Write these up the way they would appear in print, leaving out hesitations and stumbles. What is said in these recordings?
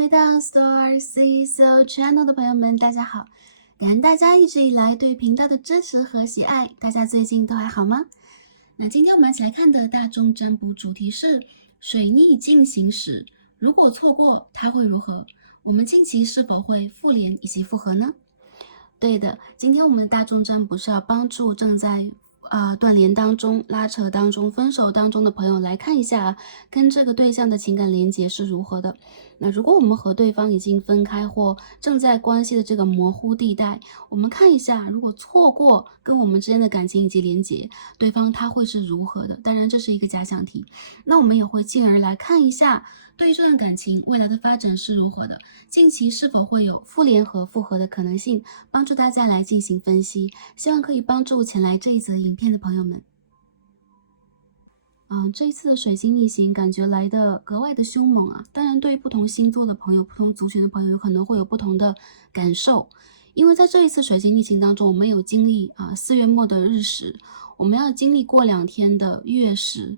回到 Star C So Channel 的朋友们，大家好！感恩大家一直以来对频道的支持和喜爱，大家最近都还好吗？那今天我们一起来看的大众占卜主题是水逆进行时，如果错过它会如何？我们近期是否会复联以及复合呢？对的，今天我们的大众占卜是要帮助正在断联当中、拉扯当中、分手当中的朋友来看一下跟这个对象的情感连结是如何的。那如果我们和对方已经分开或正在关系的这个模糊地带，我们看一下，如果错过跟我们之间的感情以及连结，对方他会是如何的？当然，这是一个假想题。那我们也会进而来看一下，对这段感情未来的发展是如何的，近期是否会有复联和复合的可能性，帮助大家来进行分析，希望可以帮助前来这一则影片的朋友们。这一次的水星逆行感觉来的格外的凶猛啊！当然，对于不同星座的朋友、不同族群的朋友，有可能会有不同的感受。因为在这一次水星逆行当中，我们有经历4月末的日食，我们要经历过2天的月食，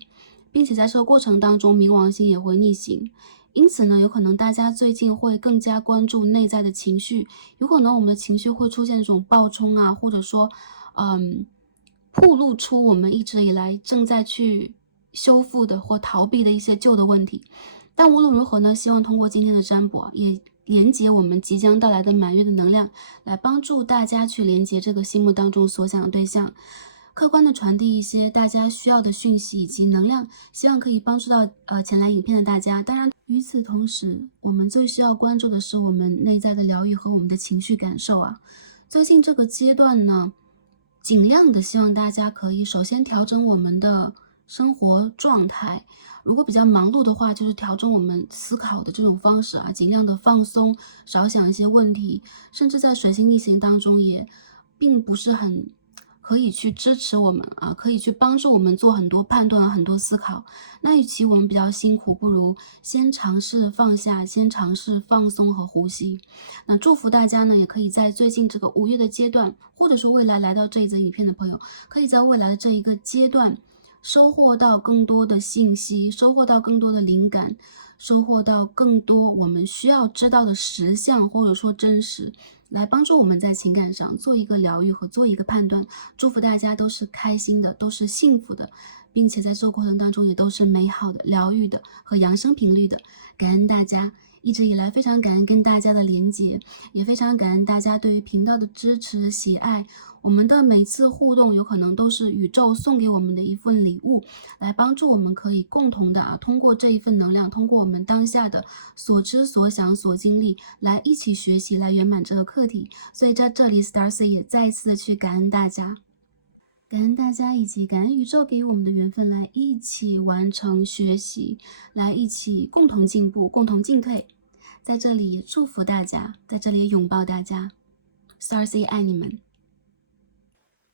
并且在这个过程当中，冥王星也会逆行。因此呢，有可能大家最近会更加关注内在的情绪，有可能我们的情绪会出现这种暴冲啊，或者说，暴露出我们一直以来正在去修复的或逃避的一些旧的问题。但无论如何呢，希望通过今天的占卜也连接我们即将到来的满月的能量，来帮助大家去连接这个心目当中所想的对象，客观的传递一些大家需要的讯息以及能量，希望可以帮助到前来影片的大家。当然，与此同时，我们最需要关注的是我们内在的疗愈和我们的情绪感受啊。最近这个阶段呢，尽量的希望大家可以首先调整我们的生活状态，如果比较忙碌的话，就是调整我们思考的这种方式啊，尽量的放松，少想一些问题，甚至在水星逆行当中也并不是很可以去支持我们啊，可以去帮助我们做很多判断、很多思考。那与其我们比较辛苦，不如先尝试放下，先尝试放松和呼吸。那祝福大家呢，也可以在最近这个5月的阶段，或者说未来来到这一则影片的朋友，可以在未来的这一个阶段收获到更多的信息，收获到更多的灵感，收获到更多我们需要知道的实相或者说真实，来帮助我们在情感上做一个疗愈和做一个判断。祝福大家都是开心的，都是幸福的，并且在这个过程当中也都是美好的、疗愈的和扬升频率的。感恩大家一直以来，非常感恩跟大家的连结，也非常感恩大家对于频道的支持喜爱。我们的每次互动有可能都是宇宙送给我们的一份礼物，来帮助我们可以共同的通过这一份能量，通过我们当下的所知所想所经历，来一起学习，来圆满这个课题。所以在这里 Starcy 也再一次的去感恩大家。感恩大家以及感恩宇宙给予我们的缘分，来一起完成学习，来一起共同进步，共同进退。在这里也祝福大家，在这里也拥抱大家。Starcy 爱你们。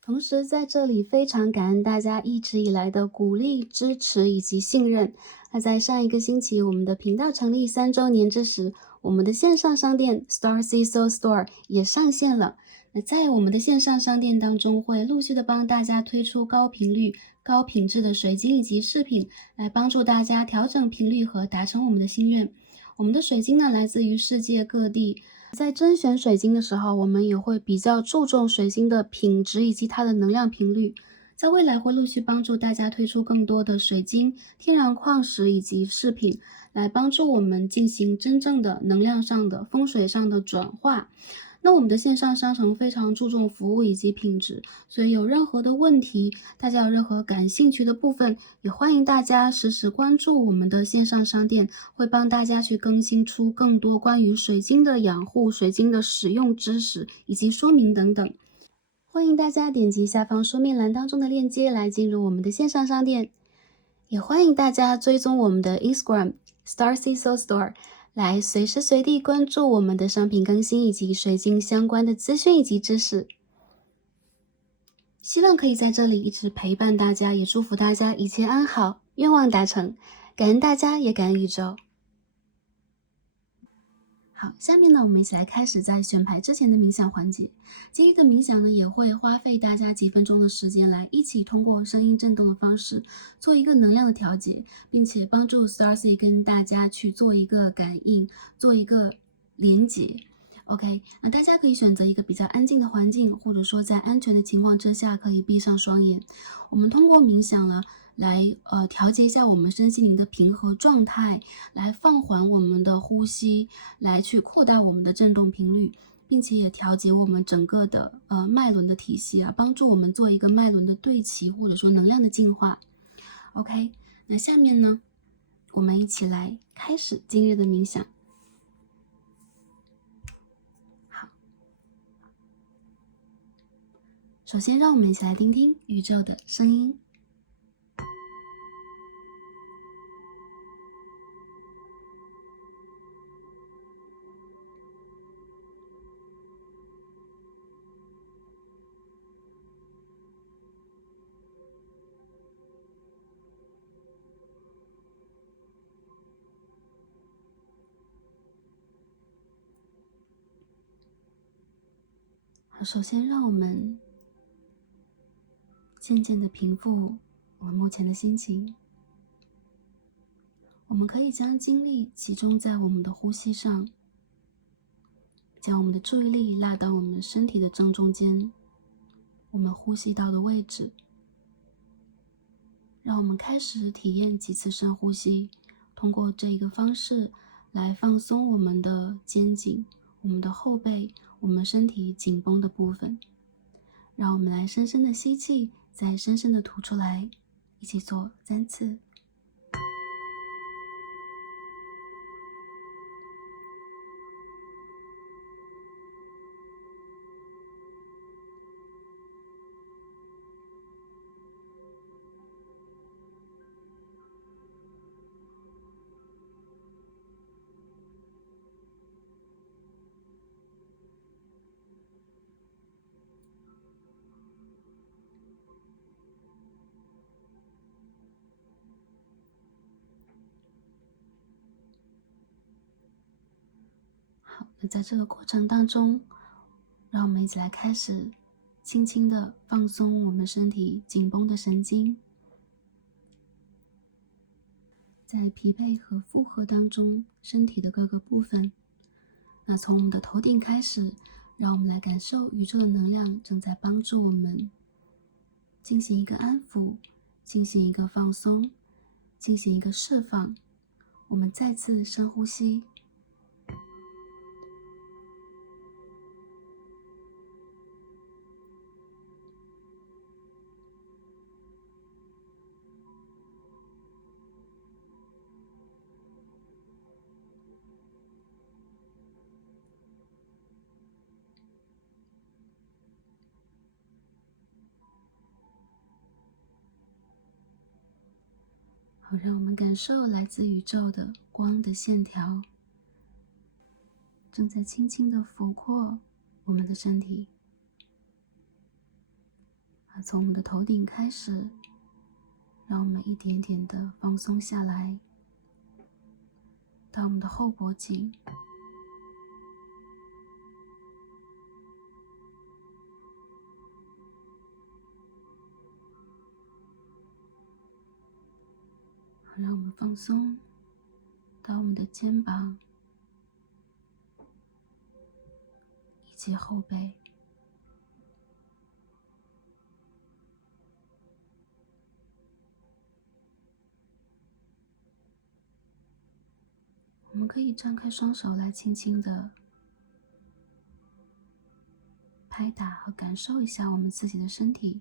同时在这里非常感恩大家一直以来的鼓励、支持以及信任。那在上一个星期，我们的频道成立3周年之时，我们的线上商店 Starcy So Store 也上线了。那在我们的线上商店当中，会陆续的帮大家推出高频率、高品质的水晶以及饰品，来帮助大家调整频率和达成我们的心愿。我们的水晶呢，来自于世界各地。在甄选水晶的时候，我们也会比较注重水晶的品质以及它的能量频率。在未来会陆续帮助大家推出更多的水晶、天然矿石以及饰品，来帮助我们进行真正的能量上的、风水上的转化。那我们的线上商城非常注重服务以及品质，所以有任何的问题，大家有任何感兴趣的部分，也欢迎大家时时关注我们的线上商店，会帮大家去更新出更多关于水晶的养护、水晶的使用知识以及说明等等。欢迎大家点击下方说明栏当中的链接来进入我们的线上商店，也欢迎大家追踪我们的 Instagram Starcy So Store，来随时随地关注我们的商品更新以及水晶相关的资讯以及知识。希望可以在这里一直陪伴大家，也祝福大家一切安好，愿望达成。感恩大家，也感恩宇宙。好，下面呢，我们一起来开始在选牌之前的冥想环节。今天的冥想呢，也会花费大家几分钟的时间，来一起通过声音震动的方式做一个能量的调节，并且帮助 Starcy 跟大家去做一个感应，做一个连接。OK，那大家可以选择一个比较安静的环境，或者说在安全的情况之下，可以闭上双眼。我们通过冥想呢，来调节一下我们身心灵的平和状态，来放缓我们的呼吸，来去扩大我们的振动频率，并且也调节我们整个的脉轮的体系啊，帮助我们做一个脉轮的对齐，或者说能量的净化。OK，那下面呢，我们一起来开始今日的冥想。好，首先让我们一起来听听宇宙的声音。好，首先让我们渐渐的平复我们目前的心情。我们可以将精力集中在我们的呼吸上，将我们的注意力拉到我们身体的正中间，我们呼吸道的位置。让我们开始体验几次深呼吸，通过这个方式来放松我们的肩颈、我们的后背、我们身体紧绷的部分。让我们来深深的吸气，再深深的吐出来，一起做3次。好，那在这个过程当中，让我们一起来开始轻轻的放松我们身体紧绷的神经。在疲惫和负荷当中，身体的各个部分。那从我们的头顶开始，让我们来感受宇宙的能量正在帮助我们进行一个安抚，进行一个放松，进行一个释放。我们再次深呼吸。好，让我们感受来自宇宙的光的线条，正在轻轻地抚过我们的身体。从我们的头顶开始，让我们一点点的放松下来，到我们的后脖颈，让我们放松到我们的肩膀以及后背。我们可以张开双手来轻轻的拍打和感受一下我们自己的身体。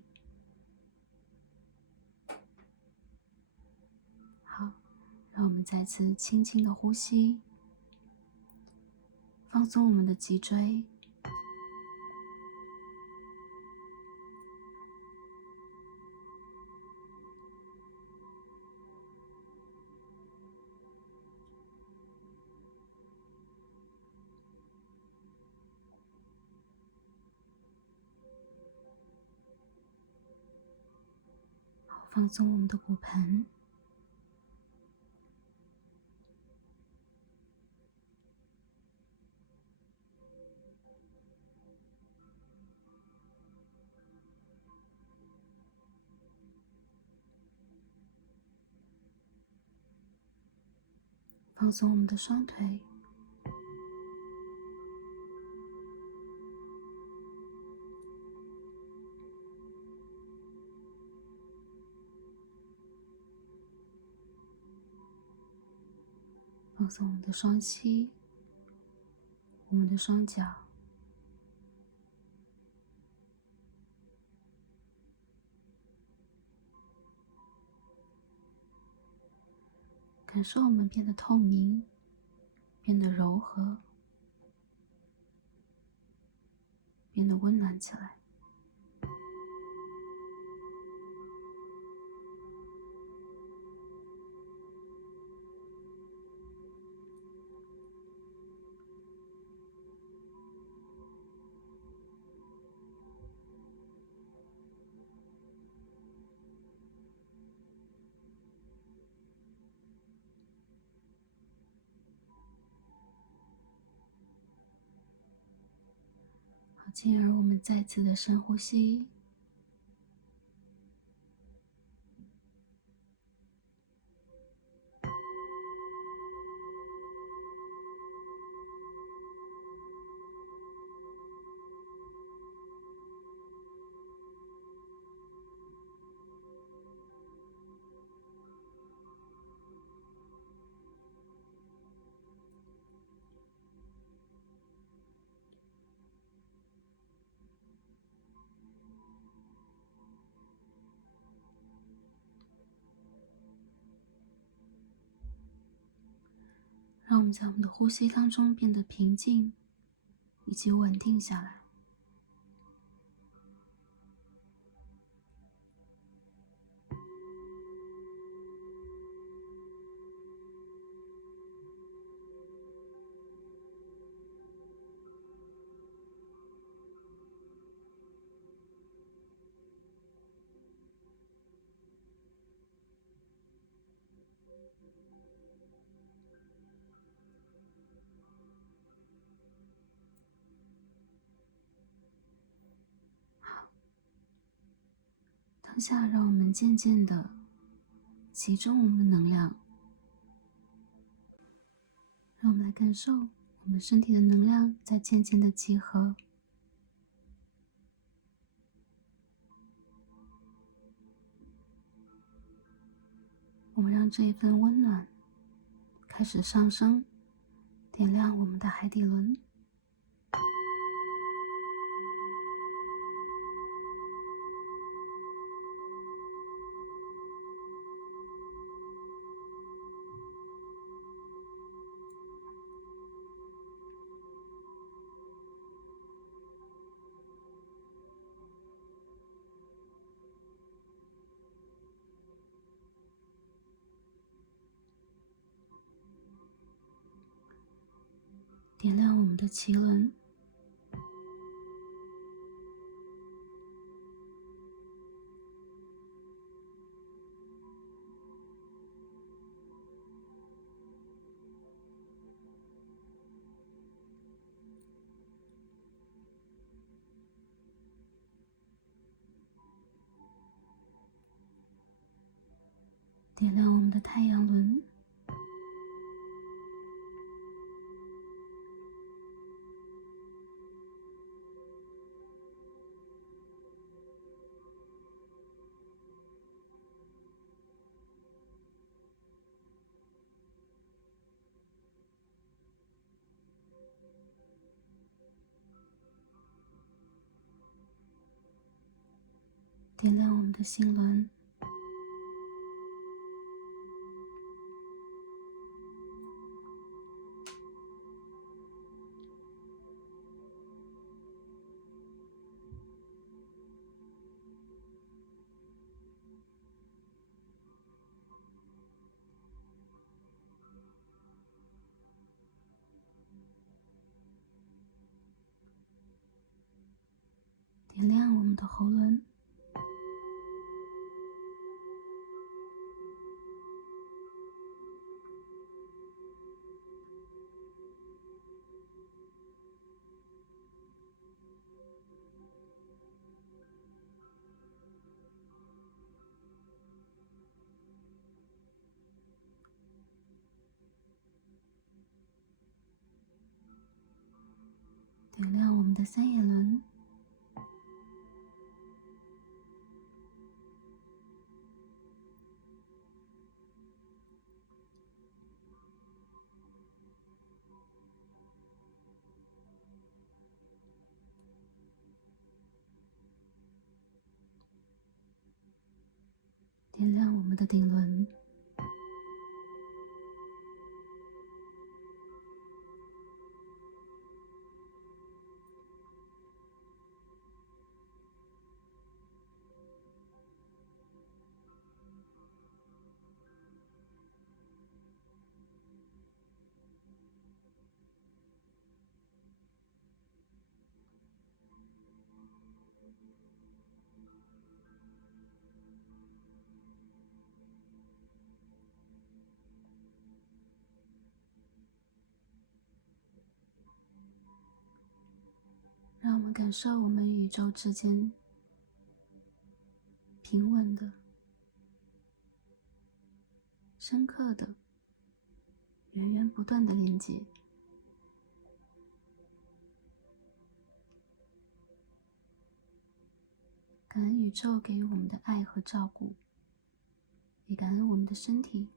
好，让我们再次轻轻的呼吸，放松我们的脊椎，放松我们的骨盆，放松我们的双腿，放松我们的双膝，我们的双脚，感受我们变得透明，变得柔和，变得温暖起来。好，进而我们再次的深呼吸，让我们在我们的呼吸当中变得平静以及稳定下来。当下，让我们渐渐的集中我们的能量，让我们来感受我们身体的能量在渐渐的集合。我们让这一份温暖开始上升，点亮我们的海底轮。点亮我们的脐轮，点亮我们的太阳轮，点亮我们的心轮，点亮我们的喉轮，的三眼轮，点亮我们的顶轮。让我们感受我们与宇宙之间平稳的、深刻的、源源不断的连接。感恩宇宙给予我们的爱和照顾，也感恩我们的身体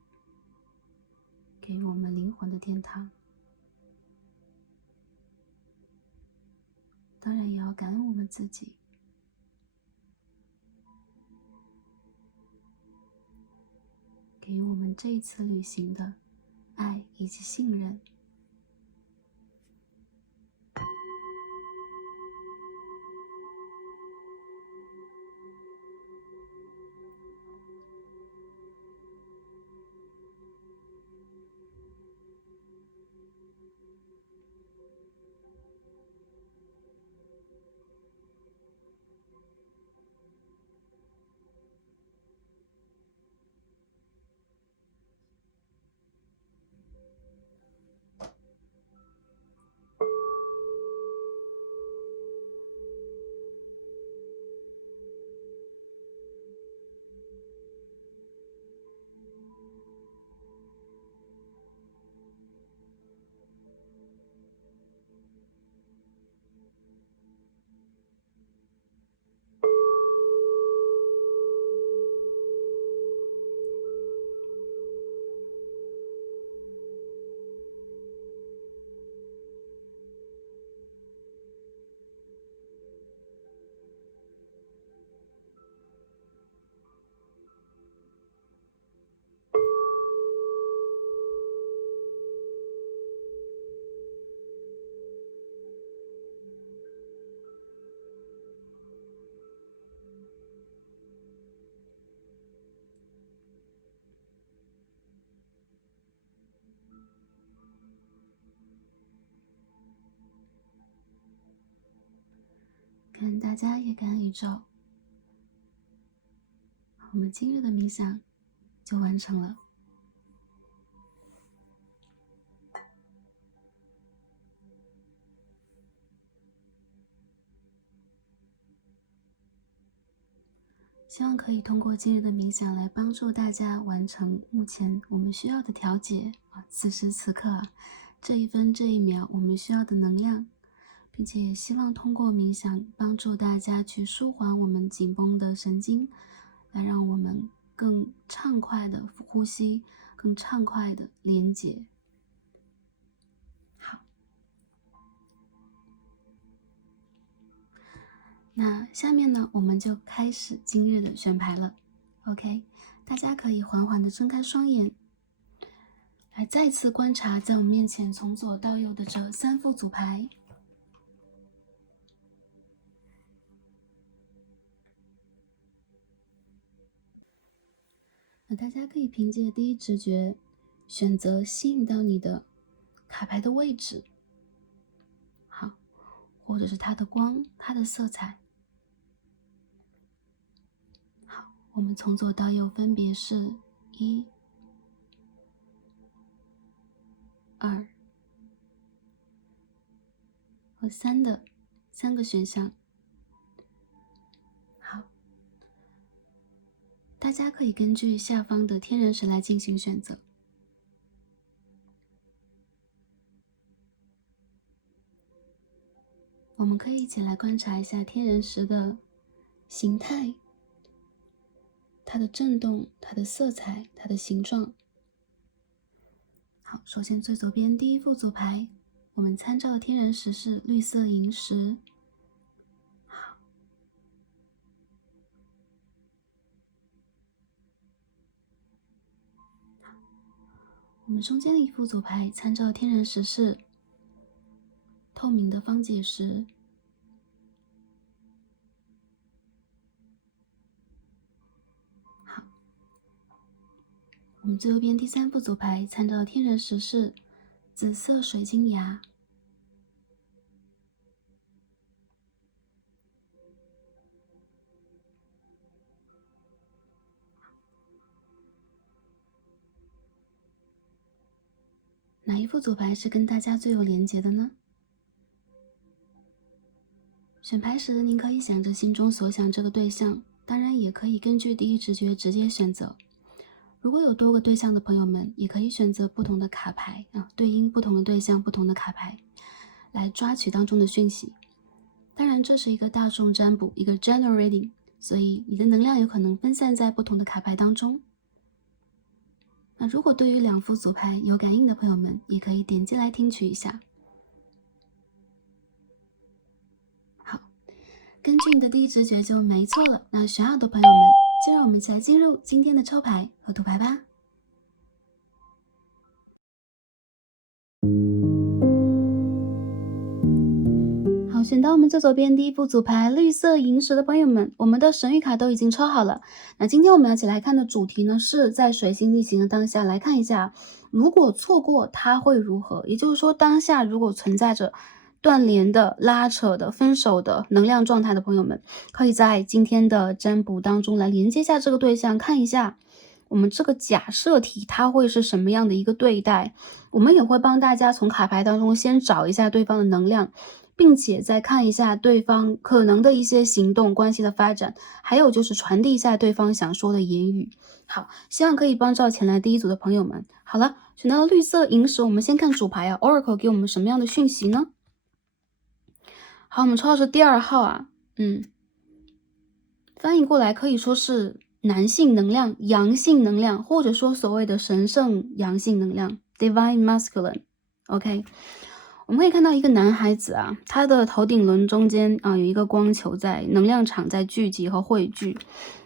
给予我们灵魂的天堂。当然也要感恩我们自己，给予我们这一次旅行的爱以及信任。感恩大家，也感恩宇宙。我们今日的冥想就完成了。希望可以通过今日的冥想来帮助大家完成目前我们需要的调节此时此刻这一分这一秒我们需要的能量，并且也希望通过冥想帮助大家去舒缓我们紧绷的神经，来让我们更畅快的呼吸，更畅快的连接。好，那下面呢，我们就开始今日的选牌了。OK， 大家可以缓缓的睁开双眼，来再次观察在我们面前从左到右的这3副组牌。那大家可以凭借第一直觉选择吸引到你的卡牌的位置，好，或者是它的光、它的色彩。好，我们从左到右分别是1、2和3的3个选项。好，大家可以根据下方的天人石来进行选择。我们可以一起来观察一下天人石的形态，它的震动，它的色彩，它的形状。好，首先最左边第一副组牌，我们参照的天人石是绿色萤石。好，我们中间的一副组牌参照的天人石是透明的方解石。好，我们最右边第三副组牌参照的天人石是紫色水晶牙。哪一副组牌是跟大家最有连结的呢？选牌时，您可以想着心中所想这个对象，当然也可以根据第一直觉直接选择。如果有多个对象的朋友们，也可以选择不同的卡牌对应不同的对象、不同的卡牌，来抓取当中的讯息。当然，这是一个大众占卜，一个 general reading， 所以你的能量有可能分散在不同的卡牌当中。那如果对于两副组牌有感应的朋友们，也可以点进来听取一下。好，根据你的第一直觉就没错了。那选好的朋友们，就让我们一起来进入今天的抽牌和读牌吧。好，选到我们最左边第一副组牌绿色萤石的朋友们，我们的神谕卡都已经抽好了。那今天我们要一起来看的主题呢，是在水星逆行的当下来看一下，如果错过它会如何？也就是说，当下如果存在着断联的、拉扯的、分手的能量状态的朋友们，可以在今天的占卜当中来连接一下这个对象，看一下我们这个假设题它会是什么样的一个对待。我们也会帮大家从卡牌当中先找一下对方的能量，并且再看一下对方可能的一些行动、关系的发展，还有就是传递一下对方想说的言语。好，希望可以帮到前来第一组的朋友们。好了，选到了绿色萤石，我们先看主牌Oracle 给我们什么样的讯息呢？好，我们抽到是第2号翻译过来可以说是男性能量、阳性能量，或者说所谓的神圣阳性能量 （Divine Masculine）。OK， 我们可以看到一个男孩子他的头顶轮中间有一个光球在能量场在聚集和汇聚。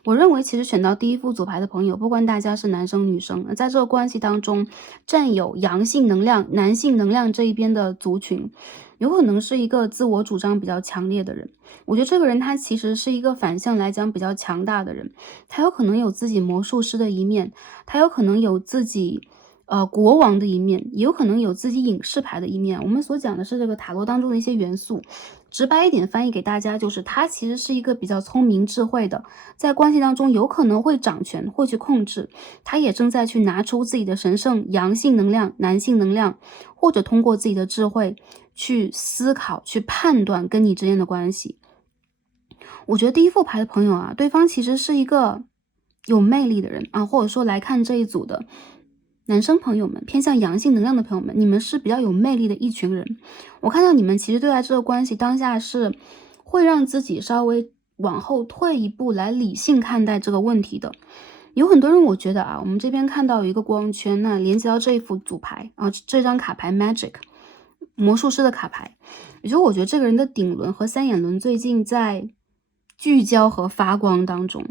我认为其实选到第一副组牌的朋友，不管大家是男生女生，在这个关系当中占有阳性能量、男性能量这一边的族群，有可能是一个自我主张比较强烈的人。我觉得这个人他其实是一个反向来讲比较强大的人，他有可能有自己魔术师的一面，他有可能有自己国王的一面，也有可能有自己隐士牌的一面。我们所讲的是这个塔罗当中的一些元素，直白一点翻译给大家，就是他其实是一个比较聪明智慧的，在关系当中有可能会掌权，会去控制，他也正在去拿出自己的神圣阳性能量、男性能量，或者通过自己的智慧去思考、去判断跟你之间的关系。我觉得第一副牌的朋友对方其实是一个有魅力的人或者说来看这一组的男生朋友们，偏向阳性能量的朋友们，你们是比较有魅力的一群人。我看到你们其实对待这个关系当下是会让自己稍微往后退一步来理性看待这个问题的。有很多人我觉得我们这边看到有一个光圈，那连接到这一副组牌这张卡牌 Magic 魔术师的卡牌，也就是我觉得这个人的顶轮和三眼轮最近在聚焦和发光当中。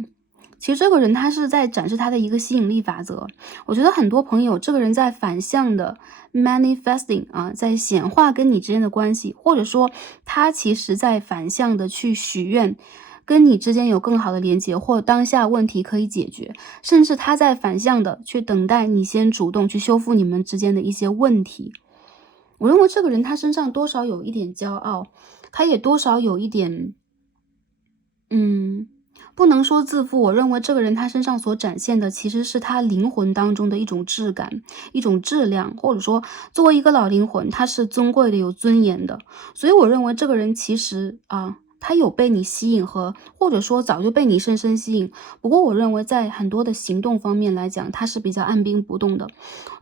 其实这个人他是在展示他的一个吸引力法则。我觉得很多朋友这个人在反向的 manifesting 在显化跟你之间的关系，或者说他其实在反向的去许愿跟你之间有更好的连接，或当下问题可以解决，甚至他在反向的去等待你先主动去修复你们之间的一些问题。我认为这个人他身上多少有一点骄傲，他也多少有一点不能说自负，我认为这个人他身上所展现的其实是他灵魂当中的一种质感、一种质量，或者说作为一个老灵魂，他是尊贵的、有尊严的。所以我认为这个人其实他有被你吸引或者说早就被你深深吸引。不过我认为在很多的行动方面来讲，他是比较按兵不动的。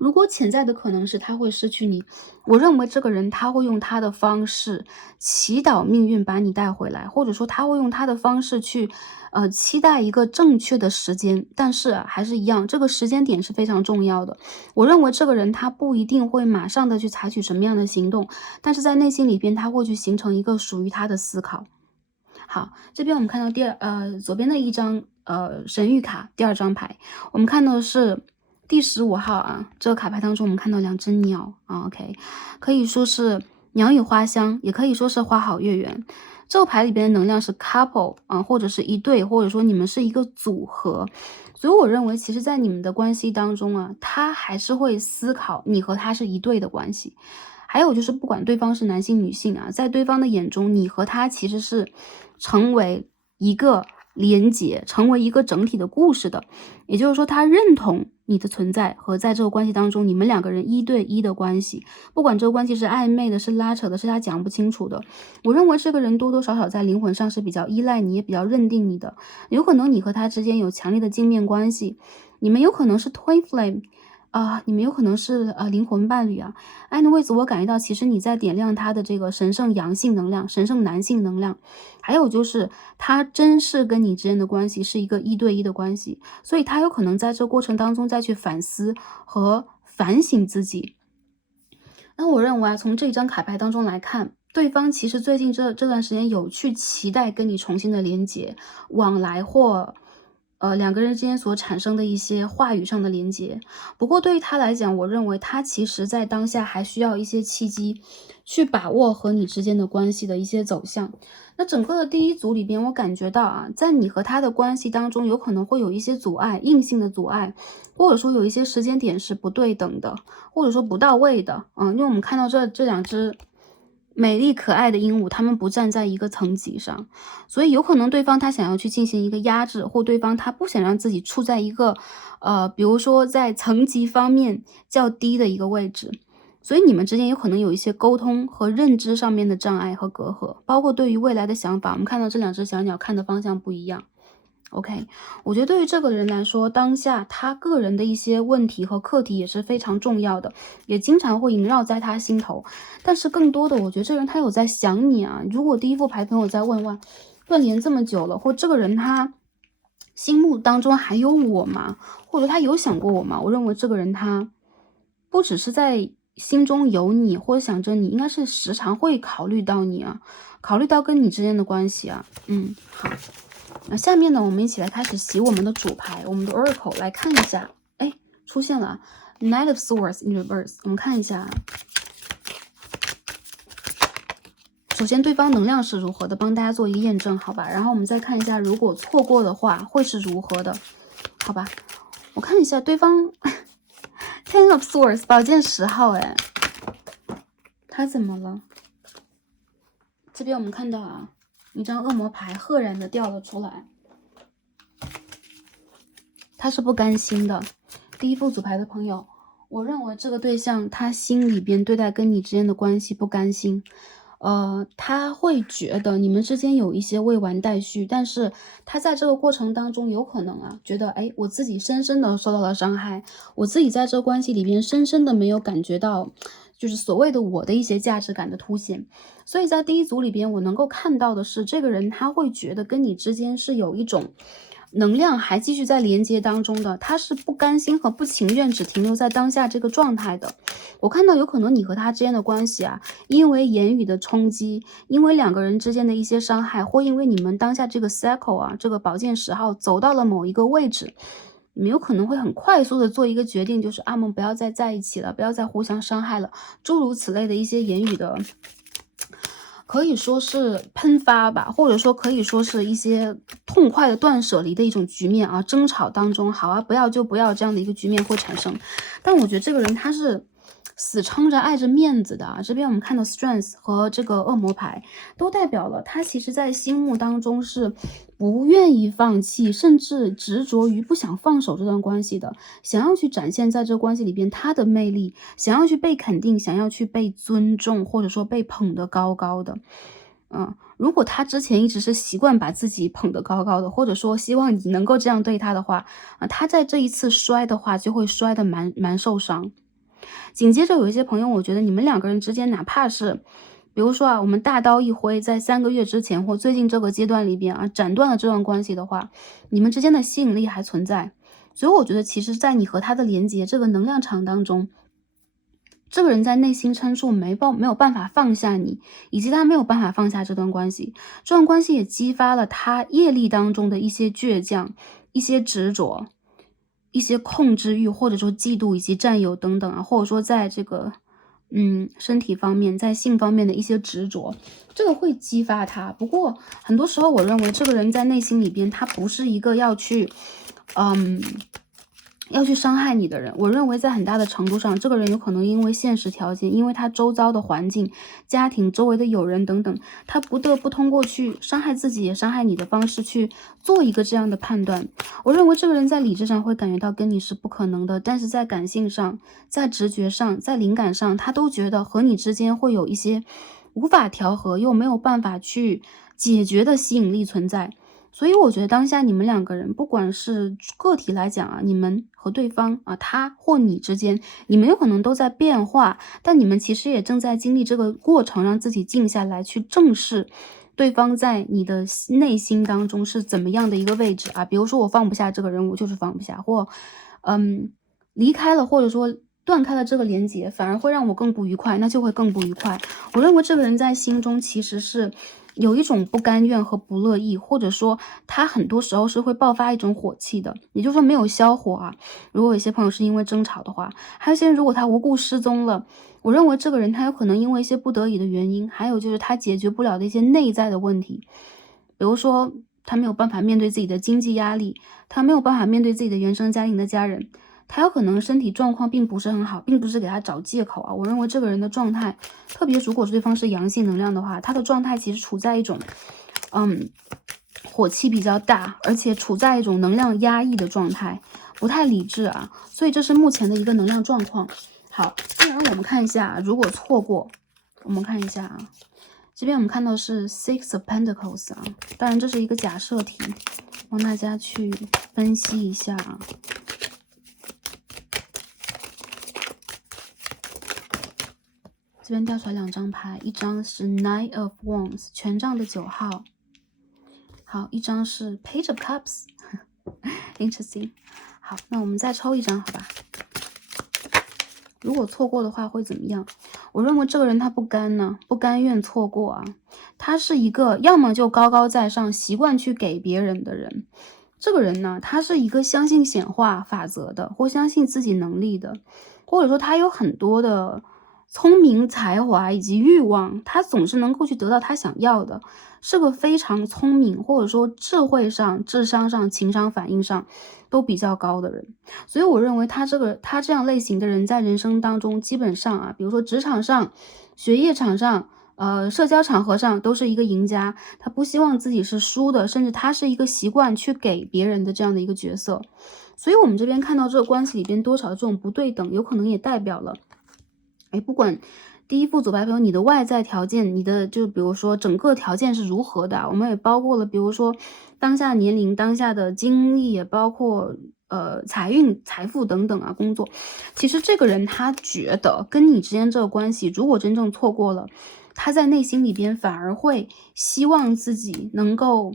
如果潜在的可能是他会失去你，我认为这个人他会用他的方式祈祷命运把你带回来，或者说他会用他的方式去期待一个正确的时间。但是还是一样，这个时间点是非常重要的。我认为这个人他不一定会马上的去采取什么样的行动，但是在内心里边他会去形成一个属于他的思考。好，这边我们看到左边的一张神谕卡，第二张牌，我们看到的是第15号啊。这个卡牌当中我们看到2只鸟啊，OK， 可以说是鸟语花香，也可以说是花好月圆。这个牌里边的能量是 couple 啊，或者是一对，或者说你们是一个组合。所以我认为其实在你们的关系当中啊，他还是会思考你和他是一对的关系。还有就是不管对方是男性女性啊，在对方的眼中，你和他其实是成为一个连结，成为一个整体的故事的。也就是说他认同你的存在和在这个关系当中你们2个人1对1的关系，不管这个关系是暧昧的，是拉扯的，是他讲不清楚的。我认为这个人多多少少在灵魂上是比较依赖你，也比较认定你的。有可能你和他之间有强烈的镜面关系，你们有可能是 twin flame你们有可能是灵魂伴侣啊。anyways， 我感觉到其实你在点亮他的这个神圣阳性能量，神圣男性能量。还有就是他真是跟你之间的关系是一个1对1的关系，所以他有可能在这过程当中再去反思和反省自己。那我认为啊，从这张卡牌当中来看，对方其实最近这段时间有去期待跟你重新的连接往来，或2个人之间所产生的一些话语上的连接。不过对于他来讲，我认为他其实在当下还需要一些契机去把握和你之间的关系的一些走向。那整个的第一组里边，我感觉到啊，在你和他的关系当中，有可能会有一些阻碍，硬性的阻碍，或者说有一些时间点是不对等的，或者说不到位的。因为我们看到这2只美丽可爱的鹦鹉，它们不站在一个层级上，所以有可能对方他想要去进行一个压制，或对方他不想让自己处在一个比如说在层级方面较低的一个位置。所以你们之间有可能有一些沟通和认知上面的障碍和隔阂，包括对于未来的想法，我们看到这2只小鸟看的方向不一样。OK， 我觉得对于这个人来说，当下他个人的一些问题和课题也是非常重要的，也经常会萦绕在他心头。但是更多的，我觉得这个人他有在想你啊。如果第一副牌朋友在问哇，断联这么久了，或这个人他心目当中还有我吗？或者他有想过我吗？我认为这个人他不只是在心中有你或者想着你，应该是时常会考虑到你啊，考虑到跟你之间的关系啊。好。那下面呢，我们一起来开始洗我们的主牌，我们的 Oracle 来看一下。哎，出现了 Knight of Swords in reverse， 我们看一下。首先对方能量是如何的，帮大家做一个验证，好吧？然后我们再看一下，如果错过的话会是如何的，好吧？我看一下对方Ten of Swords 宝剑10号，哎，他怎么了？这边我们看到啊，一张恶魔牌赫然的掉了出来，他是不甘心的。第一副组牌的朋友，我认为这个对象他心里边对待跟你之间的关系不甘心，他会觉得你们之间有一些未完待续，但是他在这个过程当中有可能啊，觉得哎，我自己深深的受到了伤害，我自己在这个关系里边深深的没有感觉到就是所谓的我的一些价值感的凸显。所以在第一组里边，我能够看到的是，这个人他会觉得跟你之间是有一种能量还继续在连接当中的，他是不甘心和不情愿只停留在当下这个状态的。我看到有可能你和他之间的关系啊，因为言语的冲击，因为2个人之间的一些伤害，或因为你们当下这个 cycle 啊，这个宝剑10号走到了某一个位置，你们有可能会很快速的做一个决定，就是我们不要再在一起了，不要再互相伤害了，诸如此类的一些言语的可以说是喷发吧，或者说可以说是一些痛快的断舍离的一种局面啊，争吵当中，好啊，不要就不要这样的一个局面会产生。但我觉得这个人他是死撑着爱着面子的啊。这边我们看到 Strength 和这个恶魔牌都代表了他其实在心目当中是不愿意放弃，甚至执着于不想放手这段关系的，想要去展现在这关系里边他的魅力，想要去被肯定，想要去被尊重，或者说被捧得高高的。如果他之前一直是习惯把自己捧得高高的，或者说希望你能够这样对他的话，他在这一次摔的话，就会摔得蛮受伤。紧接着有一些朋友，我觉得你们两个人之间，哪怕是比如说我们大刀一挥，在3个月之前或最近这个阶段里边斩断了这段关系的话，你们之间的吸引力还存在。所以我觉得其实在你和他的连接这个能量场当中，这个人在内心深处没有办法放下你，以及他没有办法放下这段关系。这段关系也激发了他业力当中的一些倔强、一些执着、一些控制欲，或者说嫉妒以及占有等等或者说在这个身体方面，在性方面的一些执着，这个会激发他。不过很多时候我认为这个人在内心里边，他不是一个要去伤害你的人。我认为在很大的程度上，这个人有可能因为现实条件，因为他周遭的环境、家庭、周围的友人等等，他不得不通过去伤害自己也伤害你的方式去做一个这样的判断。我认为这个人在理智上会感觉到跟你是不可能的，但是在感性上、在直觉上、在灵感上，他都觉得和你之间会有一些无法调和又没有办法去解决的吸引力存在。所以我觉得当下你们两个人，不管是个体来讲你们和对方他或你之间，你们有可能都在变化，但你们其实也正在经历这个过程，让自己静下来去正视对方在你的内心当中是怎么样的一个位置比如说我放不下这个人，我就是放不下，或离开了，或者说断开了这个连接，反而会让我更不愉快，那就会更不愉快。我认为这个人在心中其实是有一种不甘愿和不乐意，或者说他很多时候是会爆发一种火气的，也就是说没有消火如果有些朋友是因为争吵的话，还有些人如果他无故失踪了，我认为这个人他有可能因为一些不得已的原因，还有就是他解决不了的一些内在的问题，比如说他没有办法面对自己的经济压力，他没有办法面对自己的原生家庭的家人，他有可能身体状况并不是很好，并不是给他找借口我认为这个人的状态，特别如果对方是阳性能量的话，他的状态其实处在一种火气比较大，而且处在一种能量压抑的状态，不太理智所以这是目前的一个能量状况。好，接下来我们看一下如果错过，我们看一下这边我们看到是 Six of Pentacles 当然这是一个假设题，帮大家去分析一下这边掉出来2张牌，一张是 Nine of Wands 权杖的9号，好，一张是 Page of Cups Interesting。 好，那我们再抽一张好吧。如果错过的话会怎么样？我认为这个人他不甘愿错过他是一个要么就高高在上，习惯去给别人的人。这个人呢，他是一个相信显化法则的，或相信自己能力的，或者说他有很多的聪明才华以及欲望，他总是能够去得到他想要的，是个非常聪明，或者说智慧上、智商上、情商反应上都比较高的人。所以我认为他这样类型的人在人生当中基本上比如说职场上、学业场上、社交场合上都是一个赢家，他不希望自己是输的，甚至他是一个习惯去给别人的这样的一个角色。所以我们这边看到这个关系里边多少这种不对等，有可能也代表了不管第一副左牌朋友你的外在条件，你的就比如说整个条件是如何的我们也包括了比如说当下年龄、当下的经历，也包括财运、财富等等工作。其实这个人他觉得跟你之间这个关系如果真正错过了，他在内心里边反而会希望自己能够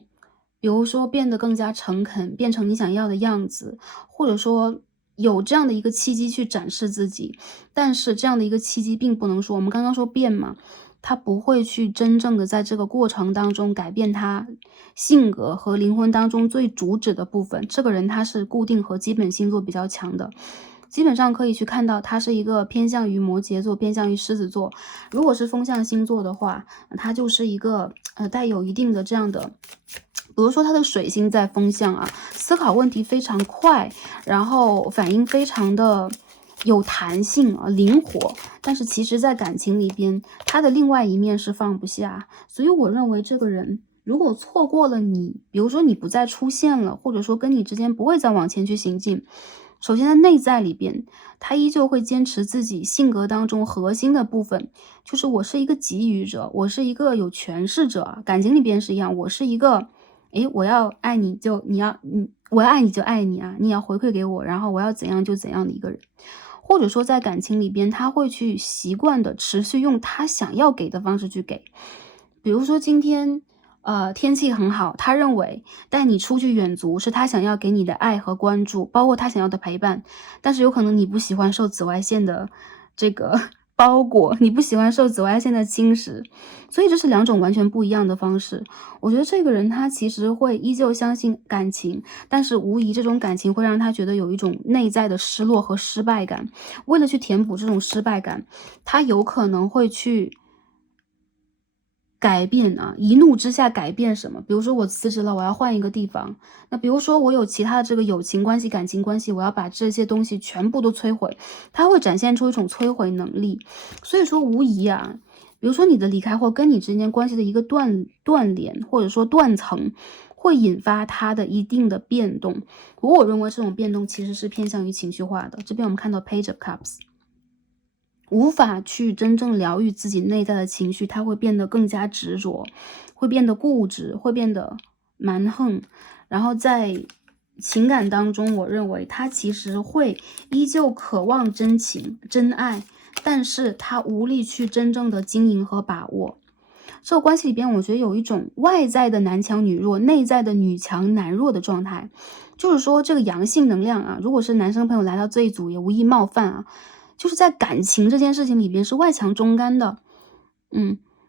比如说变得更加诚恳，变成你想要的样子，或者说有这样的一个契机去展示自己。但是这样的一个契机并不能说，我们刚刚说变嘛，他不会去真正的在这个过程当中改变他性格和灵魂当中最主旨的部分。这个人他是固定和基本星座比较强的，基本上可以去看到他是一个偏向于摩羯座、偏向于狮子座。如果是风象星座的话，他就是一个带有一定的这样的，比如说他的水星在风象思考问题非常快，然后反应非常的有弹性灵活，但是其实在感情里边他的另外一面是放不下。所以我认为这个人如果错过了你，比如说你不再出现了，或者说跟你之间不会再往前去行进，首先在内在里边，他依旧会坚持自己性格当中核心的部分，就是我是一个给予者，我是一个有权势者。感情里边是一样，我是一个，我要爱你就你要我要爱你就爱你啊，你要回馈给我，然后我要怎样就怎样的一个人。或者说在感情里边，他会去习惯的持续用他想要给的方式去给。比如说今天天气很好，他认为带你出去远足是他想要给你的爱和关注，包括他想要的陪伴。但是有可能你不喜欢受紫外线的这个包裹，你不喜欢受紫外线的侵蚀，所以这是两种完全不一样的方式。我觉得这个人他其实会依旧相信感情，但是无疑这种感情会让他觉得有一种内在的失落和失败感。为了去填补这种失败感，他有可能会去改变一怒之下改变什么？比如说我辞职了，我要换一个地方。那比如说我有其他的这个友情关系、感情关系，我要把这些东西全部都摧毁。他会展现出一种摧毁能力。所以说无疑比如说你的离开或跟你之间关系的一个断联，或者说断层，会引发他的一定的变动。不过我认为这种变动其实是偏向于情绪化的。这边我们看到 Page of Cups。无法去真正疗愈自己内在的情绪，他会变得更加执着，会变得固执，会变得蛮横。然后在情感当中，我认为他其实会依旧渴望真情、真爱，但是他无力去真正的经营和把握。这个关系里边，我觉得有一种外在的男强女弱，内在的女强男弱的状态。就是说这个阳性能量如果是男生朋友来到这一组，也无意冒犯就是在感情这件事情里边是外强中干的，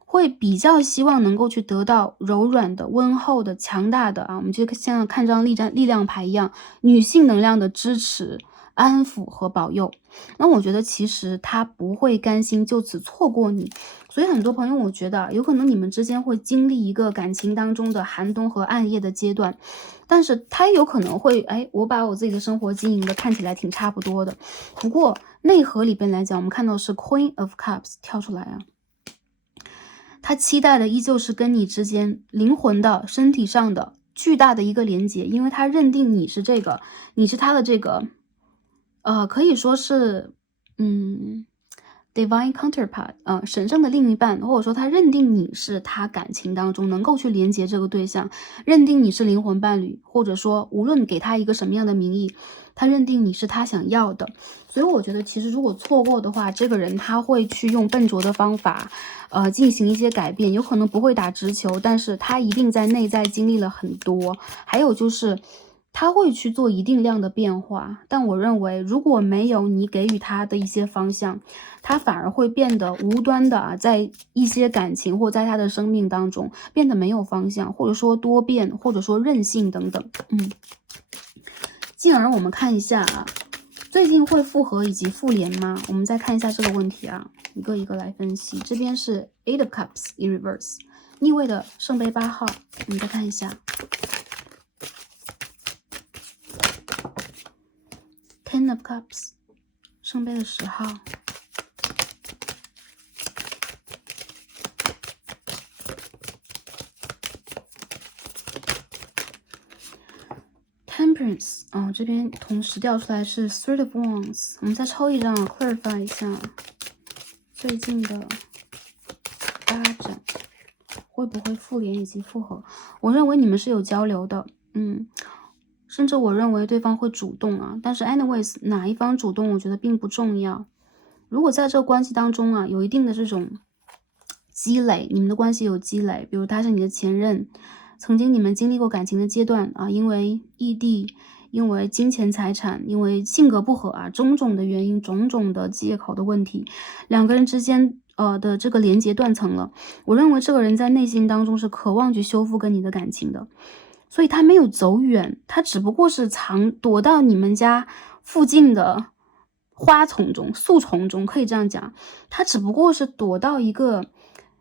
会比较希望能够去得到柔软的、温厚的、强大的我们就像看这张力量牌一样，女性能量的支持、安抚和保佑。那我觉得其实他不会甘心就此错过你，所以很多朋友我觉得有可能你们之间会经历一个感情当中的寒冬和暗夜的阶段，但是他有可能会我把我自己的生活经营的看起来挺差不多的。不过内核里边来讲，我们看到是 Queen of Cups 跳出来他期待的依旧是跟你之间灵魂的、身体上的巨大的一个连接，因为他认定你是你是他的这个可以说是divine counterpart 神圣的另一半，或者说他认定你是他感情当中能够去连接这个对象，认定你是灵魂伴侣，或者说无论给他一个什么样的名义，他认定你是他想要的。所以我觉得其实如果错过的话，这个人他会去用笨拙的方法进行一些改变，有可能不会打直球，但是他一定在内在经历了很多。还有就是他会去做一定量的变化，但我认为如果没有你给予他的一些方向，他反而会变得无端的在一些感情或在他的生命当中变得没有方向，或者说多变，或者说任性等等。进而我们看一下最近会复合以及复联吗？我们再看一下这个问题一个一个来分析。这边是 Eight of Cups in reverse， 逆位的圣杯8号，我们再看一下 Ten of Cups， 圣杯的10号。Temperance 这边同时掉出来是 Three of Wands， 我们再抽一张clarify 一下最近的发展会不会复联以及复合。我认为你们是有交流的，甚至我认为对方会主动但是 anyways 哪一方主动我觉得并不重要。如果在这个关系当中有一定的这种积累，你们的关系有积累，比如他是你的前任，曾经你们经历过感情的阶段因为异地，因为金钱财产，因为性格不合种种的原因，种种的借口的问题，两个人之间的这个连接断层了。我认为这个人在内心当中是渴望去修复跟你的感情的，所以他没有走远，他只不过是躲到你们家附近的花丛中、树丛中，可以这样讲，他只不过是躲到一个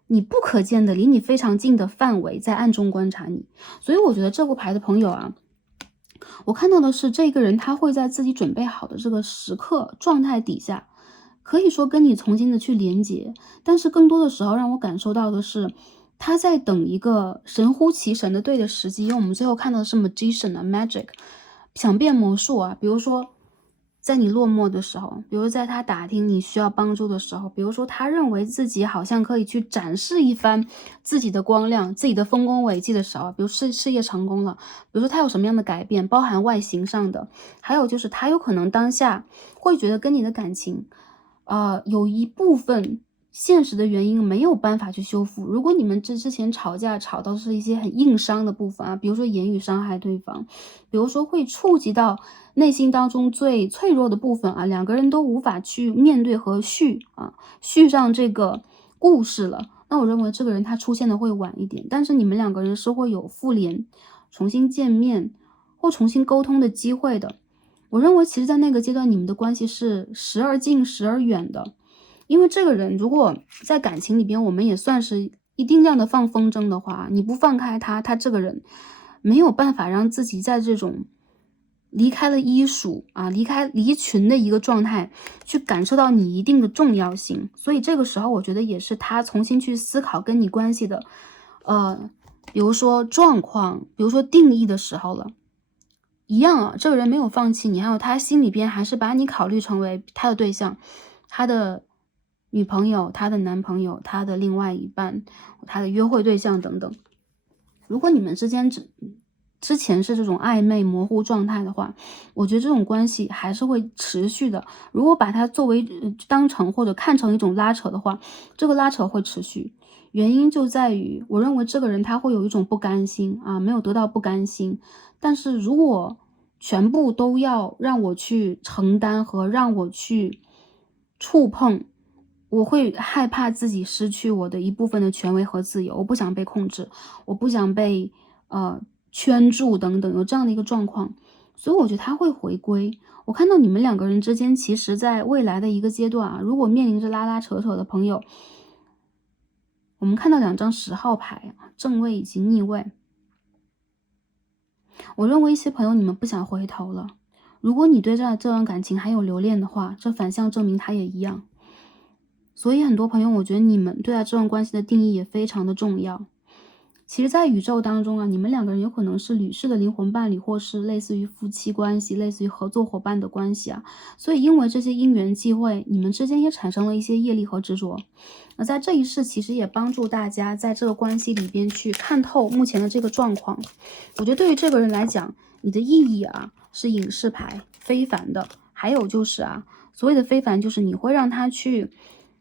你不可见的离你非常近的范围，在暗中观察你。所以我觉得这副牌的朋友我看到的是这个人他会在自己准备好的这个时刻状态底下，可以说跟你重新的去连接，但是更多的时候让我感受到的是他在等一个神乎其神的对的时机。因为我们最后看到的是 magician magic， 想变魔术比如说在你落寞的时候，比如在他打听你需要帮助的时候，比如说他认为自己好像可以去展示一番自己的光亮、自己的丰功伟绩的时候，比如事业成功了，比如说他有什么样的改变，包含外形上的，还有就是他有可能当下会觉得跟你的感情，有一部分现实的原因没有办法去修复。如果你们之前吵架吵到是一些很硬伤的部分啊，比如说言语伤害对方，比如说会触及到内心当中最脆弱的部分啊，两个人都无法去面对和续上这个故事了。那我认为这个人他出现的会晚一点，但是你们两个人是会有复联、重新见面或重新沟通的机会的。我认为其实在那个阶段你们的关系是时而近时而远的，因为这个人如果在感情里边我们也算是一定量的放风筝的话，你不放开他，他这个人没有办法让自己在这种离开了依属啊，离群的一个状态去感受到你一定的重要性。所以这个时候我觉得也是他重新去思考跟你关系的比如说状况，比如说定义的时候了。一样啊，这个人没有放弃你，还有他心里边还是把你考虑成为他的对象，他的女朋友、他的男朋友、他的另外一半、他的约会对象等等。如果你们之间之前是这种暧昧模糊状态的话，我觉得这种关系还是会持续的。如果把它作为当成或者看成一种拉扯的话，这个拉扯会持续。原因就在于，我认为这个人他会有一种不甘心啊，没有得到不甘心。但是如果全部都要让我去承担和让我去触碰，我会害怕自己失去我的一部分的权威和自由，我不想被控制，我不想被圈住等等，有这样的一个状况。所以我觉得他会回归。我看到你们两个人之间其实在未来的一个阶段啊，如果面临着拉拉扯扯的朋友，我们看到2张10号牌，正位以及逆位。我认为一些朋友你们不想回头了，如果你对这段感情还有留恋的话，这反向证明他也一样。所以很多朋友，我觉得你们对待这段关系的定义也非常的重要。其实在宇宙当中啊，你们两个人有可能是屡世的灵魂伴侣，或是类似于夫妻关系，类似于合作伙伴的关系啊。所以因为这些因缘际会，你们之间也产生了一些业力和执着。那在这一世其实也帮助大家在这个关系里边去看透目前的这个状况。我觉得对于这个人来讲，你的意义啊是隐士牌，非凡的。还有就是啊，所谓的非凡就是你会让他去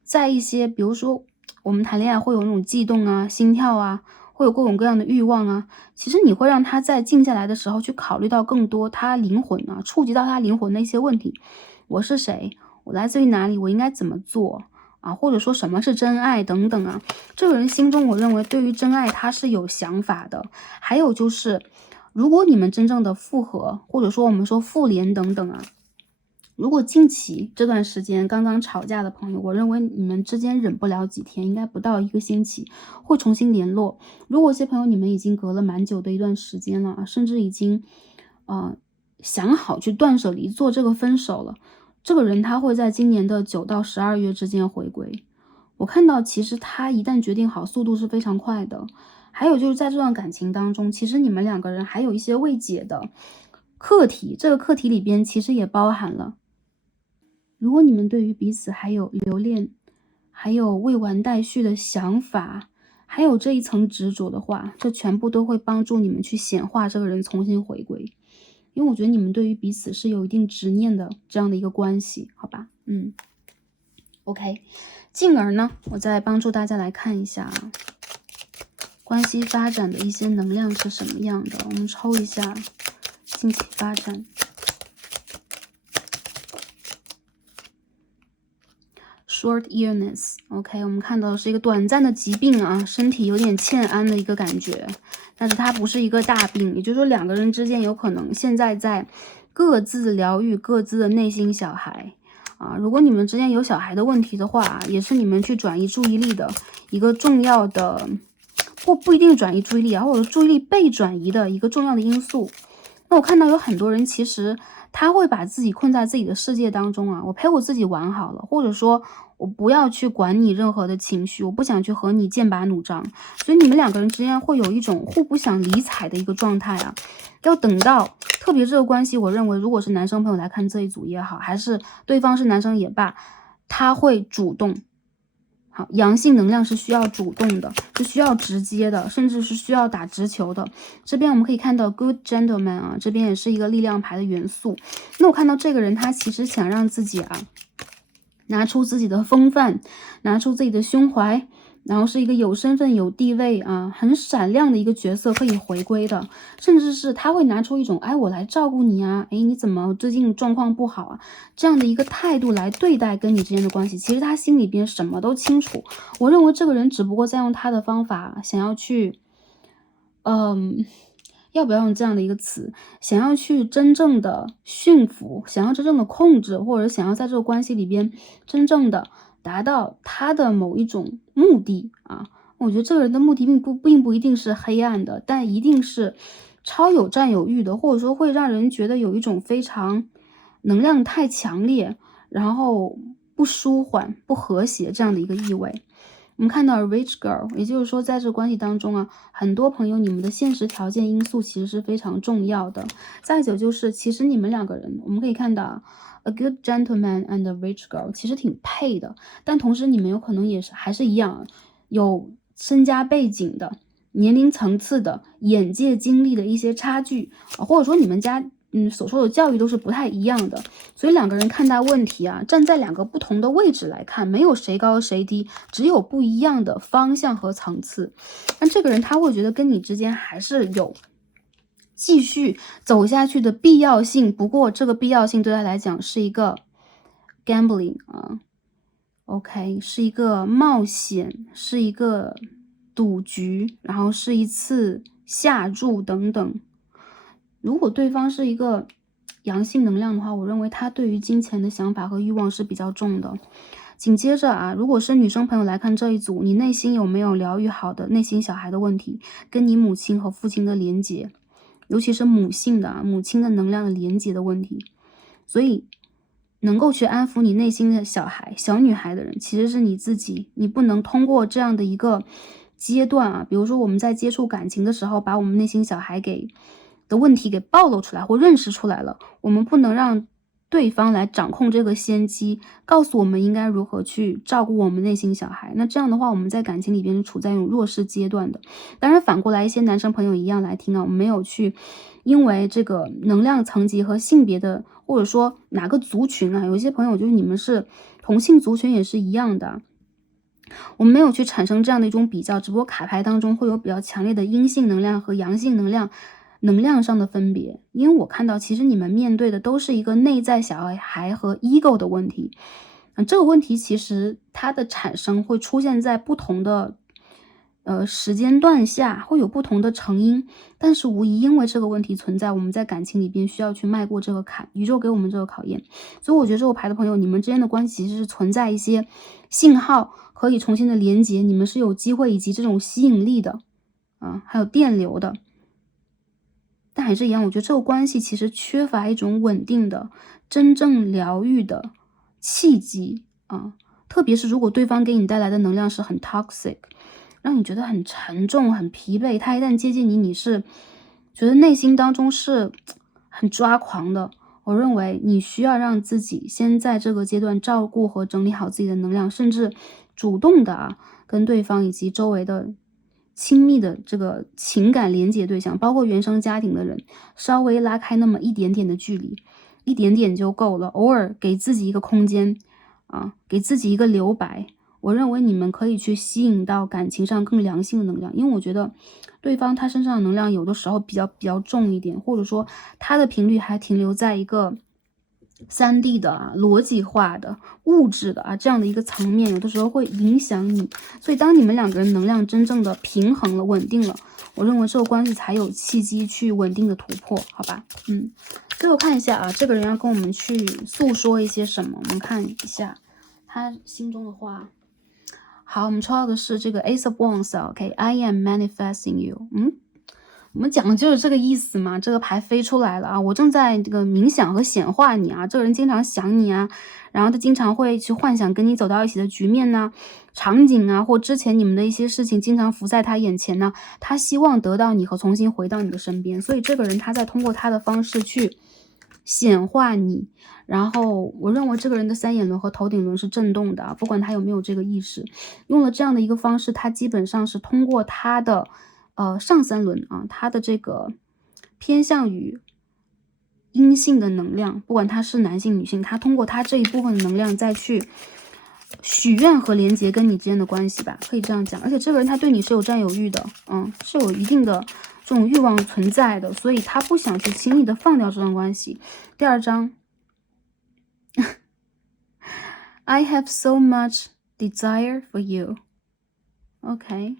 在一些比如说我们谈恋爱会有那种悸动啊、心跳啊，会有各种各样的欲望啊，其实你会让他在静下来的时候去考虑到更多他灵魂啊，触及到他灵魂的一些问题。我是谁？我来自于哪里？我应该怎么做啊？或者说什么是真爱等等啊？这个人心中我认为对于真爱他是有想法的。还有就是如果你们真正的复合，或者说我们说复联等等啊，如果近期这段时间刚刚吵架的朋友，我认为你们之间忍不了几天，应该不到1个星期会重新联络。如果有些朋友你们已经隔了蛮久的一段时间了，甚至已经想好去断舍离做这个分手了，这个人他会在今年的9到12月之间回归。我看到其实他一旦决定好，速度是非常快的。还有就是在这段感情当中，其实你们两个人还有一些未解的课题，这个课题里边其实也包含了，如果你们对于彼此还有留恋，还有未完待续的想法，还有这一层执着的话，这全部都会帮助你们去显化这个人重新回归。因为我觉得你们对于彼此是有一定执念的这样的一个关系，好吧？OK， 进而呢，我再帮助大家来看一下关系发展的一些能量是什么样的。我们抽一下近期发展。Short illness， OK， 我们看到的是一个短暂的疾病啊，身体有点欠安的一个感觉，但是它不是一个大病，也就是说两个人之间有可能现在在各自疗愈各自的内心小孩啊。如果你们之间有小孩的问题的话，也是你们去转移注意力的一个重要的，或不一定转移注意力啊，或者注意力被转移的一个重要的因素。那那我看到有很多人其实他会把自己困在自己的世界当中啊，我陪我自己玩好了，或者说我不要去管你任何的情绪，我不想去和你剑拔弩张，所以你们两个人之间会有一种互不想理睬的一个状态啊。要等到特别这个关系，我认为如果是男生朋友来看这一组也好，还是对方是男生也罢，他会主动。好，阳性能量是需要主动的，是需要直接的，甚至是需要打直球的。这边我们可以看到 Good Gentleman 啊，这边也是一个力量牌的元素。那我看到这个人他其实想让自己啊，拿出自己的风范，拿出自己的胸怀，然后是一个有身份有地位啊，很闪亮的一个角色可以回归的，甚至是他会拿出一种哎我来照顾你啊，哎你怎么最近状况不好啊，这样的一个态度来对待跟你之间的关系。其实他心里边什么都清楚，我认为这个人只不过在用他的方法想要去要不要用这样的一个词？想要去真正的驯服，想要真正的控制，或者想要在这个关系里边真正的达到他的某一种目的啊。我觉得这个人的目的并不一定是黑暗的，但一定是超有占有欲的，或者说会让人觉得有一种非常能量太强烈，然后不舒缓、不和谐这样的一个意味。我们看到 rich girl， 也就是说在这个关系当中啊，很多朋友你们的现实条件因素其实是非常重要的。再者就是其实你们两个人我们可以看到 a good gentleman and a rich girl 其实挺配的，但同时你们有可能也是还是一样有身家背景的、年龄层次的、眼界经历的一些差距或者说你们家所受的教育都是不太一样的，所以两个人看待问题啊，站在两个不同的位置来看，没有谁高谁低，只有不一样的方向和层次。但这个人他会觉得跟你之间还是有继续走下去的必要性，不过这个必要性对他来讲是一个 gambling 啊 ，OK， 是一个冒险，是一个赌局，然后是一次下注等等。如果对方是一个阳性能量的话，我认为他对于金钱的想法和欲望是比较重的。紧接着啊，如果是女生朋友来看这一组，你内心有没有疗愈好的内心小孩的问题，跟你母亲和父亲的连结，尤其是母性的母亲的能量的连结的问题。所以能够去安抚你内心的小孩、小女孩的人，其实是你自己。你不能通过这样的一个阶段啊，比如说我们在接触感情的时候，把我们内心小孩的问题给暴露出来或认识出来了，我们不能让对方来掌控这个先机，告诉我们应该如何去照顾我们内心小孩。那这样的话，我们在感情里边是处在一种弱势阶段的。当然反过来，一些男生朋友一样来听啊，我们没有去因为这个能量层级和性别的，或者说哪个族群啊，有一些朋友就是你们是同性族群也是一样的，我们没有去产生这样的一种比较，只不过卡牌当中会有比较强烈的阴性能量和阳性能量上的分别。因为我看到其实你们面对的都是一个内在小孩和 ego 的问题。这个问题其实它的产生会出现在不同的时间段下，会有不同的成因，但是无疑因为这个问题存在，我们在感情里边需要去迈过这个坎，宇宙给我们这个考验。所以我觉得这个牌的朋友，你们之间的关系其实是存在一些信号可以重新的连接，你们是有机会以及这种吸引力的还有电流的。但还是一样，我觉得这个关系其实缺乏一种稳定的、真正疗愈的契机特别是如果对方给你带来的能量是很 toxic， 让你觉得很沉重、很疲惫，他一旦接近你，你是觉得内心当中是很抓狂的。我认为你需要让自己先在这个阶段照顾和整理好自己的能量，甚至主动的跟对方以及周围的亲密的这个情感连接对象，包括原生家庭的人，稍微拉开那么一点点的距离，一点点就够了。偶尔给自己一个空间给自己一个留白。我认为你们可以去吸引到感情上更良性的能量，因为我觉得对方他身上的能量有的时候比较重一点，或者说他的频率还停留在一个3D 的逻辑化的物质的这样的一个层面，有的时候会影响你。所以当你们两个人能量真正的平衡了、稳定了，我认为这个关系才有契机去稳定的突破，好吧？最后看一下这个人要跟我们去诉说一些什么，我们看一下他心中的话。好，我们抽到的是这个 Ace of Wands，OK，I am manifesting you。我们讲的就是这个意思嘛，这个牌飞出来了啊，我正在这个冥想和显化你啊，这个人经常想你啊，然后他经常会去幻想跟你走到一起的局面呢、场景啊，或之前你们的一些事情经常浮在他眼前呢，他希望得到你和重新回到你的身边，所以这个人他在通过他的方式去显化你，然后我认为这个人的三眼轮和头顶轮是震动的啊，不管他有没有这个意识，用了这样的一个方式，他基本上是通过他的上三轮啊，他的这个偏向于阴性的能量，不管他是男性女性，他通过他这一部分的能量再去许愿和连接跟你之间的关系吧，可以这样讲。而且这个人他对你是有占有欲的，是有一定的这种欲望存在的，所以他不想去轻易的放掉这段关系。第二章I have so much desire for you. OK，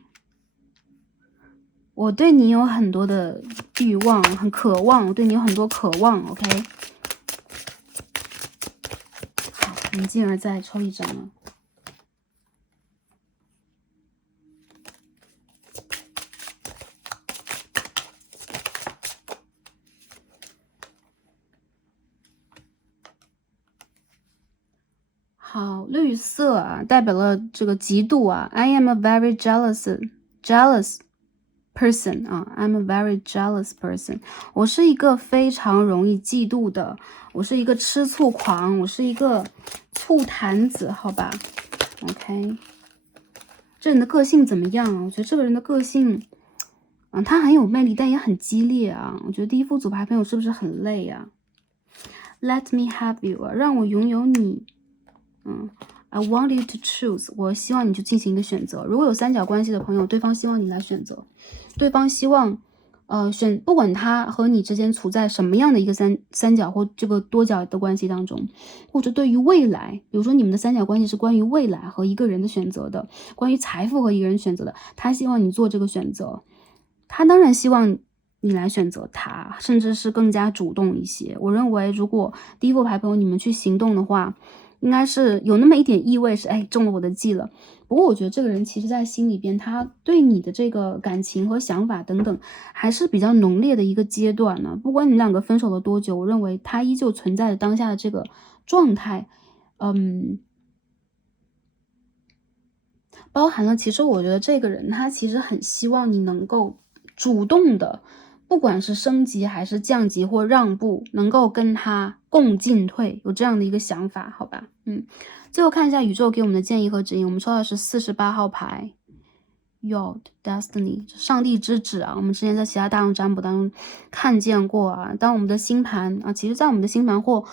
我对你有很多的欲望，很渴望，我对你有很多渴望。OK， 好，我们进而再抽一张了。好，绿色啊，代表了这个嫉妒啊。I am a very jealous person 啊 ，I'm a very jealous person。我是一个非常容易嫉妒的，我是一个吃醋狂，我是一个醋坛子，好吧 ？OK， 这人的个性怎么样啊？我觉得这个人的个性，他很有魅力，但也很激烈啊。我觉得第一副组牌朋友是不是很累啊 ？Let me have you， 让我拥有你。I want you to choose， 我希望你去进行一个选择。如果有三角关系的朋友，对方希望你来选择，对方希望不管他和你之间处在什么样的一个三角或这个多角的关系当中，或者对于未来，比如说你们的三角关系是关于未来和一个人的选择的，关于财富和一个人选择的，他希望你做这个选择，他当然希望你来选择他，甚至是更加主动一些。我认为如果第一副牌朋友你们去行动的话，应该是有那么一点意味是，中了我的计了。不过我觉得这个人其实在心里边，他对你的这个感情和想法等等，还是比较浓烈的一个阶段呢。不管你们两个分手了多久，我认为他依旧存在着当下的这个状态，包含了其实我觉得这个人他其实很希望你能够主动的，不管是升级还是降级或让步，能够跟他共进退，有这样的一个想法，好吧？最后看一下宇宙给我们的建议和指引，我们抽到的是48号牌 Your Destiny， 上帝之指啊，我们之前在其他大众占卜当中看见过啊。当我们的星盘啊，其实在我们的星盘或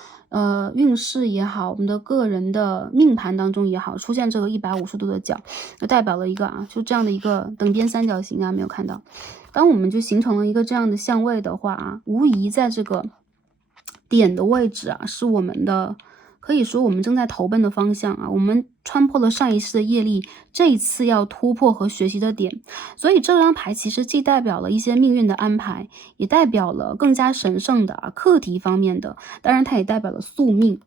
运势也好，我们的个人的命盘当中也好，出现这个150度的角，就代表了一个就这样的一个等边三角形啊，没有看到。当我们就形成了一个这样的相位的话无疑在这个点的位置是我们的，可以说我们正在投奔的方向我们穿破了上一世的业力，这一次要突破和学习的点。所以这张牌其实既代表了一些命运的安排，也代表了更加神圣的课题方面的，当然它也代表了宿命。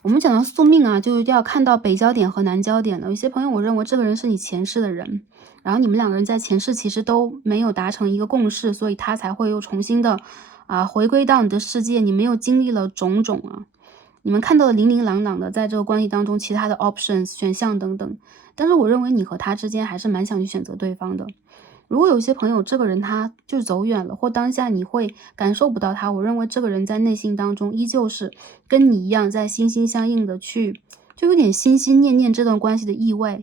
我们讲到宿命就要看到北交点和南交点了。有些朋友我认为这个人是你前世的人，然后你们两个人在前世其实都没有达成一个共识，所以他才会又重新的回归到你的世界，你们又经历了种种你们看到的零零朗朗的在这个关系当中其他的 options 选项等等，但是我认为你和他之间还是蛮想去选择对方的。如果有些朋友这个人他就走远了，或当下你会感受不到他，我认为这个人在内心当中依旧是跟你一样在心心相印的去，就有点心心念念这段关系的意味。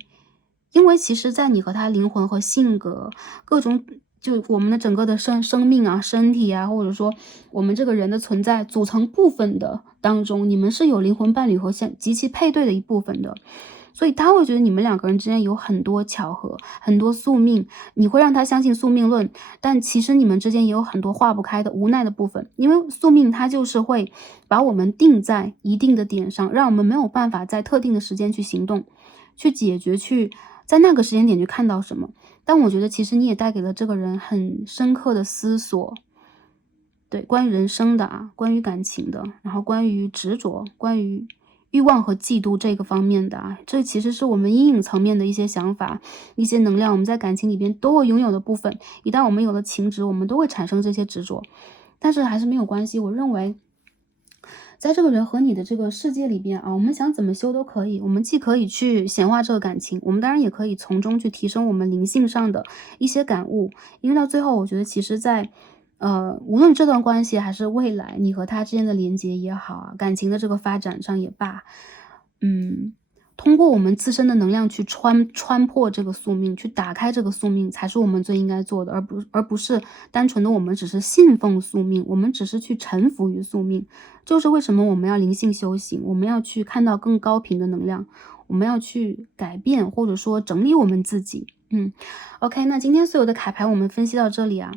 因为其实在你和他灵魂和性格各种，就我们的整个的生命身体或者说我们这个人的存在组成部分的当中，你们是有灵魂伴侣和极其配对的一部分的。所以他会觉得你们两个人之间有很多巧合，很多宿命，你会让他相信宿命论，但其实你们之间也有很多化不开的无奈的部分。因为宿命它就是会把我们定在一定的点上，让我们没有办法在特定的时间去行动，去解决，去在那个时间点去看到什么。但我觉得其实你也带给了这个人很深刻的思索，对，关于人生的关于感情的，然后关于执着，关于欲望和嫉妒这个方面的啊，这其实是我们阴影层面的一些想法、一些能量，我们在感情里边都会拥有的部分。一旦我们有了情执，我们都会产生这些执着，但是还是没有关系。我认为，在这个人和你的这个世界里边啊，我们想怎么修都可以。我们既可以去显化这个感情，我们当然也可以从中去提升我们灵性上的一些感悟。因为到最后，我觉得其实在无论这段关系还是未来你和他之间的连接也好啊，感情的这个发展上也罢，通过我们自身的能量去穿破这个宿命，去打开这个宿命，才是我们最应该做的，而不是单纯的我们只是信奉宿命，我们只是去臣服于宿命。就是为什么我们要灵性修行，我们要去看到更高频的能量，我们要去改变或者说整理我们自己。OK， 那今天所有的卡牌我们分析到这里啊，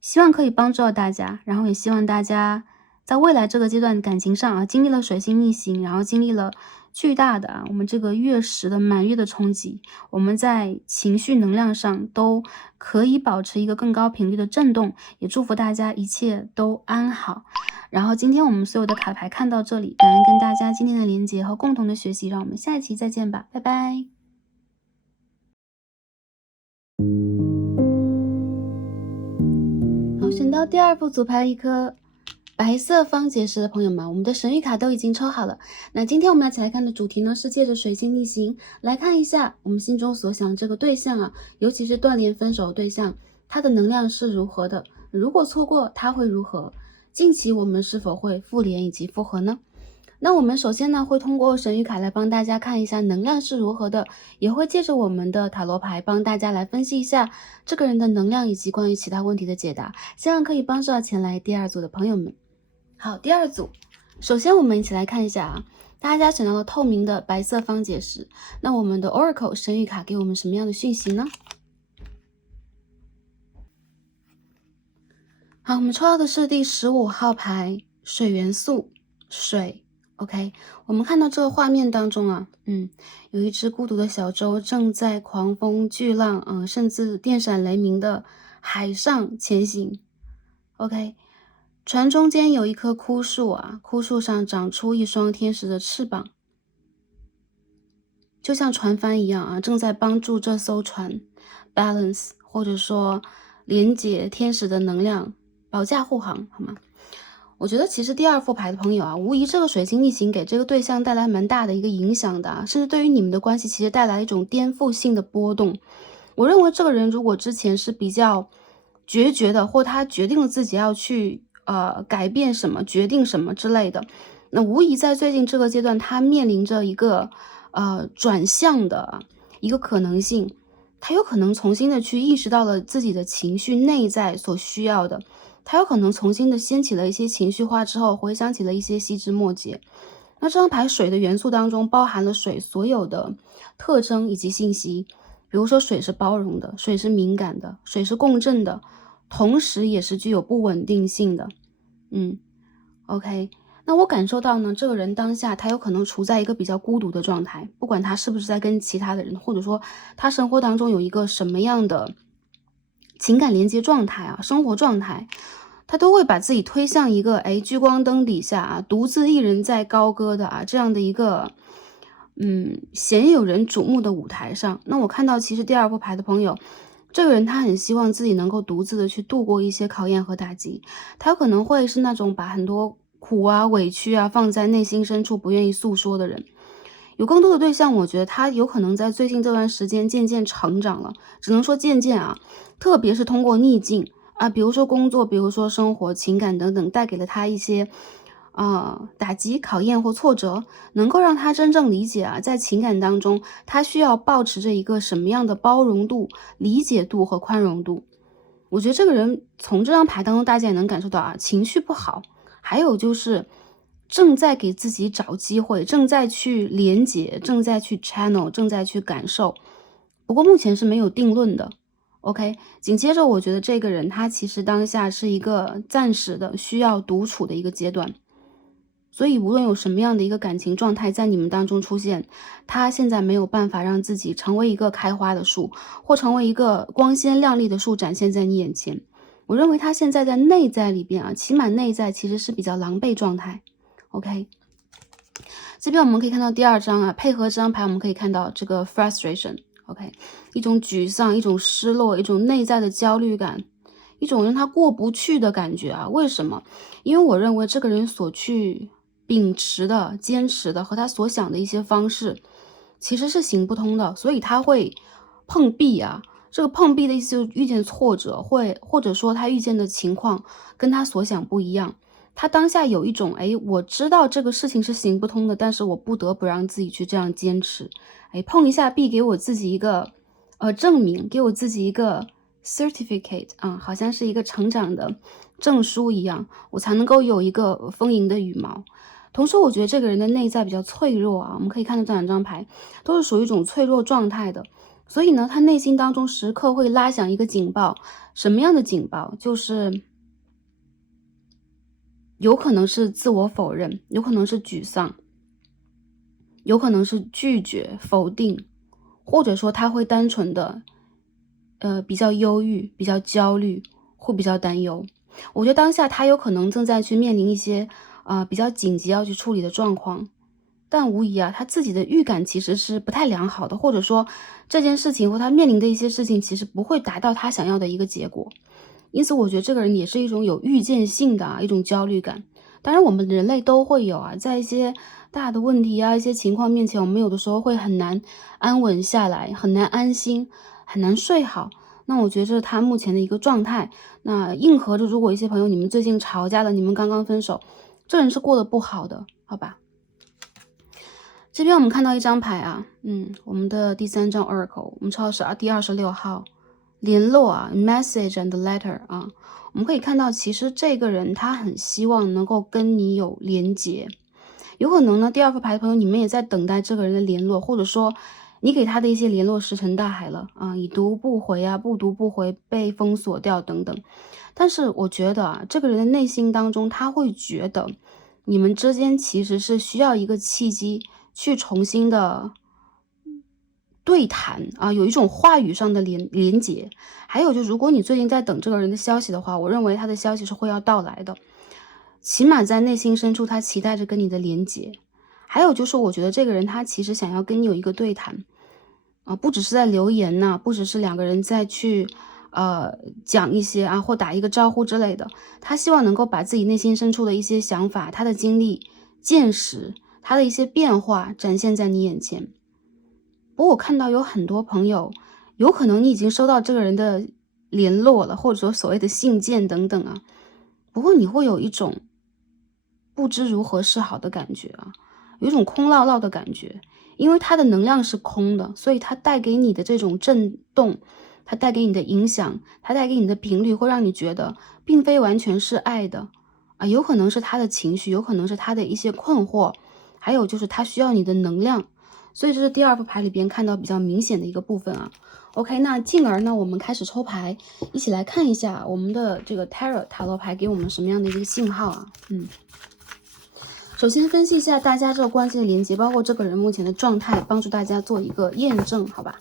希望可以帮助到大家，然后也希望大家在未来这个阶段感情上啊，经历了水星逆行，然后经历了巨大的我们这个月食的满月的冲击，我们在情绪能量上都可以保持一个更高频率的震动，也祝福大家一切都安好。然后今天我们所有的卡牌看到这里，感恩跟大家今天的连接和共同的学习，让我们下一期再见吧，拜拜。好，选到第二副组牌一颗白色方结石的朋友们，我们的神谕卡都已经抽好了。那今天我们要一起来看的主题呢，是借着水星逆行来看一下我们心中所想这个对象啊，尤其是断联分手的对象，他的能量是如何的？如果错过，他会如何？近期我们是否会复联以及复合呢？那我们首先呢，会通过神谕卡来帮大家看一下能量是如何的，也会借着我们的塔罗牌帮大家来分析一下这个人的能量以及关于其他问题的解答，希望可以帮助到前来第二组的朋友们。好，第二组，首先我们一起来看一下啊，大家选到了透明的白色方解石，那我们的 Oracle 神谕卡给我们什么样的讯息呢？好，我们抽到的是第15号牌，水元素，水。OK， 我们看到这个画面当中啊，有一只孤独的小舟正在狂风巨浪，甚至电闪雷鸣的海上前行。OK， 船中间有一棵枯树啊，枯树上长出一双天使的翅膀，就像船帆一样啊，正在帮助这艘船 balance， 或者说连接天使的能量，保驾护航，好吗？我觉得其实第二副牌的朋友啊，无疑这个水星逆行给这个对象带来蛮大的一个影响的，甚至对于你们的关系其实带来一种颠覆性的波动。我认为这个人如果之前是比较决绝的，或他决定了自己要去改变什么，决定什么之类的，那无疑在最近这个阶段，他面临着一个转向的一个可能性，他有可能重新的去意识到了自己的情绪内在所需要的。他有可能重新的掀起了一些情绪化之后，回想起了一些细枝末节。那这张牌水的元素当中包含了水所有的特征以及信息，比如说水是包容的，水是敏感的，水是共振的，同时也是具有不稳定性的。OK， 那我感受到呢，这个人当下他有可能处在一个比较孤独的状态，不管他是不是在跟其他的人，或者说他生活当中有一个什么样的情感连接状态啊，生活状态，他都会把自己推向一个聚光灯底下啊，独自一人在高歌的这样的一个鲜有人瞩目的舞台上。那我看到其实第二副牌的朋友，这个人他很希望自己能够独自的去度过一些考验和打击，他有可能会是那种把很多苦啊委屈啊放在内心深处不愿意诉说的人。有更多的对象，我觉得他有可能在最近这段时间渐渐成长了，只能说渐渐啊，特别是通过逆境比如说工作，比如说生活、情感等等，带给了他一些打击、考验或挫折，能够让他真正理解在情感当中，他需要保持着一个什么样的包容度、理解度和宽容度。我觉得这个人从这张牌当中，大家也能感受到情绪不好，还有就是正在给自己找机会，正在去连接，正在去 channel， 正在去感受。不过目前是没有定论的。OK， 紧接着我觉得这个人他其实当下是一个暂时的需要独处的一个阶段，所以无论有什么样的一个感情状态在你们当中出现，他现在没有办法让自己成为一个开花的树，或成为一个光鲜亮丽的树展现在你眼前。我认为他现在在内在里边起码内在其实是比较狼狈状态。OK，这边我们可以看到第2张啊，配合这张牌，我们可以看到这个 frustration，OK，一种沮丧，一种失落，一种内在的焦虑感，一种让他过不去的感觉啊。为什么？因为我认为这个人所去秉持的、坚持的和他所想的一些方式，其实是行不通的，所以他会碰壁啊。这个碰壁的意思就是遇见挫折，或者说他遇见的情况跟他所想不一样。他当下有一种，我知道这个事情是行不通的，但是我不得不让自己去这样坚持。碰一下壁，给我自己一个证明，给我自己一个 certificate 啊，好像是一个成长的证书一样，我才能够有一个丰盈的羽毛。同时我觉得这个人的内在比较脆弱啊，我们可以看到这2张牌都是属于一种脆弱状态的，所以呢，他内心当中时刻会拉响一个警报。什么样的警报？就是有可能是自我否认，有可能是沮丧，有可能是拒绝、否定，或者说他会单纯的比较忧郁，比较焦虑，会比较担忧。我觉得当下他有可能正在去面临一些比较紧急要去处理的状况，但无疑啊，他自己的预感其实是不太良好的，或者说这件事情或他面临的一些事情其实不会达到他想要的一个结果。因此我觉得这个人也是一种有预见性的一种焦虑感。当然我们人类都会有啊，在一些大的问题啊，一些情况面前，我们有的时候会很难安稳下来，很难安心，很难睡好。那我觉得这是他目前的一个状态。那应和着如果一些朋友你们最近吵架了，你们刚刚分手，这人是过得不好的，好吧？这边我们看到一张牌啊，我们的第3张 Oracle， 我们抽的是第26号，联络啊 ，message and letter 啊，我们可以看到，其实这个人他很希望能够跟你有连结，有可能呢，第2副牌的朋友，你们也在等待这个人的联络，或者说你给他的一些联络石沉大海了啊，已读不回啊，不读不回，被封锁掉等等。但是我觉得啊，这个人的内心当中，他会觉得你们之间其实是需要一个契机去重新的对谈啊，有一种话语上的连结。还有就如果你最近在等这个人的消息的话，我认为他的消息是会要到来的，起码在内心深处他期待着跟你的连结。还有就是我觉得这个人他其实想要跟你有一个对谈啊，不只是在留言呐，不只是2个人再去讲一些或打一个招呼之类的，他希望能够把自己内心深处的一些想法，他的经历、见识，他的一些变化展现在你眼前。不过我看到有很多朋友，有可能你已经收到这个人的联络了，或者说所谓的信件等等啊，不过你会有一种不知如何是好的感觉啊，有一种空落落的感觉，因为它的能量是空的，所以它带给你的这种震动，它带给你的影响，它带给你的频率，会让你觉得并非完全是爱的啊，有可能是他的情绪，有可能是他的一些困惑，还有就是他需要你的能量。所以这是第2副牌里边看到比较明显的一个部分啊。OK， 那进而呢，我们开始抽牌，一起来看一下我们的这个 Tarot 塔罗牌给我们什么样的一个信号啊？首先分析一下大家这个关系的连接，包括这个人目前的状态，帮助大家做一个验证，好吧？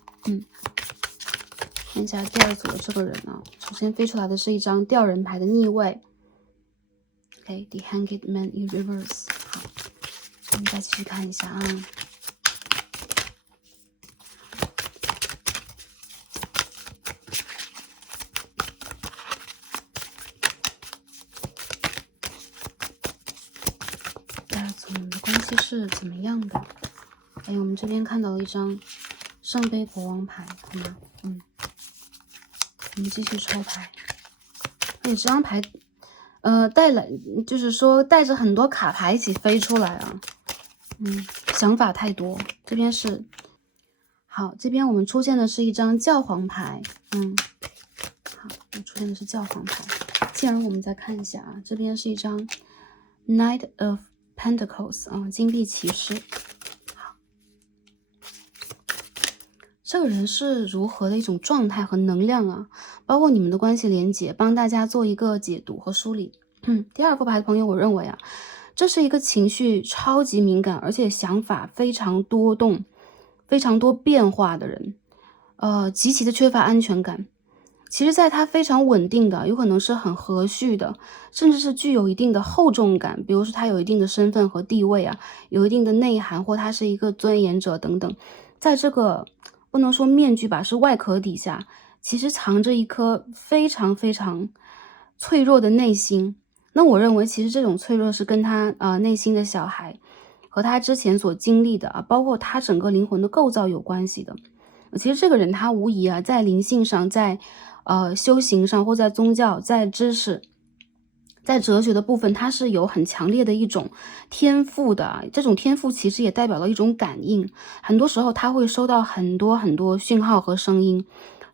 看一下第2组的这个人啊，首先飞出来的是一张吊人牌的逆位。OK，The Hanged Man in Reverse。好，我们再继续看一下啊。关系是怎么样的？我们这边看到了一张圣杯国王牌，好吗？我们继续抽牌。这张牌，就是说带着很多卡牌一起飞出来啊。想法太多。这边是，好，这边我们出现的是一张教皇牌，好，出现的是教皇牌。进而我们再看一下啊，这边是一张 Knight of Pentacles 啊，金币骑士。好，这个人是如何的一种状态和能量啊？包括你们的关系连结，帮大家做一个解读和梳理。第2副牌的朋友，我认为啊，这是一个情绪超级敏感，而且想法非常多动、非常多变化的人，极其的缺乏安全感。其实在他非常稳定的，有可能是很和煦的，甚至是具有一定的厚重感，比如说他有一定的身份和地位啊，有一定的内涵，或他是一个钻研者等等。在这个不能说面具吧，是外壳底下，其实藏着一颗非常非常脆弱的内心。那我认为其实这种脆弱是跟他内心的小孩和他之前所经历的包括他整个灵魂的构造有关系的。其实这个人他无疑在灵性上，在修行上，或在宗教，在知识，在哲学的部分，他是有很强烈的一种天赋的。这种天赋其实也代表了一种感应，很多时候他会收到很多很多讯号和声音，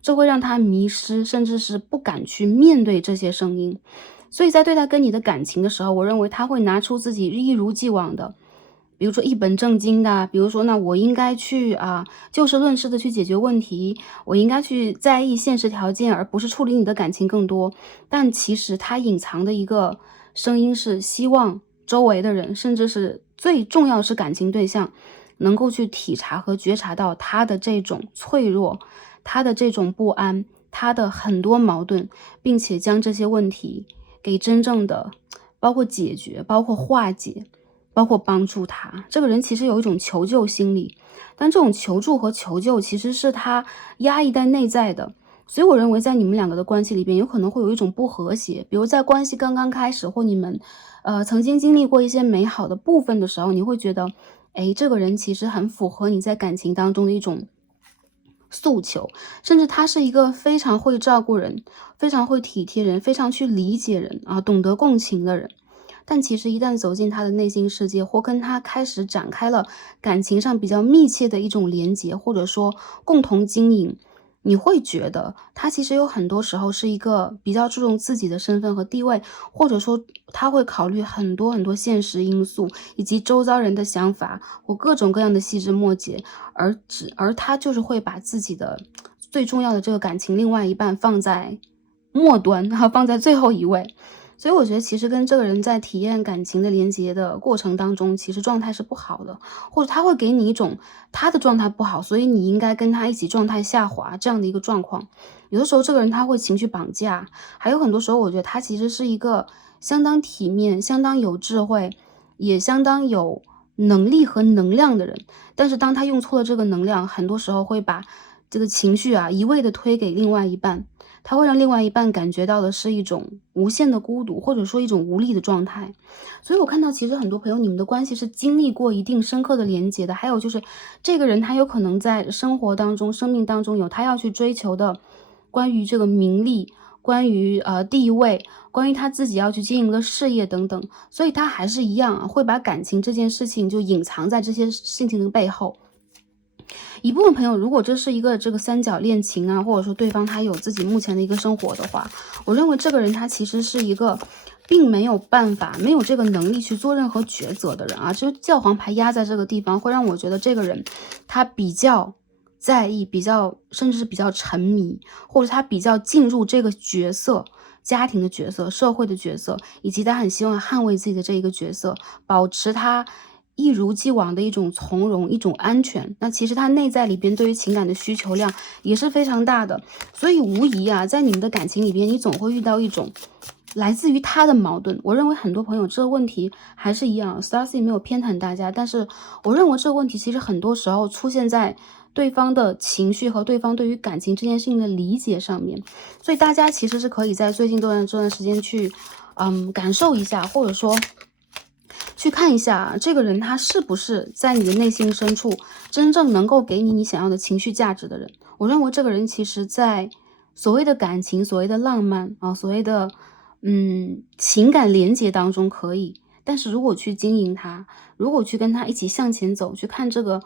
这会让他迷失，甚至是不敢去面对这些声音。所以在对待跟你的感情的时候，我认为他会拿出自己一如既往的，比如说一本正经的，比如说那我应该去就事论事的去解决问题，我应该去在意现实条件，而不是处理你的感情更多。但其实他隐藏的一个声音是希望周围的人，甚至是最重要的是感情对象，能够去体察和觉察到他的这种脆弱，他的这种不安，他的很多矛盾，并且将这些问题给真正的包括解决，包括化解，包括帮助他。这个人其实有一种求救心理，但这种求助和求救其实是他压抑在内在的。所以我认为在你们两个的关系里边，有可能会有一种不和谐，比如在关系刚刚开始，或你们曾经经历过一些美好的部分的时候，你会觉得这个人其实很符合你在感情当中的一种诉求，甚至他是一个非常会照顾人，非常会体贴人，非常去理解人懂得共情的人。但其实一旦走进他的内心世界，或跟他开始展开了感情上比较密切的一种连结，或者说共同经营，你会觉得他其实有很多时候是一个比较注重自己的身份和地位，或者说他会考虑很多很多现实因素，以及周遭人的想法或各种各样的细枝末节，而他就是会把自己的最重要的这个感情另外一半放在末端，放在最后一位。所以我觉得其实跟这个人在体验感情的连接的过程当中，其实状态是不好的，或者他会给你一种他的状态不好，所以你应该跟他一起状态下滑这样的一个状况。有的时候这个人他会情绪绑架，还有很多时候我觉得他其实是一个相当体面、相当有智慧，也相当有能力和能量的人，但是当他用错了这个能量，很多时候会把这个情绪一味的推给另外一半，他会让另外一半感觉到的是一种无限的孤独，或者说一种无力的状态。所以我看到其实很多朋友你们的关系是经历过一定深刻的连接的，还有就是这个人他有可能在生活当中、生命当中有他要去追求的关于这个名利，关于地位，关于他自己要去经营的事业等等，所以他还是一样会把感情这件事情就隐藏在这些事情的背后。一部分朋友，如果这是一个这个三角恋情或者说对方他有自己目前的一个生活的话，我认为这个人他其实是一个并没有办法、没有这个能力去做任何抉择的人就是教皇牌压在这个地方，会让我觉得这个人他比较在意，甚至是比较沉迷，或者他比较进入这个角色。家庭的角色、社会的角色，以及他很希望捍卫自己的这一个角色，保持他一如既往的一种从容、一种安全。那其实他内在里边对于情感的需求量也是非常大的，所以无疑在你们的感情里边，你总会遇到一种来自于他的矛盾。我认为很多朋友这个问题还是一样 ，Starcy 没有偏袒大家，但是我认为这个问题其实很多时候出现在对方的情绪和对方对于感情这件事情的理解上面，所以大家其实是可以在最近这段时间去感受一下，或者说去看一下这个人他是不是在你的内心深处真正能够给你想要的情绪价值的人。我认为这个人其实在所谓的感情、所谓的浪漫所谓的情感连接当中可以，但是如果去经营他，如果去跟他一起向前走，去看这个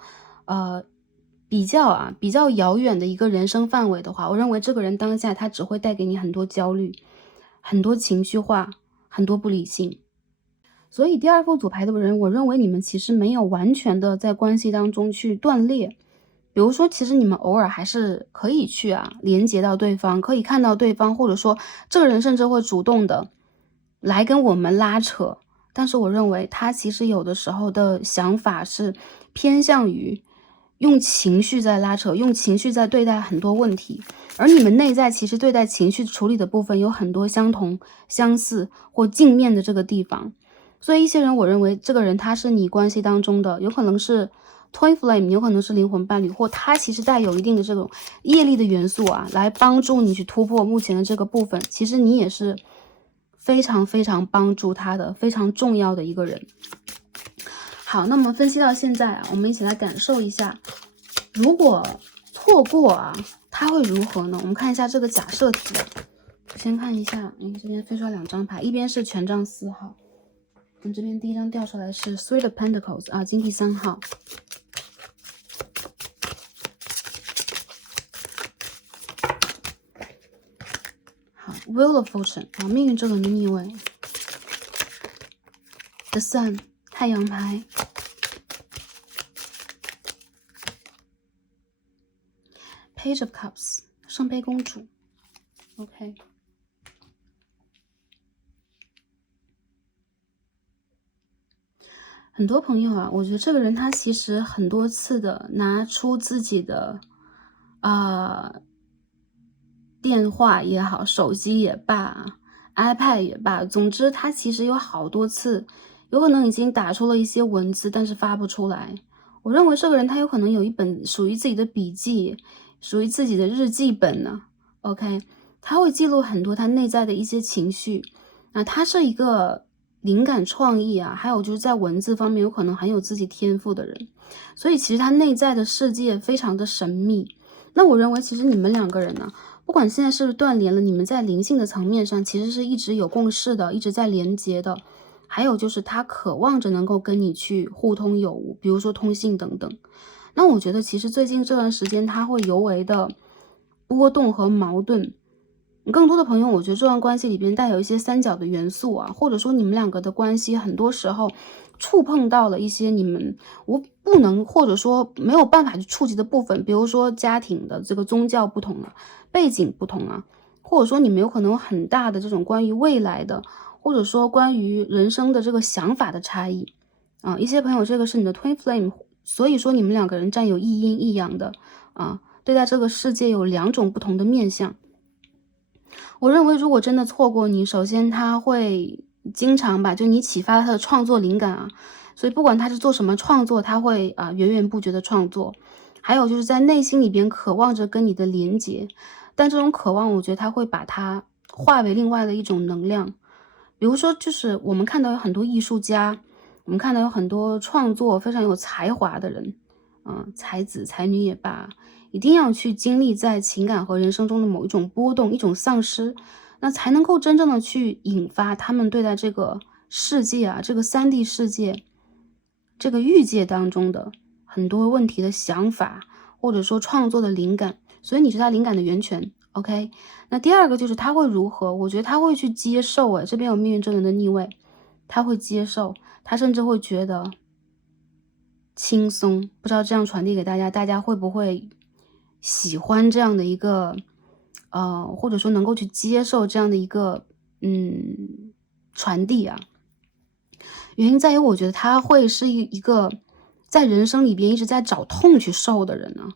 比较遥远的一个人生范围的话，我认为这个人当下他只会带给你很多焦虑，很多情绪化，很多不理性。所以第二副组牌的人，我认为你们其实没有完全的在关系当中去断裂。比如说其实你们偶尔还是可以去连接到对方，可以看到对方，或者说这个人甚至会主动的来跟我们拉扯。但是我认为他其实有的时候的想法是偏向于用情绪在拉扯，用情绪在对待很多问题。而你们内在其实对待情绪处理的部分有很多相同、相似或镜面的这个地方。所以一些人，我认为这个人他是你关系当中的，有可能是 twin flame， 有可能是灵魂伴侣，或他其实带有一定的这种业力的元素啊，来帮助你去突破目前的这个部分。其实你也是非常非常帮助他的，非常重要的一个人。好，那么分析到现在啊，我们一起来感受一下，如果错过啊，他会如何呢？我们看一下这个假设题。先看一下，这边飞出来2张牌，一边是权杖4号，我们这边第一张掉出来是 Three of Pentacles 啊，金币3号。好 ，Wheel of Fortune 啊，命运之轮的逆位 ，The Sun 太阳牌。Page of Cups 圣杯公主 ，OK。很多朋友啊，我觉得这个人他其实很多次的拿出自己的电话也好，手机也罢 ，iPad 也罢，总之他其实有好多次，有可能已经打出了一些文字，但是发不出来。我认为这个人他有可能有一本属于自己的笔记，属于自己的日记本呢。OK， 他会记录很多他内在的一些情绪。那他是一个灵感创意啊，还有就是在文字方面有可能很有自己天赋的人，所以其实他内在的世界非常的神秘。那我认为其实你们2个人呢，不管现在是不是断联了，你们在灵性的层面上其实是一直有共识的，一直在连接的。还有就是他渴望着能够跟你去互通有无，比如说通信等等。那我觉得其实最近这段时间他会尤为的波动和矛盾。更多的朋友，我觉得这段关系里边带有一些三角的元素啊，或者说你们2个的关系很多时候触碰到了一些你们不能或者说没有办法去触及的部分，比如说家庭的这个宗教不同啊，背景不同啊，或者说你们有可能有很大的这种关于未来的，或者说关于人生的这个想法的差异啊。一些朋友这个是你的 twin flame， 所以说你们2个人占有一阴一阳的啊，对待这个世界有2种不同的面向。我认为如果真的错过你，首先他会经常吧，就你启发他的创作灵感啊，所以不管他是做什么创作，他会源源不绝的创作。还有就是在内心里边渴望着跟你的连接，但这种渴望我觉得他会把它化为另外的一种能量。比如说就是我们看到有很多艺术家，我们看到有很多创作非常有才华的人，才子才女也罢，一定要去经历在情感和人生中的某一种波动，一种丧失，那才能够真正的去引发他们对待这个世界啊，这个3D 世界，这个欲界当中的很多问题的想法，或者说创作的灵感。所以你是他灵感的源泉。OK， 那第二个就是他会如何？我觉得他会去接受，这边有命运之轮的逆位，他会接受，他甚至会觉得轻松。不知道这样传递给大家，大家会不会喜欢这样的一个或者说能够去接受这样的一个传递啊？原因在于我觉得他会是一个在人生里边一直在找痛去受的人呢。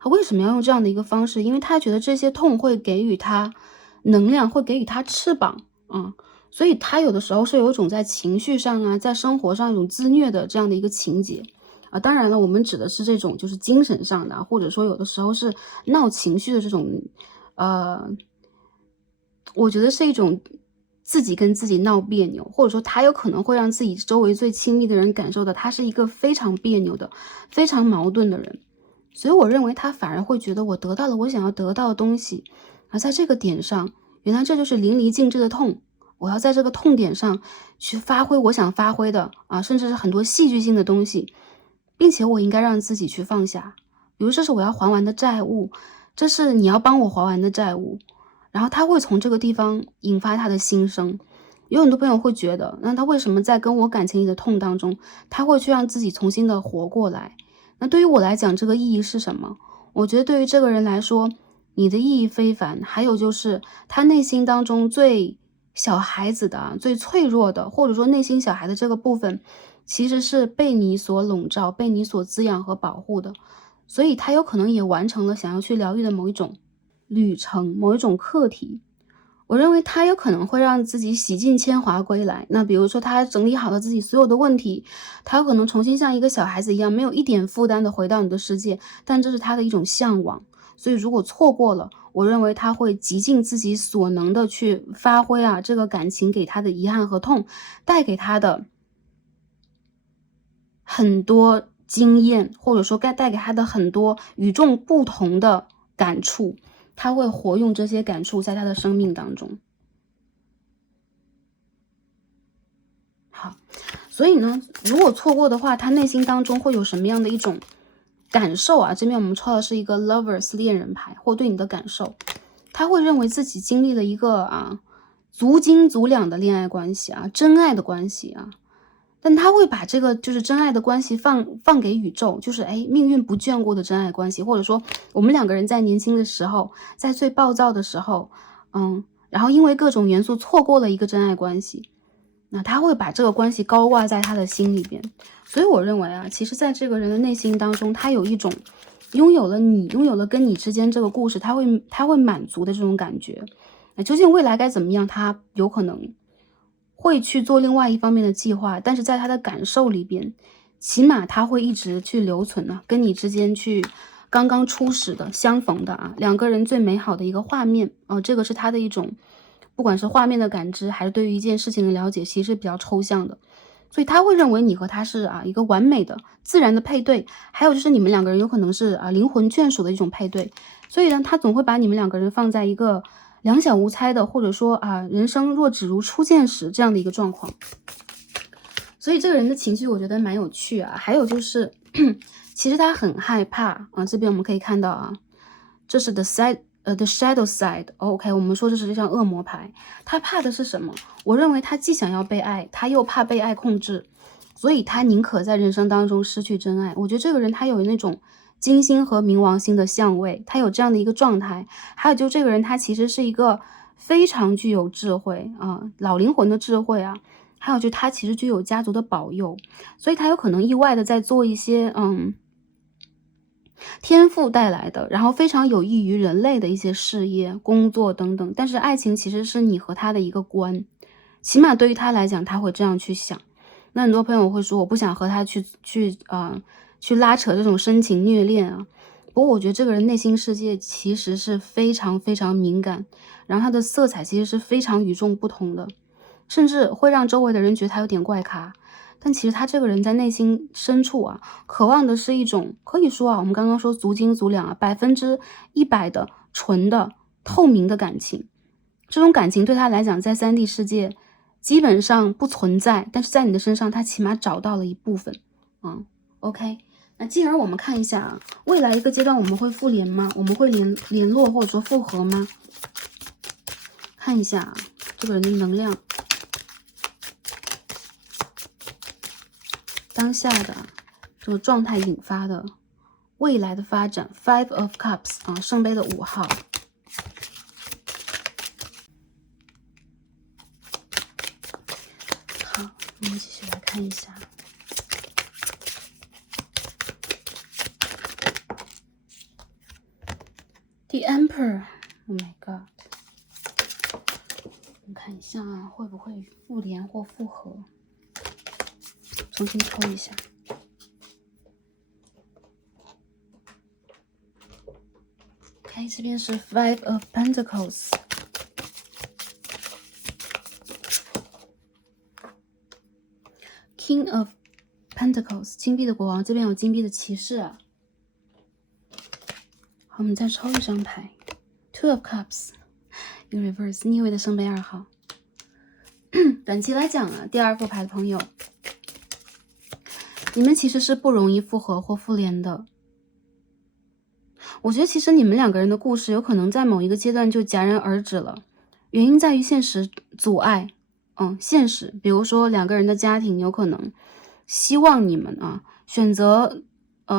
他为什么要用这样的一个方式？因为他觉得这些痛会给予他能量，会给予他翅膀所以他有的时候是有一种在情绪上啊，在生活上一种自虐的这样的一个情节当然了，我们指的是这种就是精神上的，或者说有的时候是闹情绪的这种我觉得是一种自己跟自己闹别扭，或者说他有可能会让自己周围最亲密的人感受到他是一个非常别扭的、非常矛盾的人。所以我认为他反而会觉得我得到了我想要得到的东西，而在这个点上，原来这就是淋漓尽致的痛。我要在这个痛点上去发挥我想发挥的甚至是很多戏剧性的东西，并且我应该让自己去放下。比如这是我要还完的债务，这是你要帮我还完的债务，然后他会从这个地方引发他的心声。有很多朋友会觉得，那他为什么在跟我感情里的痛当中，他会去让自己重新的活过来？那对于我来讲，这个意义是什么？我觉得对于这个人来说，你的意义非凡。还有就是他内心当中最小孩子的、最脆弱的，或者说内心小孩的这个部分，其实是被你所笼罩、被你所滋养和保护的。所以他有可能也完成了想要去疗愈的某一种旅程、某一种课题，我认为他有可能会让自己洗尽铅华归来。那比如说他整理好了自己所有的问题，他有可能重新像一个小孩子一样，没有一点负担的回到你的世界，但这是他的一种向往。所以如果错过了，我认为他会极尽自己所能的去发挥这个感情给他的遗憾和痛，带给他的很多经验，或者说该带给他的很多与众不同的感触，他会活用这些感触在他的生命当中。好，所以呢，如果错过的话，他内心当中会有什么样的一种感受这边我们抽的是一个 lovers 恋人牌，或对你的感受，他会认为自己经历了一个足斤足两的恋爱关系真爱的关系但他会把这个就是真爱的关系放给宇宙，就是命运不眷顾的真爱关系，或者说我们两个人在年轻的时候，在最暴躁的时候，然后因为各种元素错过了一个真爱关系，那他会把这个关系高挂在他的心里边。所以我认为其实在这个人的内心当中，他有一种拥有了跟你之间这个故事，他会满足的这种感觉。那究竟未来该怎么样，他有可能会去做另外一方面的计划，但是在他的感受里边，起码他会一直去留存跟你之间去刚刚初始的相逢的两个人最美好的一个画面这个是他的一种不管是画面的感知，还是对于一件事情的了解，其实是比较抽象的。所以他会认为你和他是一个完美的自然的配对，还有就是你们两个人有可能是灵魂眷属的一种配对。所以呢，他总会把你们两个人放在一个两小无猜的，或者说人生若只如初见时这样的一个状况。所以这个人的情绪我觉得蛮有趣还有就是其实他很害怕这边我们可以看到这是 the shadow side。OK， 我们说这是一张恶魔牌。他怕的是什么？我认为他既想要被爱，他又怕被爱控制，所以他宁可在人生当中失去真爱。我觉得这个人他有那种金星和冥王星的相位，他有这样的一个状态。还有就这个人他其实是一个非常具有智慧老灵魂的智慧还有就他其实具有家族的保佑，所以他有可能意外的在做一些天赋带来的，然后非常有益于人类的一些事业、工作等等。但是爱情其实是你和他的一个关，起码对于他来讲，他会这样去想。那很多朋友会说，我不想和他去拉扯这种深情虐恋不过我觉得这个人内心世界其实是非常非常敏感，然后他的色彩其实是非常与众不同的，甚至会让周围的人觉得他有点怪咖。但其实他这个人在内心深处渴望的是一种可以说我们刚刚说足斤足两100%的纯的透明的感情。这种感情对他来讲，在3D 世界基本上不存在，但是在你的身上，他起码找到了一部分OK， 那进而我们看一下未来一个阶段我们会复联吗？我们会联络或者说复合吗？看一下这个人的能量。当下的这个状态引发的未来的发展 ，Five of Cups 圣杯的5号。好，我们继续来看一下。The Emperor，Oh my God， 我们看一下会不会复联或复合。重新抽一下。OK， 这边是 Five of Pentacles， King of Pentacles， 金币的国王，这边有金币的骑士好，我们再抽一张牌 ，Two of Cups， in reverse， 逆位的圣杯2号。短期来讲第2副牌的朋友，你们其实是不容易复合或复联的。我觉得其实你们两个人的故事有可能在某一个阶段就戛然而止了，原因在于现实阻碍。现实，比如说两个人的家庭有可能希望你们选择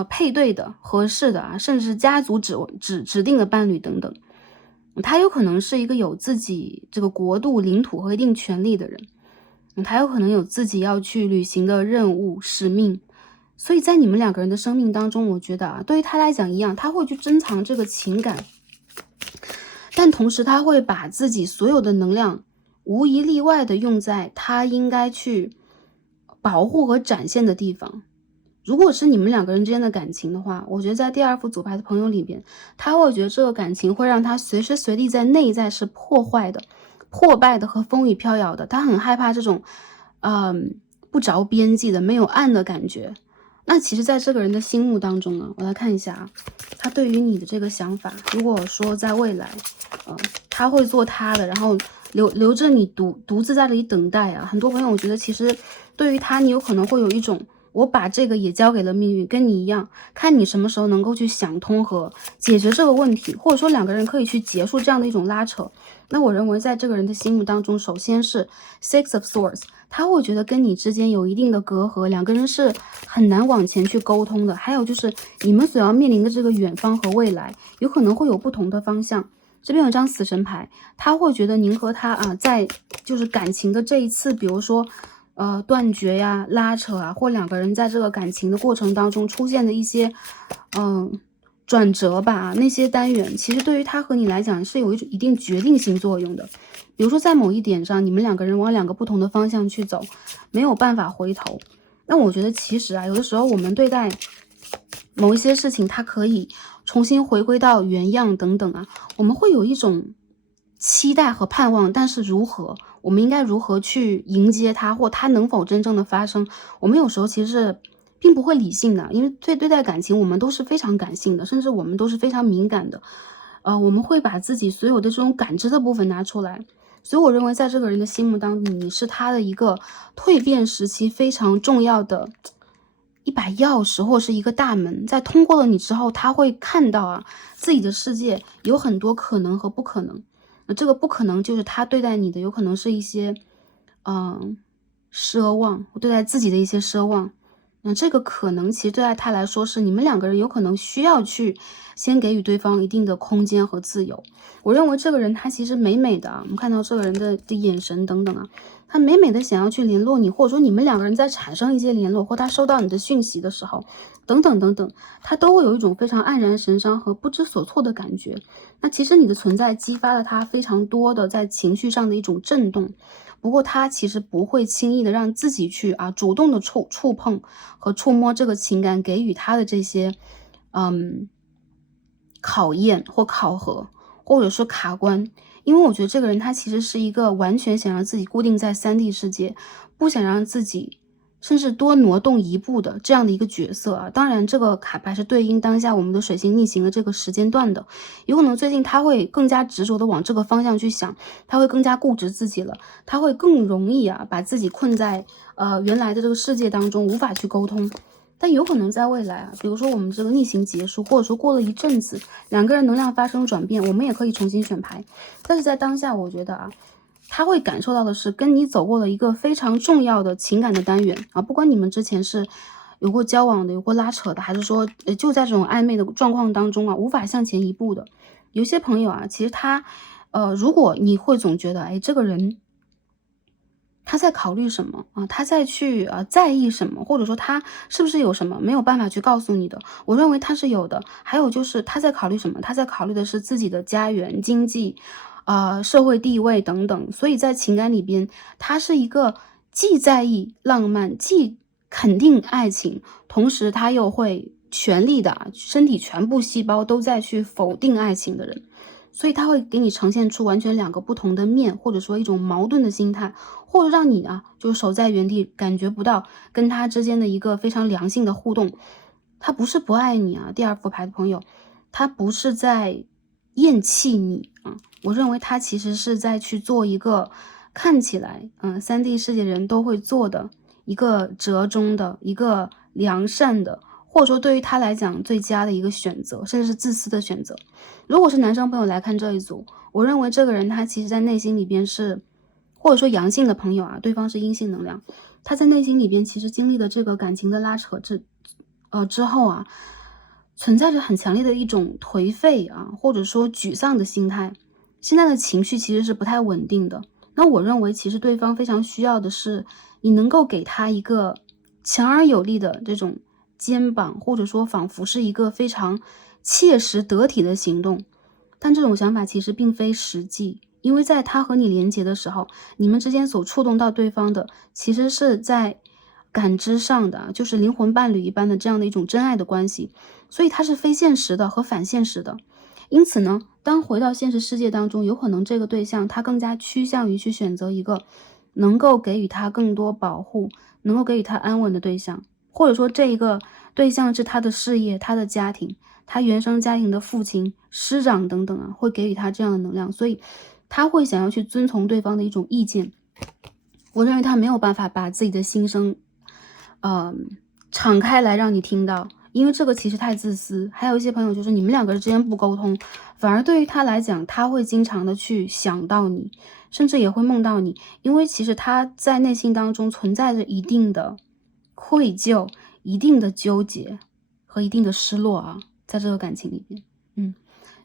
配对的、合适的甚至家族指定的伴侣等等。他有可能是一个有自己这个国度、领土和一定权利的人。他有可能有自己要去履行的任务、使命，所以在你们两个人的生命当中，我觉得对于他来讲一样，他会去珍藏这个情感，但同时他会把自己所有的能量无一例外的用在他应该去保护和展现的地方。如果是你们两个人之间的感情的话，我觉得在第二副组牌的朋友里边，他会觉得这个感情会让他随时随地在内在是破坏的、破败的和风雨飘摇的。他很害怕这种不着边际的没有岸的感觉。那其实在这个人的心目当中呢，我来看一下啊，他对于你的这个想法，如果说在未来他会做他的，然后留着你独自在这里等待啊。很多朋友我觉得其实对于他，你有可能会有一种我把这个也交给了命运，跟你一样，看你什么时候能够去想通和解决这个问题，或者说两个人可以去结束这样的一种拉扯。那我认为在这个人的心目当中，首先是 Six of Swords， 他会觉得跟你之间有一定的隔阂，两个人是很难往前去沟通的。还有就是你们所要面临的这个远方和未来，有可能会有不同的方向。这边有张死神牌，他会觉得您和他啊，在就是感情的这一次，比如说断绝呀、拉扯啊，或两个人在这个感情的过程当中出现的一些转折吧，那些单元其实对于他和你来讲是有一定决定性作用的。比如说在某一点上，你们两个人往两个不同的方向去走，没有办法回头。那我觉得其实啊，有的时候我们对待某一些事情，它可以重新回归到原样等等啊，我们会有一种期待和盼望，但是我们应该如何去迎接它，或它能否真正的发生，我们有时候其实是并不会理性的，因为对待感情我们都是非常感性的，甚至我们都是非常敏感的，我们会把自己所有的这种感知的部分拿出来。所以我认为在这个人的心目当中，你是他的一个蜕变时期非常重要的一把钥匙，或是一个大门。在通过了你之后，他会看到啊，自己的世界有很多可能和不可能。这个不可能就是他对待你的有可能是一些奢望，对待自己的一些奢望。那这个可能其实对待他来说是你们两个人有可能需要去先给予对方一定的空间和自由。我认为这个人他其实美美的啊，我们看到这个人的眼神等等啊，他美美的想要去联络你，或者说你们两个人在产生一些联络，或他收到你的讯息的时候，等等等等，他都会有一种非常黯然神伤和不知所措的感觉。那其实你的存在激发了他非常多的在情绪上的一种震动。不过他其实不会轻易的让自己去主动的触碰和触摸这个情感给予他的这些考验或考核，或者说卡关。因为我觉得这个人他其实是一个完全想让自己固定在3D 世界，不想让自己甚至多挪动一步的这样的一个角色啊。当然这个卡牌是对应当下我们的水星逆行的这个时间段的，有可能最近他会更加执着的往这个方向去想，他会更加固执自己了，他会更容易把自己困在原来的这个世界当中，无法去沟通。但有可能在未来比如说我们这个逆行结束，或者说过了一阵子，两个人能量发生转变，我们也可以重新选牌。但是在当下我觉得他会感受到的是跟你走过了一个非常重要的情感的单元不管你们之前是有过交往的，有过拉扯的，还是说就在这种暧昧的状况当中无法向前一步的。有些朋友其实他如果你会总觉得这个人他在考虑什么他在去在意什么，或者说他是不是有什么没有办法去告诉你的，我认为他是有的。还有就是他在考虑什么，他在考虑的是自己的家园、经济社会地位等等。所以在情感里边，他是一个既在意浪漫，既肯定爱情，同时他又会全力的身体全部细胞都在去否定爱情的人。所以他会给你呈现出完全两个不同的面，或者说一种矛盾的心态，或者让你就守在原地，感觉不到跟他之间的一个非常良性的互动。他不是不爱你第二副牌的朋友，他不是在厌弃你我认为他其实是在去做一个看起来3D 世界人都会做的一个折中的一个良善的，或者说对于他来讲最佳的一个选择，甚至是自私的选择。如果是男生朋友来看这一组，我认为这个人他其实在内心里边是，或者说阳性的朋友对方是阴性能量，他在内心里边其实经历了这个感情的拉扯之后存在着很强烈的一种颓废或者说沮丧的心态，现在的情绪其实是不太稳定的。那我认为其实对方非常需要的是你能够给他一个强而有力的这种肩膀，或者说仿佛是一个非常切实得体的行动。但这种想法其实并非实际，因为在他和你连结的时候，你们之间所触动到对方的，其实是在感知上的，就是灵魂伴侣一般的这样的一种真爱的关系，所以它是非现实的和反现实的。因此呢，当回到现实世界当中，有可能这个对象他更加趋向于去选择一个能够给予他更多保护，能够给予他安稳的对象，或者说这一个对象是他的事业、他的家庭、他原生家庭的父亲、师长等等啊，会给予他这样的能量，所以他会想要去遵从对方的一种意见。我认为他没有办法把自己的心声敞开来让你听到，因为这个其实太自私。还有一些朋友就是你们两个人之间不沟通，反而对于他来讲，他会经常的去想到你，甚至也会梦到你，因为其实他在内心当中存在着一定的愧疚、一定的纠结和一定的失落啊，在这个感情里面。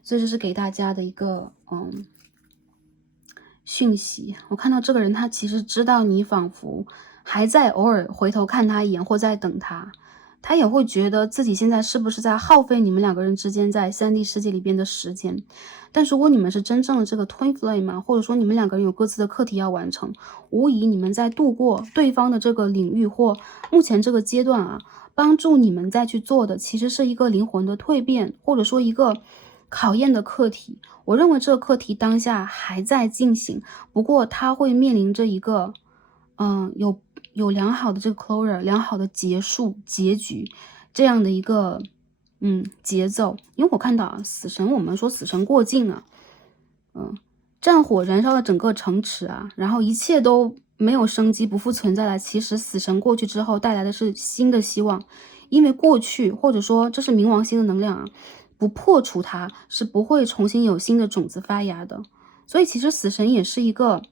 所以这是给大家的一个讯息。我看到这个人他其实知道你仿佛还在偶尔回头看他一眼，或在等他，他也会觉得自己现在是不是在耗费你们两个人之间在3D 世界里边的时间。但如果你们是真正的这个 Twin Flame 或者说你们两个人有各自的课题要完成，无疑你们在度过对方的这个领域或目前这个阶段啊，帮助你们再去做的其实是一个灵魂的蜕变，或者说一个考验的课题。我认为这个课题当下还在进行，不过它会面临着一个有良好的这个 closure， 良好的结束结局这样的一个节奏。因为我看到啊，死神，我们说死神过境啊，战火燃烧了整个城池啊，然后一切都没有生机，不复存在了。其实死神过去之后带来的是新的希望，因为过去或者说这是冥王星的能量啊，不破除它是不会重新有新的种子发芽的。所以其实死神也是一个，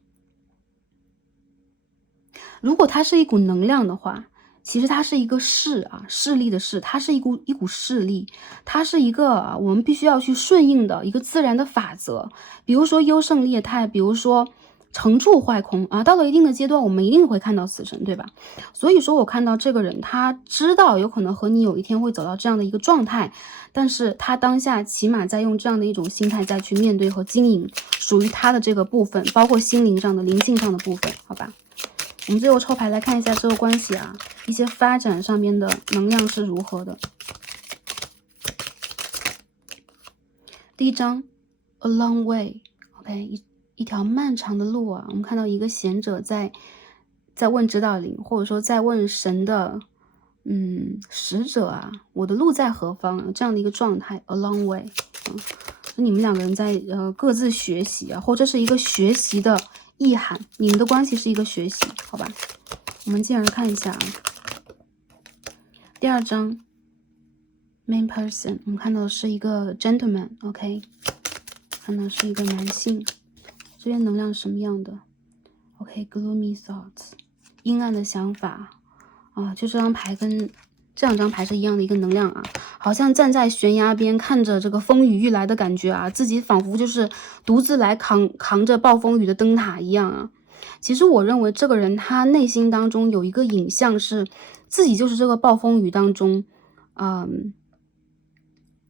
如果它是一股能量的话，其实它是一个势力的势，它是一股势力，它是一个我们必须要去顺应的一个自然的法则。比如说优胜劣汰，比如说成住坏空啊，到了一定的阶段，我们一定会看到死神，对吧？所以说我看到这个人，他知道有可能和你有一天会走到这样的一个状态，但是他当下起码在用这样的一种心态再去面对和经营属于他的这个部分，包括心灵上的、灵性上的部分，好吧？我们最后抽牌来看一下这个关系啊，一些发展上面的能量是如何的。第一张 A long way， OK， 一条漫长的路啊。我们看到一个贤者在问指导灵，或者说在问神的使者啊，我的路在何方，这样的一个状态 A long way。你们两个人在各自学习啊，或者是一个学习的意涵，你们的关系是一个学习，好吧？我们进而看一下啊，第二章 Main person， 我们看到的是一个 gentleman，OK， 看到是一个男性，这边能量是什么样的 ？OK，gloomy thoughts， 阴暗的想法啊，就这张牌跟这两张牌是一样的一个能量啊，好像站在悬崖边看着这个风雨欲来的感觉啊，自己仿佛就是独自来扛着暴风雨的灯塔一样啊。其实我认为这个人他内心当中有一个影像是自己就是这个暴风雨当中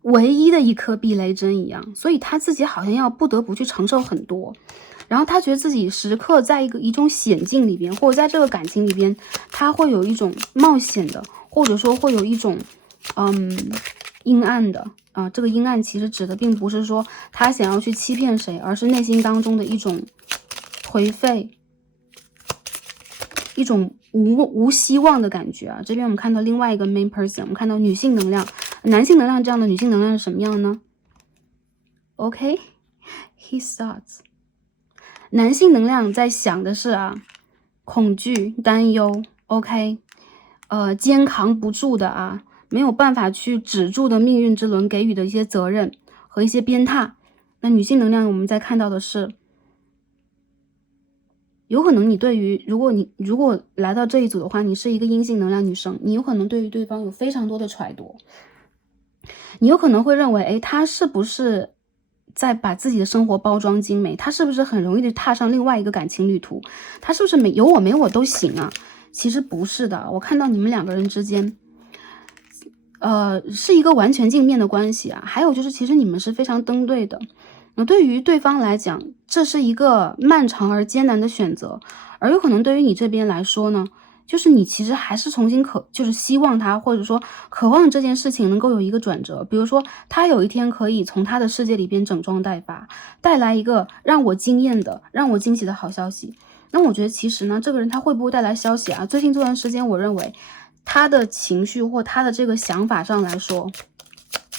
唯一的一颗避雷针一样，所以他自己好像要不得不去承受很多，然后他觉得自己时刻在一种险境里边，或者在这个感情里边，他会有一种冒险的，或者说会有一种阴暗的啊。这个阴暗其实指的并不是说他想要去欺骗谁，而是内心当中的一种颓废，一种无希望的感觉啊。这边我们看到另外一个 main person， 我们看到女性能量、男性能量这样的女性能量是什么样呢 ？OK， he starts。男性能量在想的是啊，恐惧、担忧 ，OK， 肩扛不住的啊，没有办法去止住的命运之轮给予的一些责任和一些鞭挞。那女性能量我们在看到的是，有可能你对于如果来到这一组的话，你是一个阴性能量女生，你有可能对于对方有非常多的揣度，你有可能会认为，哎，他是不是在把自己的生活包装精美，他是不是很容易的踏上另外一个感情旅途，他是不是有我没我都行啊？其实不是的，我看到你们两个人之间是一个完全镜面的关系啊。还有就是其实你们是非常登对的，那对于对方来讲，这是一个漫长而艰难的选择，而有可能对于你这边来说呢，就是你其实还是重新就是希望他，或者说渴望这件事情能够有一个转折。比如说，他有一天可以从他的世界里边整装待发，带来一个让我惊艳的、让我惊喜的好消息。那我觉得其实呢，这个人他会不会带来消息啊？最近这段时间，我认为他的情绪或他的这个想法上来说，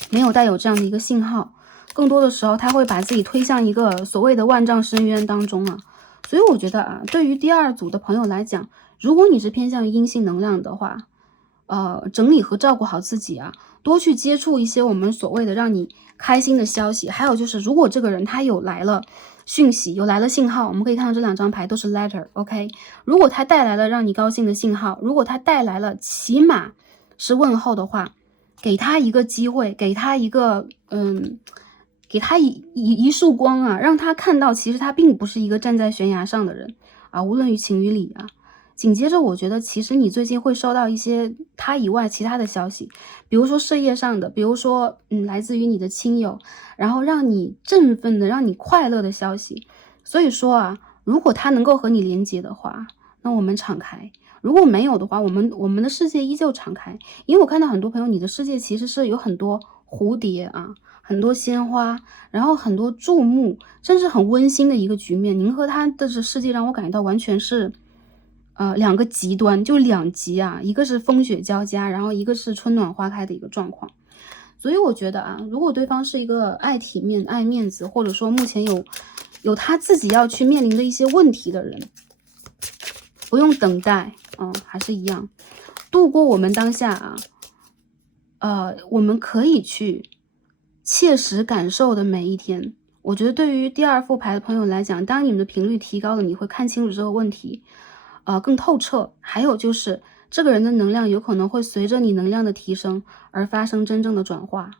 没有带有这样的一个信号。更多的时候，他会把自己推向一个所谓的万丈深渊当中啊。所以我觉得啊，对于第二组的朋友来讲，如果你是偏向于阴性能量的话，整理和照顾好自己啊，多去接触一些我们所谓的让你开心的消息。还有就是，如果这个人他有来了讯息，有来了信号，我们可以看到这两张牌都是 letter，OK？如果他带来了让你高兴的信号，如果他带来了起码是问候的话，给他一个机会，给他一个给他一束光啊，让他看到其实他并不是一个站在悬崖上的人啊，无论于情于理啊。紧接着，我觉得其实你最近会收到一些他以外其他的消息，比如说事业上的，比如说来自于你的亲友，然后让你振奋的、让你快乐的消息。所以说啊，如果他能够和你连接的话，那我们敞开；如果没有的话，我们的世界依旧敞开。因为我看到很多朋友，你的世界其实是有很多蝴蝶啊。很多鲜花，然后很多注目，甚至很温馨的一个局面。您和他的这世界让我感觉到完全是，两个极端，就两极啊，一个是风雪交加，然后一个是春暖花开的一个状况。所以我觉得啊，如果对方是一个爱体面、爱面子，或者说目前有他自己要去面临的一些问题的人，不用等待，还是一样，度过我们当下啊，我们可以去切实感受的每一天。我觉得对于第二副牌的朋友来讲，当你们的频率提高了，你会看清楚这个问题，更透彻。还有就是这个人的能量有可能会随着你能量的提升而发生真正的转化。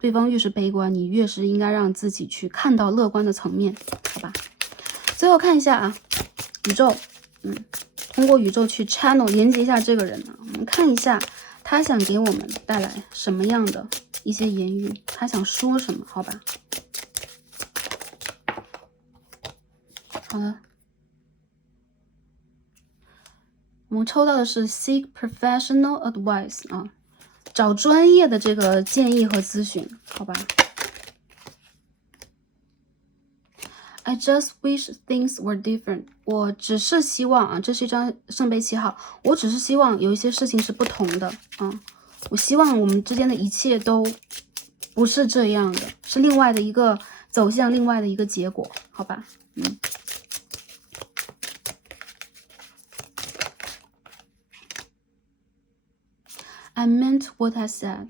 对方越是悲观，你越是应该让自己去看到乐观的层面，好吧？最后看一下啊，宇宙，通过宇宙去 channel 连接一下这个人啊，我们看一下他想给我们带来什么样的一些言语，他想说什么，好吧？好了，我们抽到的是 seek professional advice 啊，找专业的这个建议和咨询，好吧？ I just wish things were different。 我只是希望啊，这是一张圣杯7号，我只是希望有一些事情是不同的啊，我希望我们之间的一切都不是这样的，是另外的一个走向，另外的一个结果，好吧？I meant what I said。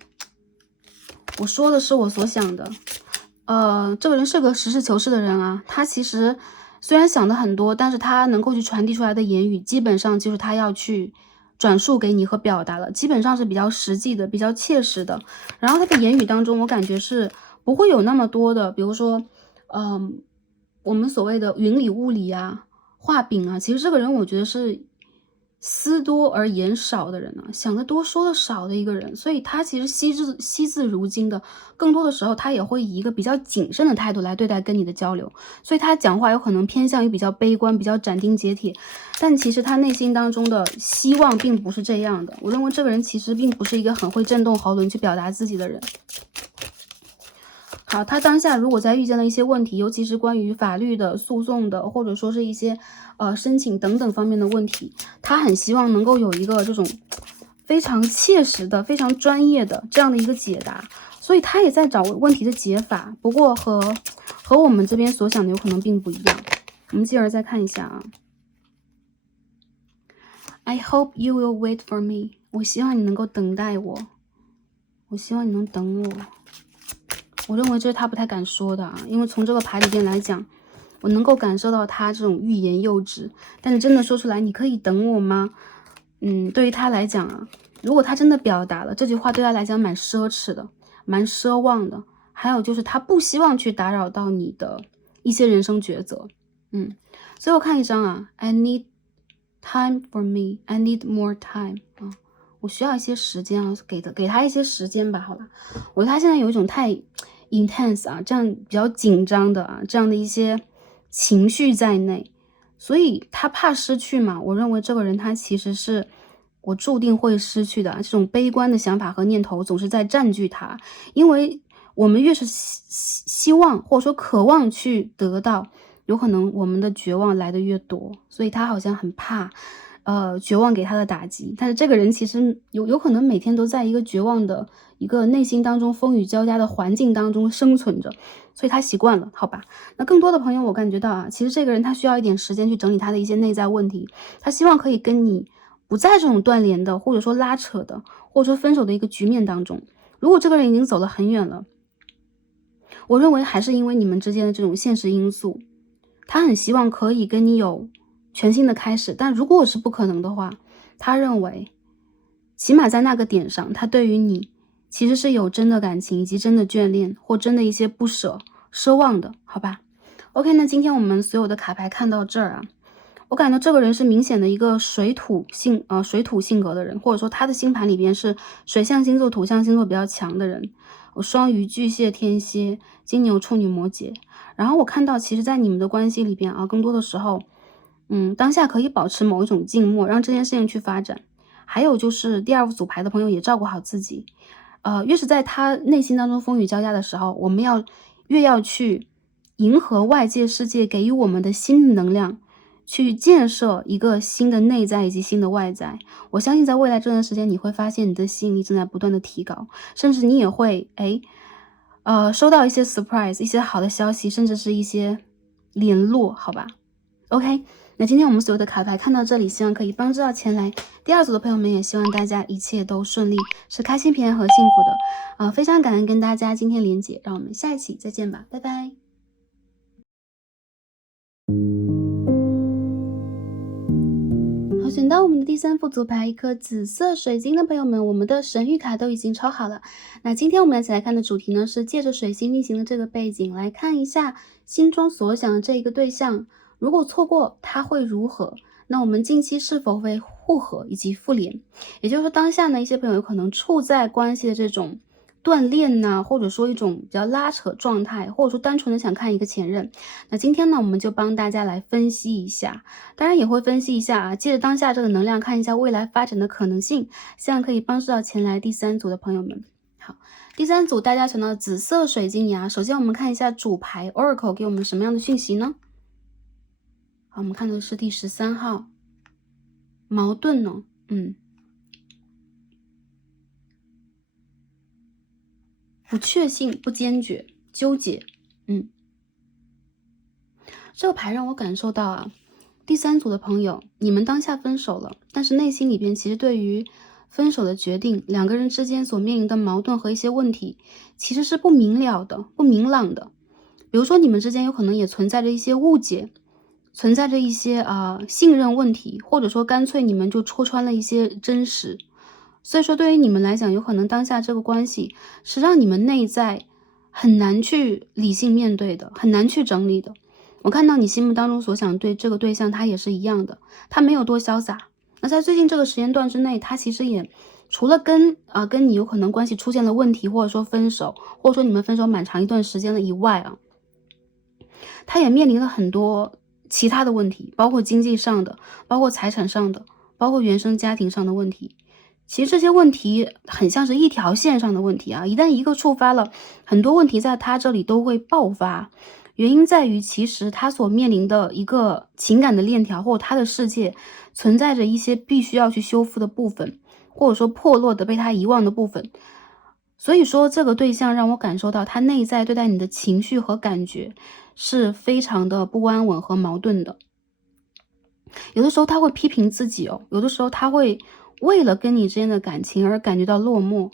我说的是我所想的。这个人是个实事求是的人啊，他其实虽然想的很多，但是他能够去传递出来的言语，基本上就是他要去转述给你和表达了，基本上是比较实际的，比较切实的。然后他的言语当中，我感觉是不会有那么多的，比如说，我们所谓的云里雾里啊、画饼啊，其实这个人我觉得是思多而言少的人啊，想得多说的少的一个人，所以他其实惜字如金的，更多的时候他也会以一个比较谨慎的态度来对待跟你的交流，所以他讲话有可能偏向于比较悲观，比较斩钉截铁，但其实他内心当中的希望并不是这样的。我认为这个人其实并不是一个很会震动喉咙去表达自己的人。好，他当下如果在遇见了一些问题，尤其是关于法律的、诉讼的，或者说是一些申请等等方面的问题，他很希望能够有一个这种非常切实的、非常专业的这样的一个解答，所以他也在找问题的解法，不过和我们这边所想的有可能并不一样。我们接着再看一下啊。I hope you will wait for me。 我希望你能够等待我，我希望你能等我。我认为这是他不太敢说的啊，因为从这个牌里边来讲，我能够感受到他这种欲言又止，但是真的说出来，你可以等我吗？对于他来讲啊，如果他真的表达了这句话，对他来讲蛮奢侈的，蛮奢望的。还有就是他不希望去打扰到你的一些人生抉择。最后看一张啊 ，I need time for me， I need more time 啊。我需要一些时间啊，给他一些时间吧，好吧。我觉得他现在有一种太 intense 啊，这样比较紧张的啊，这样的一些情绪在内，所以他怕失去嘛。我认为这个人他其实是我注定会失去的，这种悲观的想法和念头总是在占据他。因为我们越是希望或者说渴望去得到，有可能我们的绝望来的越多，所以他好像很怕绝望给他的打击。但是这个人其实有可能每天都在一个绝望的一个内心当中风雨交加的环境当中生存着，所以他习惯了，好吧。那更多的朋友我感觉到啊，其实这个人他需要一点时间去整理他的一些内在问题，他希望可以跟你不在这种断联的或者说拉扯的或者说分手的一个局面当中。如果这个人已经走了很远了，我认为还是因为你们之间的这种现实因素，他很希望可以跟你有全新的开始，但如果是不可能的话，他认为起码在那个点上，他对于你其实是有真的感情以及真的眷恋或真的一些不舍奢望的，好吧。 OK， 那今天我们所有的卡牌看到这儿啊，我感觉这个人是明显的一个水土性格的人，或者说他的星盘里边是水象星座土象星座比较强的人，双鱼巨蟹天蝎金牛处女摩羯。然后我看到其实在你们的关系里边啊，更多的时候当下可以保持某一种静默，让这件事情去发展。还有就是第二副组牌的朋友也照顾好自己，越是在他内心当中风雨交加的时候，我们越要去迎合外界世界给予我们的新能量，去建设一个新的内在以及新的外在。我相信在未来这段时间，你会发现你的吸引力正在不断的提高，甚至你也会收到一些 surprise， 一些好的消息，甚至是一些联络，好吧。 OK， 那今天我们所有的卡牌看到这里，希望可以帮助到前来第二组的朋友们，也希望大家一切都顺利，是开心平安和幸福的。非常感恩跟大家今天连结，让我们下一期再见吧，拜拜。好，选到我们的第三副组牌一颗紫色水晶的朋友们，我们的神谕卡都已经抽好了。那今天我们一起来看的主题呢，是借着水星逆行的这个背景来看一下心中所想的这一个对象，如果错过他会如何，那我们近期是否会互合以及复联。也就是说当下呢，一些朋友有可能处在关系的这种断裂呢，或者说一种比较拉扯状态，或者说单纯的想看一个前任。那今天呢，我们就帮大家来分析一下，当然也会分析一下啊，借着当下这个能量看一下未来发展的可能性，希望可以帮助到前来第三组的朋友们。好，第三组大家选到紫色水晶牙，首先我们看一下主牌 Oracle 给我们什么样的讯息呢？好，我们看的是第13号，矛盾呢，不确信、不坚决、纠结，这个牌让我感受到啊，第三组的朋友，你们当下分手了，但是内心里边其实对于分手的决定，两个人之间所面临的矛盾和一些问题，其实是不明了的、不明朗的。比如说你们之间有可能也存在着一些误解，存在着一些信任问题，或者说干脆你们就戳穿了一些真实。所以说对于你们来讲，有可能当下这个关系是让你们内在很难去理性面对的，很难去整理的。我看到你心目当中所想对这个对象，他也是一样的，他没有多潇洒。那在最近这个时间段之内，他其实也除了跟你有可能关系出现了问题，或者说分手，或者说你们分手蛮长一段时间了以外啊，他也面临了很多其他的问题，包括经济上的，包括财产上的，包括原生家庭上的问题。其实这些问题很像是一条线上的问题啊，一旦一个触发了，很多问题在他这里都会爆发。原因在于其实他所面临的一个情感的链条，或者他的世界存在着一些必须要去修复的部分，或者说破落的被他遗忘的部分。所以说这个对象让我感受到他内在对待你的情绪和感觉是非常的不安稳和矛盾的。有的时候他会批评自己有的时候他会为了跟你之间的感情而感觉到落寞。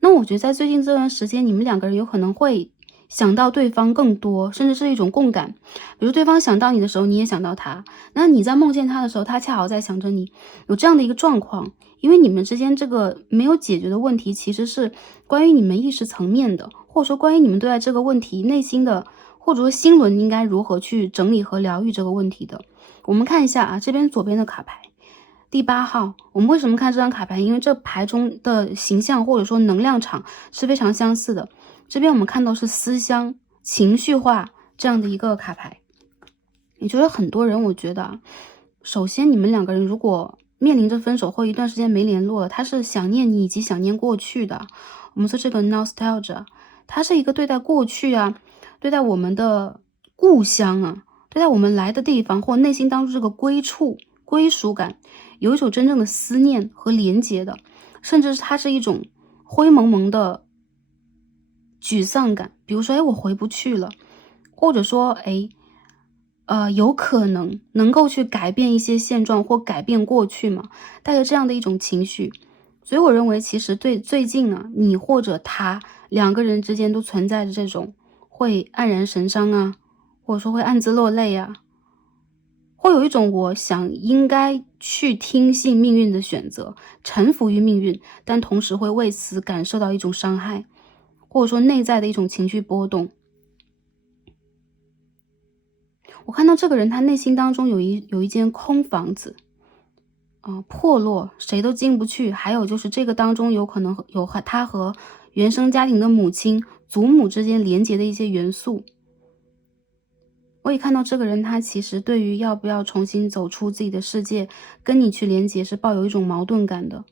那我觉得在最近这段时间，你们两个人有可能会想到对方更多，甚至是一种共感。比如对方想到你的时候，你也想到他，那你在梦见他的时候，他恰好在想着你，有这样的一个状况。因为你们之间这个没有解决的问题，其实是关于你们意识层面的，或者说关于你们对待这个问题内心的，或者说心轮应该如何去整理和疗愈这个问题的。我们看一下这边左边的卡牌第8号，我们为什么看这张卡牌？因为这牌中的形象或者说能量场是非常相似的。这边我们看到是思乡、情绪化这样的一个卡牌。也就是很多人，我觉得啊，首先你们两个人如果面临着分手或一段时间没联络了，他是想念你以及想念过去的。我们说这个 nostalgia， 它是一个对待过去啊，对待我们的故乡啊，对待我们来的地方或内心当中这个归处、归属感，有一种真正的思念和连结的，甚至它是一种灰蒙蒙的沮丧感。比如说，我回不去了，或者说，有可能够去改变一些现状或改变过去嘛，带着这样的一种情绪。所以我认为其实对最近啊，你或者他两个人之间都存在着这种会黯然神伤啊，或者说会暗自落泪啊，会有一种我想应该去听信命运的选择，臣服于命运，但同时会为此感受到一种伤害，或者说内在的一种情绪波动。我看到这个人他内心当中有一间空房子，破落，谁都进不去。还有就是这个当中有可能有他和原生家庭的母亲、祖母之间连结的一些元素。我也看到这个人他其实对于要不要重新走出自己的世界，跟你去连结是抱有一种矛盾感的。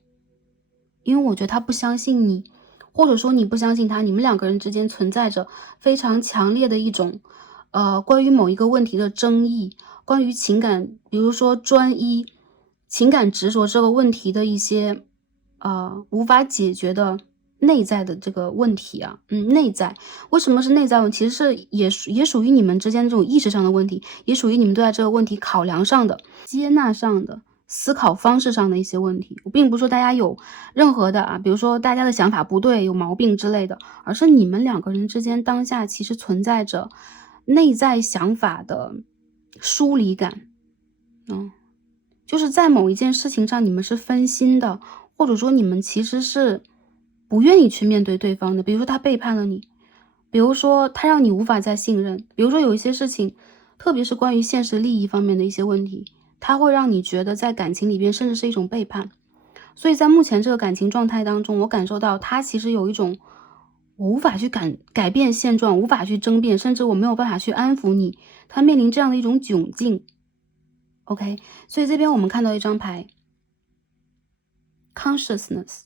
因为我觉得他不相信你，或者说你不相信他，你们两个人之间存在着非常强烈的一种关于某一个问题的争议，关于情感，比如说专一、情感执着这个问题的一些无法解决的内在的这个问题啊。内在为什么是内在问题？其实是也属于你们之间的这种意识上的问题，也属于你们对待这个问题考量上的、接纳上的、思考方式上的一些问题。我并不是说大家有任何的比如说大家的想法不对、有毛病之类的，而是你们两个人之间当下其实存在着内在想法的疏离感。就是在某一件事情上你们是分心的，或者说你们其实是不愿意去面对对方的。比如说他背叛了你，比如说他让你无法再信任，比如说有一些事情，特别是关于现实利益方面的一些问题，它会让你觉得在感情里边甚至是一种背叛。所以在目前这个感情状态当中，我感受到他其实有一种我无法去改变现状，无法去争辩，甚至我没有办法去安抚你，他面临这样的一种窘境。OK， 所以这边我们看到一张牌 consciousness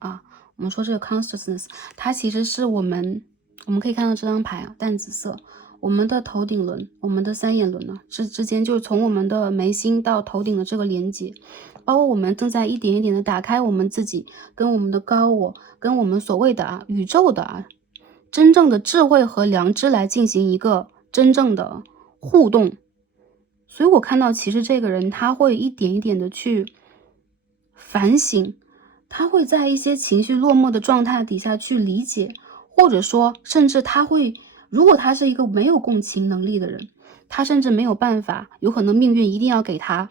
我们说这个 consciousness 它其实是我们可以看到这张牌淡紫色，我们的头顶轮，我们的三眼轮呢之间，就是从我们的眉心到头顶的这个连接，包括我们正在一点一点的打开我们自己跟我们的高我，跟我们所谓的宇宙的真正的智慧和良知来进行一个真正的互动。所以我看到其实这个人他会一点一点的去反省，他会在一些情绪落寞的状态底下去理解，或者说甚至他会，如果他是一个没有共情能力的人，他甚至没有办法，有可能命运一定要给他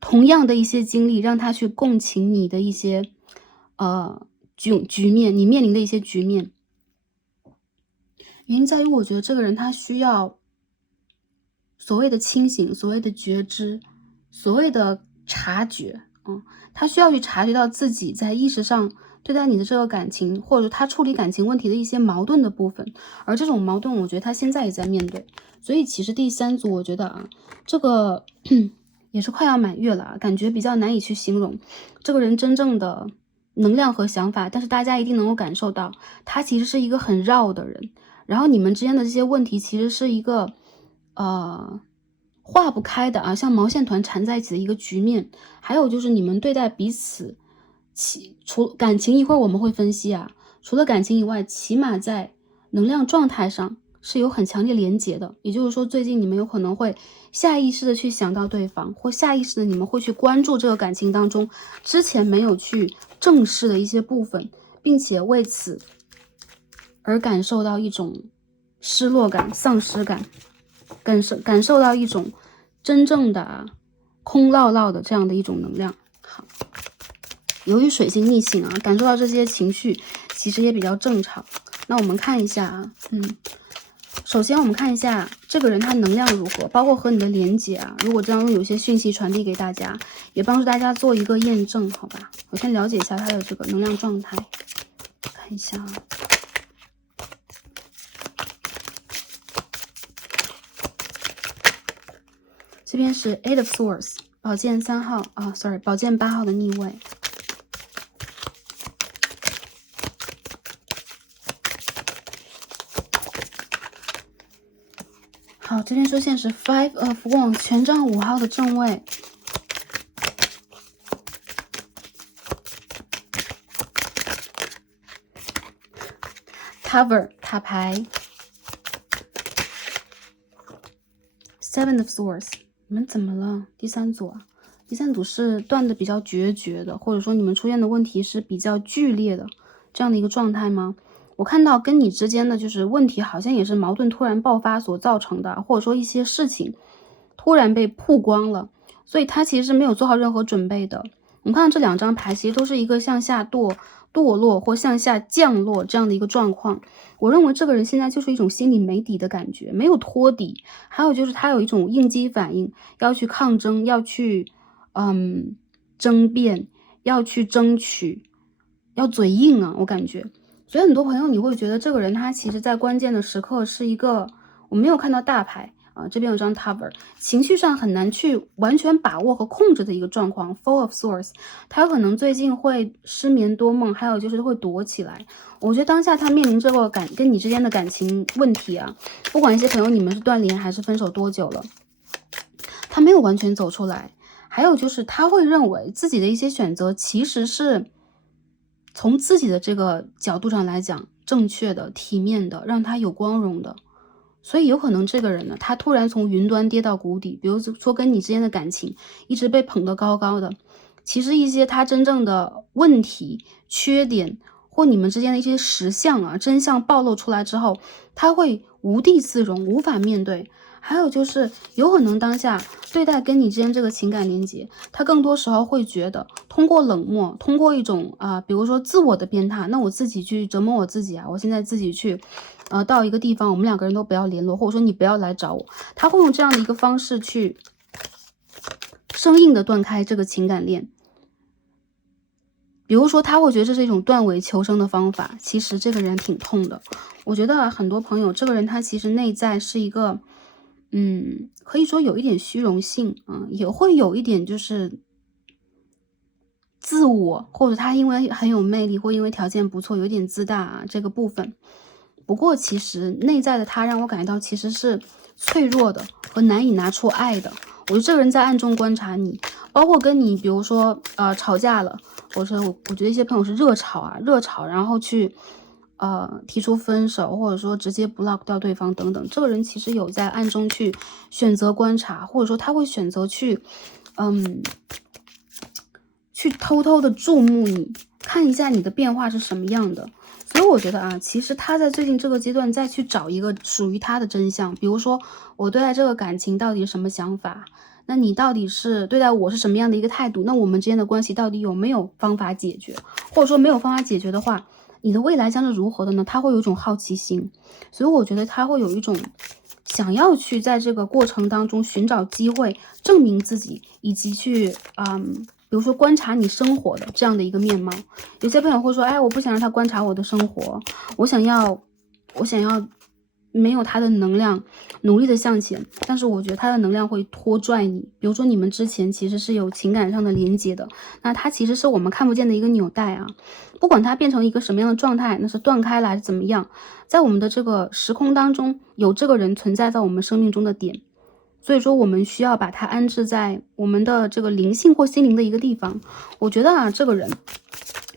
同样的一些经历，让他去共情你的一些局面，你面临的一些局面。原因在于我觉得这个人他需要所谓的清醒，所谓的觉知，所谓的察觉，他需要去察觉到自己在意识上对待你的这个感情，或者他处理感情问题的一些矛盾的部分，而这种矛盾我觉得他现在也在面对。所以其实第三组我觉得这个也是快要满月了，感觉比较难以去形容这个人真正的能量和想法，但是大家一定能够感受到他其实是一个很绕的人，然后你们之间的这些问题其实是一个化不开的像毛线团缠在一起的一个局面。还有就是你们对待彼此，除感情一会儿我们会分析除了感情以外，起码在能量状态上是有很强烈连结的。也就是说最近你们有可能会下意识的去想到对方，或下意识的你们会去关注这个感情当中之前没有去正视的一些部分，并且为此而感受到一种失落感、丧失感，感受到一种真正的空落落的这样的一种能量。好，由于水星逆行感受到这些情绪其实也比较正常。那我们看一下首先我们看一下这个人他能量如何，包括和你的连结如果当中有些讯息传递给大家，也帮助大家做一个验证，好吧？我先了解一下他的这个能量状态，看一下这边是 Eight of Swords， 宝剑3号啊 ，sorry， 宝剑8号的逆位。好，这边出现是 Five of Wands， 权杖5号的正位。Tower 塔牌。Seven of Swords， 你们怎么了？第3组啊，第3组是断的比较决绝的，或者说你们出现的问题是比较剧烈的这样的一个状态吗？我看到跟你之间的就是问题好像也是矛盾突然爆发所造成的，或者说一些事情突然被曝光了，所以他其实是没有做好任何准备的。我们看到这2张牌其实都是一个向下堕落或向下降落这样的一个状况。我认为这个人现在就是一种心里没底的感觉，没有托底，还有就是他有一种应激反应，要去抗争，要去争辩，要去争取，要嘴硬啊，我感觉。所以很多朋友你会觉得这个人他其实在关键的时刻是一个，我没有看到大牌啊，这边有张 Tower， 情绪上很难去完全把握和控制的一个状况。 Four of Swords， 他有可能最近会失眠多梦，还有就是会躲起来。我觉得当下他面临这个跟你之间的感情问题啊，不管一些朋友你们是断联还是分手多久了，他没有完全走出来。还有就是他会认为自己的一些选择其实是从自己的这个角度上来讲正确的、体面的，让他有光荣的。所以有可能这个人呢，他突然从云端跌到谷底，比如说跟你之间的感情一直被捧得高高的，其实一些他真正的问题、缺点或你们之间的一些实相啊、真相暴露出来之后，他会无地自容，无法面对。还有就是有可能当下对待跟你之间这个情感连接，他更多时候会觉得通过冷漠，通过一种比如说自我的鞭挞，那我自己去折磨我自己啊，我现在自己去到一个地方，我们2个人都不要联络，或者说你不要来找我，他会用这样的一个方式去生硬的断开这个情感链。比如说他会觉得这是一种断尾求生的方法，其实这个人挺痛的。我觉得很多朋友这个人他其实内在是一个可以说有一点虚荣性也会有一点就是自我，或者他因为很有魅力或因为条件不错有点自大这个部分。不过其实内在的他让我感觉到其实是脆弱的和难以拿出爱的。我觉得这个人在暗中观察你，包括跟你比如说吵架了，或者说我觉得一些朋友是热吵然后去提出分手，或者说直接 block 掉对方等等，这个人其实有在暗中去选择观察，或者说他会选择去偷偷的注目你，看一下你的变化是什么样的。所以我觉得其实他在最近这个阶段再去找一个属于他的真相，比如说我对待这个感情到底是什么想法，那你到底是对待我是什么样的一个态度，那我们之间的关系到底有没有方法解决，或者说没有方法解决的话，你的未来将是如何的呢？他会有一种好奇心，所以我觉得他会有一种想要去在这个过程当中寻找机会证明自己，以及去比如说观察你生活的这样的一个面貌。有些朋友会说，哎，我不想让他观察我的生活，我想要没有他的能量努力的向前，但是我觉得他的能量会拖拽你。比如说你们之前其实是有情感上的连接的，那他其实是我们看不见的一个纽带不管它变成一个什么样的状态，那是断开来怎么样，在我们的这个时空当中有这个人存在在我们生命中的点，所以说我们需要把它安置在我们的这个灵性或心灵的一个地方。我觉得这个人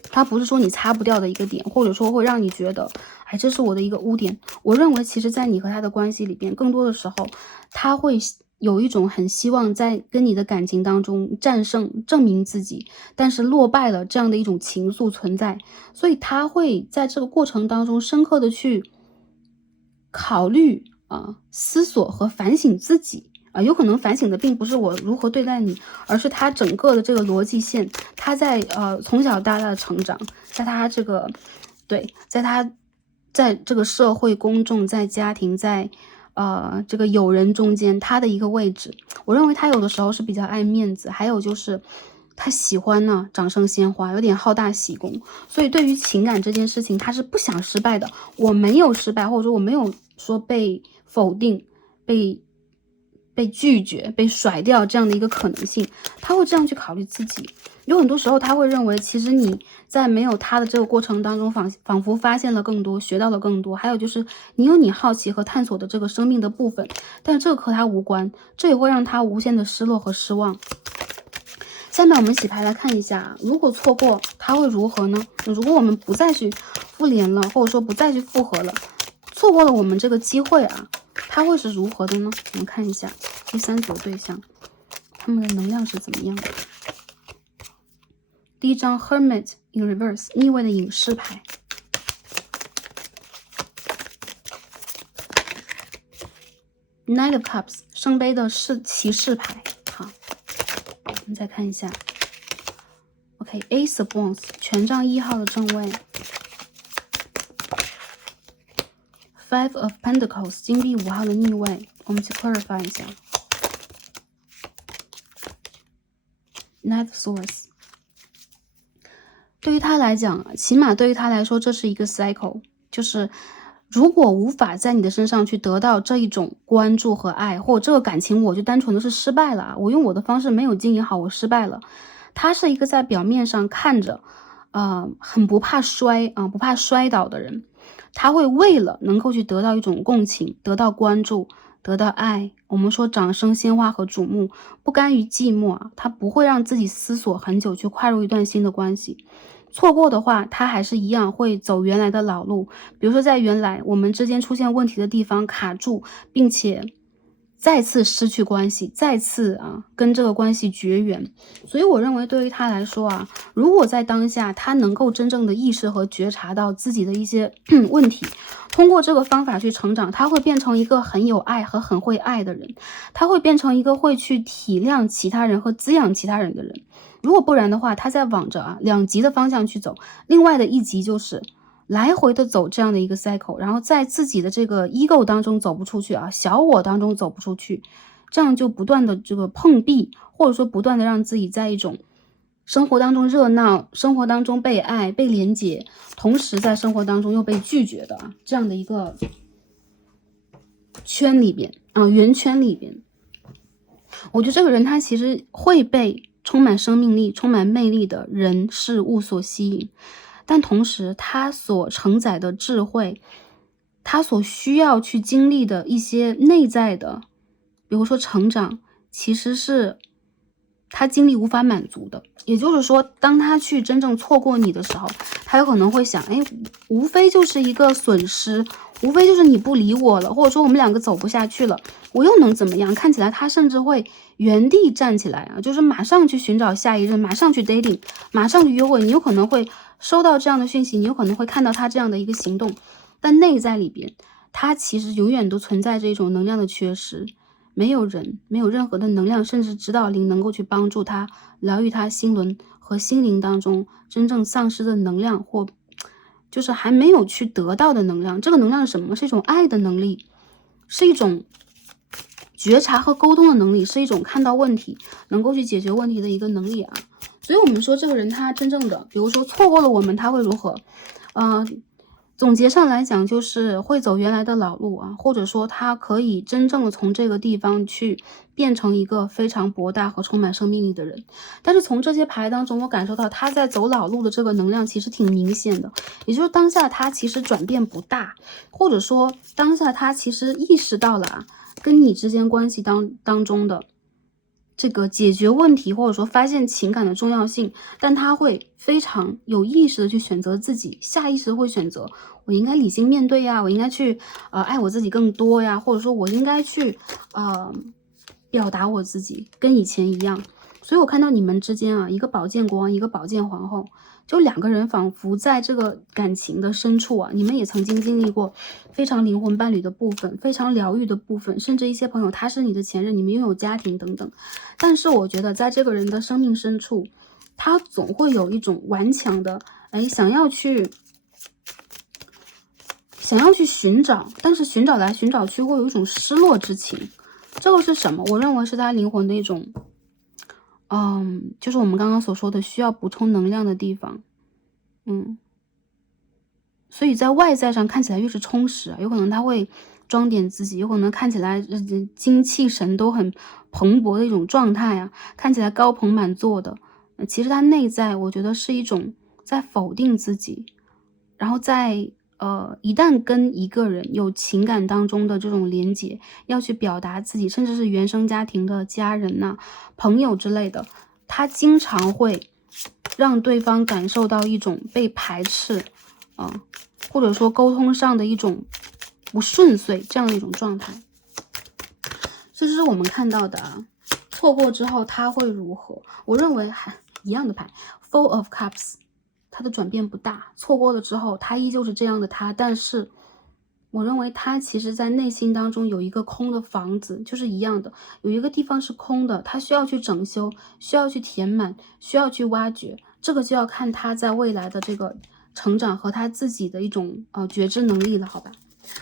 他不是说你擦不掉的一个点，或者说会让你觉得哎，这是我的一个污点。我认为其实在你和他的关系里边，更多的时候他会有一种很希望在跟你的感情当中战胜证明自己，但是落败了这样的一种情愫存在，所以他会在这个过程当中深刻的去考虑思索和反省自己有可能反省的并不是我如何对待你，而是他整个的这个逻辑线，他在从小到大的成长，在他这个在这个社会公众，在家庭，在这个友人中间他的一个位置。我认为他有的时候是比较爱面子，还有就是他喜欢呢掌声鲜花，有点好大喜功，所以对于情感这件事情他是不想失败的。我没有失败，或者说我没有说被否定，被被拒绝、被甩掉这样的一个可能性，他会这样去考虑自己。有很多时候他会认为，其实你在没有他的这个过程当中，仿佛发现了更多，学到了更多。还有就是你有你好奇和探索的这个生命的部分，但这个和他无关，这也会让他无限的失落和失望。下面我们洗牌来看一下，如果错过他会如何呢？如果我们不再去复联了，或者说不再去复合了，错过了我们这个机会啊，他会是如何的呢？我们看一下第三组对象，他们的能量是怎么样的。第一张 Hermit in Reverse 逆位的隐士牌，Knight of Cups 圣杯的骑士牌。好，我们再看一下 OK Ace of Wands 权杖1号的正位， Five of Pentacles 金币5号的逆位。我们去 clarify 一下 Knight of Swords。对于他来讲，起码对于他来说，这是一个 cycle， 就是如果无法在你的身上去得到这一种关注和爱，或者这个感情我就单纯的是失败了，我用我的方式没有经营好，我失败了。他是一个在表面上看着很不怕不怕摔倒的人，他会为了能够去得到一种共情，得到关注，得到爱，我们说掌声、鲜花和瞩目，不甘于寂寞啊，他不会让自己思索很久去跨入一段新的关系。错过的话，他还是一样会走原来的老路，比如说在原来我们之间出现问题的地方卡住，并且再次失去关系，再次跟这个关系绝缘。所以我认为对于他来说如果在当下他能够真正的意识和觉察到自己的一些问题，通过这个方法去成长，他会变成一个很有爱和很会爱的人，他会变成一个会去体谅其他人和滋养其他人的人。如果不然的话，他在往着两极的方向去走，另外的一极就是来回的走这样的一个 cycle， 然后在自己的这个 ego 当中走不出去小我当中走不出去，这样就不断的这个碰壁，或者说不断的让自己在一种生活当中热闹，生活当中被爱被连结，同时在生活当中又被拒绝的这样的一个圈里边圆圈里边。我觉得这个人他其实会被充满生命力、充满魅力的人事物所吸引，但同时他所承载的智慧，他所需要去经历的一些内在的，比如说成长，其实是他精力无法满足的。也就是说，当他去真正错过你的时候，他有可能会想，无非就是一个损失，无非就是你不理我了，或者说我们两个走不下去了，我又能怎么样？看起来他甚至会原地站起来就是马上去寻找下一任，马上去 dating， 马上去约会。你有可能会收到这样的讯息，你有可能会看到他这样的一个行动，但内在里边，他其实永远都存在着一种能量的缺失。没有人，没有任何的能量，甚至指导灵能够去帮助他疗愈他心轮和心灵当中真正丧失的能量，或就是还没有去得到的能量。这个能量是什么？是一种爱的能力，是一种觉察和沟通的能力，是一种看到问题能够去解决问题的一个能力所以我们说这个人他真正的，比如说错过了我们，他会如何总结上来讲，就是会走原来的老路或者说他可以真正的从这个地方去变成一个非常博大和充满生命力的人。但是从这些牌当中，我感受到他在走老路的这个能量其实挺明显的，也就是当下他其实转变不大，或者说当下他其实意识到了跟你之间关系当中的这个解决问题，或者说发现情感的重要性，但他会非常有意识的去选择自己，下意识会选择我应该理性面对我应该去爱我自己更多或者说我应该去表达我自己，跟以前一样。所以我看到你们之间一个宝剑国王，一个宝剑皇后，就两个人仿佛在这个感情的深处你们也曾经经历过非常灵魂伴侣的部分，非常疗愈的部分，甚至一些朋友他是你的前任，你们拥有家庭等等。但是我觉得在这个人的生命深处，他总会有一种顽强的想要去寻找，但是寻找来寻找去会有一种失落之情。这个是什么？我认为是他灵魂的一种就是我们刚刚所说的需要补充能量的地方。所以在外在上看起来越是充实有可能他会装点自己，有可能看起来精气神都很蓬勃的一种状态啊，看起来高朋满座的，其实他内在我觉得是一种在否定自己，然后在一旦跟一个人有情感当中的这种连结，要去表达自己，甚至是原生家庭的家人呐、朋友之类的，他经常会让对方感受到一种被排斥或者说沟通上的一种不顺遂这样的一种状态。这是我们看到的啊，错过之后他会如何？我认为还一样的牌 Four of Cups， 他的转变不大，错过了之后他依旧是这样的他，但是我认为他其实在内心当中有一个空的房子，就是一样的，有一个地方是空的，他需要去整修，需要去填满，需要去挖掘，这个就要看他在未来的这个成长和他自己的一种觉知能力了，好吧？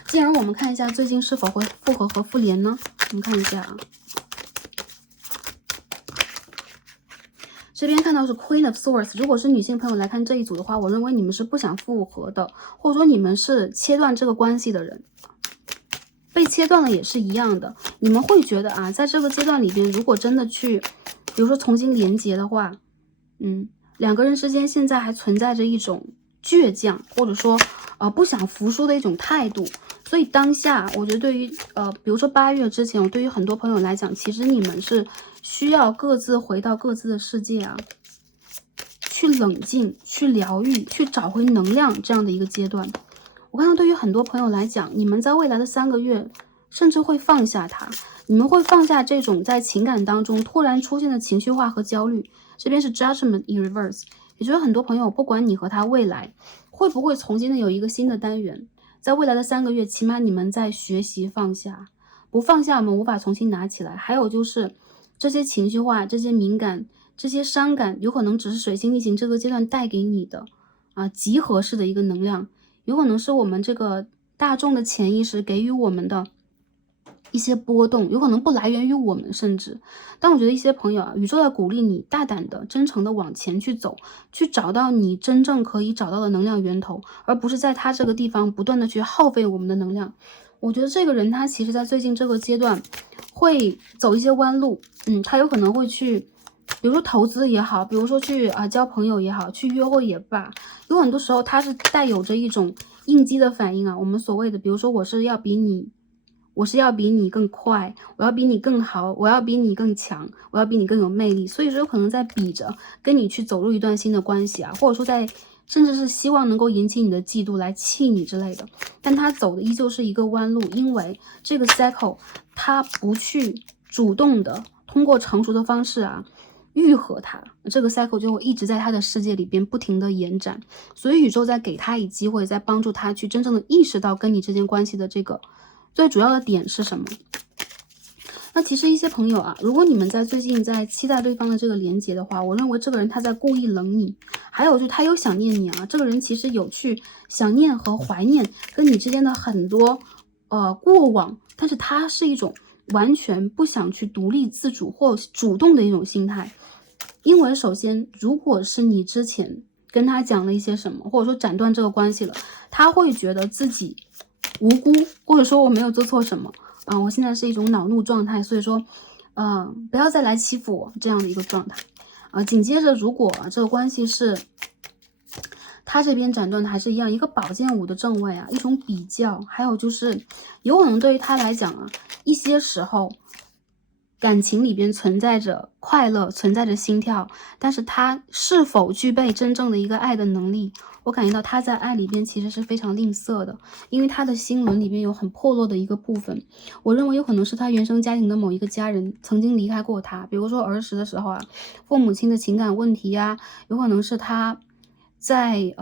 进而我们看一下最近是否会复合和复联呢？我们看一下啊，这边看到是 Queen of Swords， 如果是女性朋友来看这一组的话，我认为你们是不想复合的，或者说你们是切断这个关系的人，被切断了也是一样的。你们会觉得啊，在这个阶段里边，如果真的去，比如说重新连接的话，两个人之间现在还存在着一种倔强，或者说不想服输的一种态度。所以当下我觉得对于比如说8月之前，我对于很多朋友来讲，其实你们是需要各自回到各自的世界啊，去冷静，去疗愈，去找回能量这样的一个阶段。我看到对于很多朋友来讲，你们在未来的3个月甚至会放下它，你们会放下这种在情感当中突然出现的情绪化和焦虑。这边是 Judgment in Reverse， 也就是很多朋友不管你和他未来会不会重新的有一个新的单元，在未来的3个月，起码你们在学习放下，不放下我们无法重新拿起来。还有就是这些情绪化、这些敏感、这些伤感，有可能只是水星逆行这个阶段带给你的集合式的一个能量，有可能是我们这个大众的潜意识给予我们的一些波动，有可能不来源于我们，甚至但我觉得一些朋友宇宙在鼓励你大胆的真诚的往前去走，去找到你真正可以找到的能量源头，而不是在他这个地方不断的去耗费我们的能量。我觉得这个人他其实在最近这个阶段会走一些弯路，他有可能会去比如说投资也好，比如说去交朋友也好，去约会也罢，有很多时候他是带有着一种应激的反应我们所谓的比如说我是要比你更快，我要比你更好，我要比你更强，我要比你更有魅力，所以说有可能在比着跟你去走入一段新的关系或者说在甚至是希望能够引起你的嫉妒来气你之类的，但他走的依旧是一个弯路，因为这个 cycle 他不去主动的通过成熟的方式愈合它，这个 cycle 就会一直在他的世界里边不停的延展，所以宇宙在给他以机会，在帮助他去真正的意识到跟你之间关系的这个最主要的点是什么。那其实一些朋友如果你们在最近在期待对方的这个连接的话，我认为这个人他在故意冷你，还有就是他有想念你这个人其实有去想念和怀念跟你之间的很多过往，但是他是一种完全不想去独立自主或主动的一种心态。因为首先如果是你之前跟他讲了一些什么，或者说斩断这个关系了，他会觉得自己无辜，或者说我没有做错什么我现在是一种恼怒状态，所以说不要再来欺负我这样的一个状态紧接着如果这个关系是他这边斩断的还是一样一个宝剑五的正位一种比较，还有就是有可能对于他来讲一些时候感情里边存在着快乐，存在着心跳，但是他是否具备真正的一个爱的能力，我感觉到他在爱里边其实是非常吝啬的，因为他的心轮里边有很破落的一个部分，我认为有可能是他原生家庭的某一个家人曾经离开过他，比如说儿时的时候父母亲的情感问题有可能是他在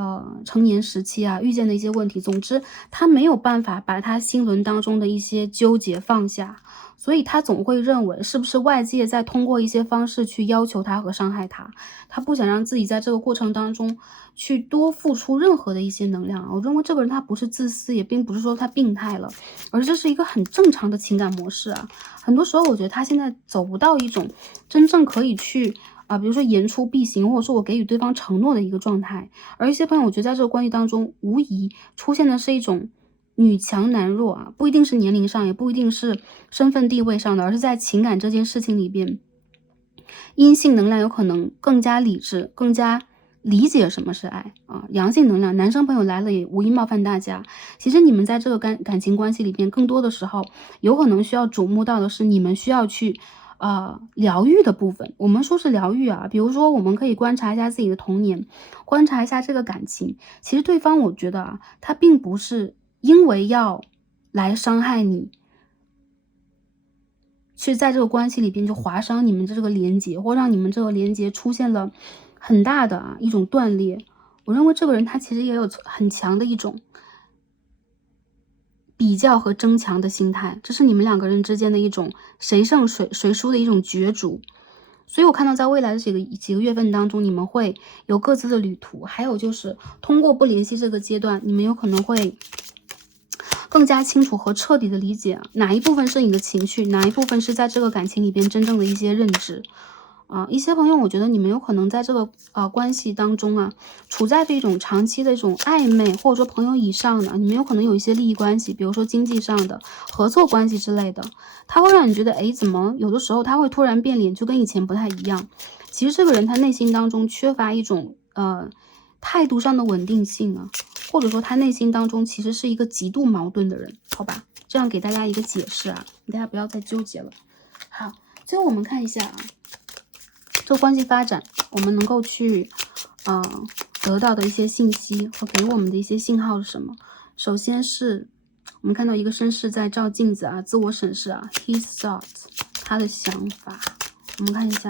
成年时期遇见的一些问题，总之他没有办法把他心轮当中的一些纠结放下，所以他总会认为是不是外界在通过一些方式去要求他和伤害他，他不想让自己在这个过程当中去多付出任何的一些能量我认为这个人他不是自私，也并不是说他病态了，而这是一个很正常的情感模式很多时候我觉得他现在走不到一种真正可以去比如说言出必行，或者说我给予对方承诺的一个状态，而一些朋友我觉得在这个关系当中无疑出现的是一种女强男弱啊，不一定是年龄上，也不一定是身份地位上的，而是在情感这件事情里边，阴性能量有可能更加理智，更加理解什么是爱啊。阳性能量，男生朋友来了也无意冒犯大家。其实你们在这个感情关系里边，更多的时候有可能需要瞩目到的是你们需要去疗愈的部分。我们说是疗愈啊，比如说我们可以观察一下自己的童年，观察一下这个感情。其实对方我觉得啊，他并不是因为要来伤害你，去在这个关系里边就划伤你们这个连接，或让你们这个连接出现了很大的一种断裂。我认为这个人他其实也有很强的一种比较和争强的心态，这是你们两个人之间的一种谁胜谁输的一种角逐。所以我看到在未来的几个月份当中，你们会有各自的旅途，还有就是通过不联系这个阶段，你们有可能会更加清楚和彻底的理解哪一部分是你的情绪，哪一部分是在这个感情里边真正的一些认知。一些朋友，我觉得你们有可能在这个关系当中啊，处在这种长期的一种暧昧，或者说朋友以上的，你们有可能有一些利益关系，比如说经济上的合作关系之类的，他会让你觉得，哎，怎么有的时候他会突然变脸，就跟以前不太一样。其实这个人他内心当中缺乏一种态度上的稳定性啊，或者说他内心当中其实是一个极度矛盾的人，好吧？这样给大家一个解释啊，大家不要再纠结了。好，最后我们看一下这个关系发展，我们能够去得到的一些信息和给我们的一些信号是什么？首先是我们看到一个绅士在照镜子啊，自我审视啊 ，his thoughts， 他的想法，我们看一下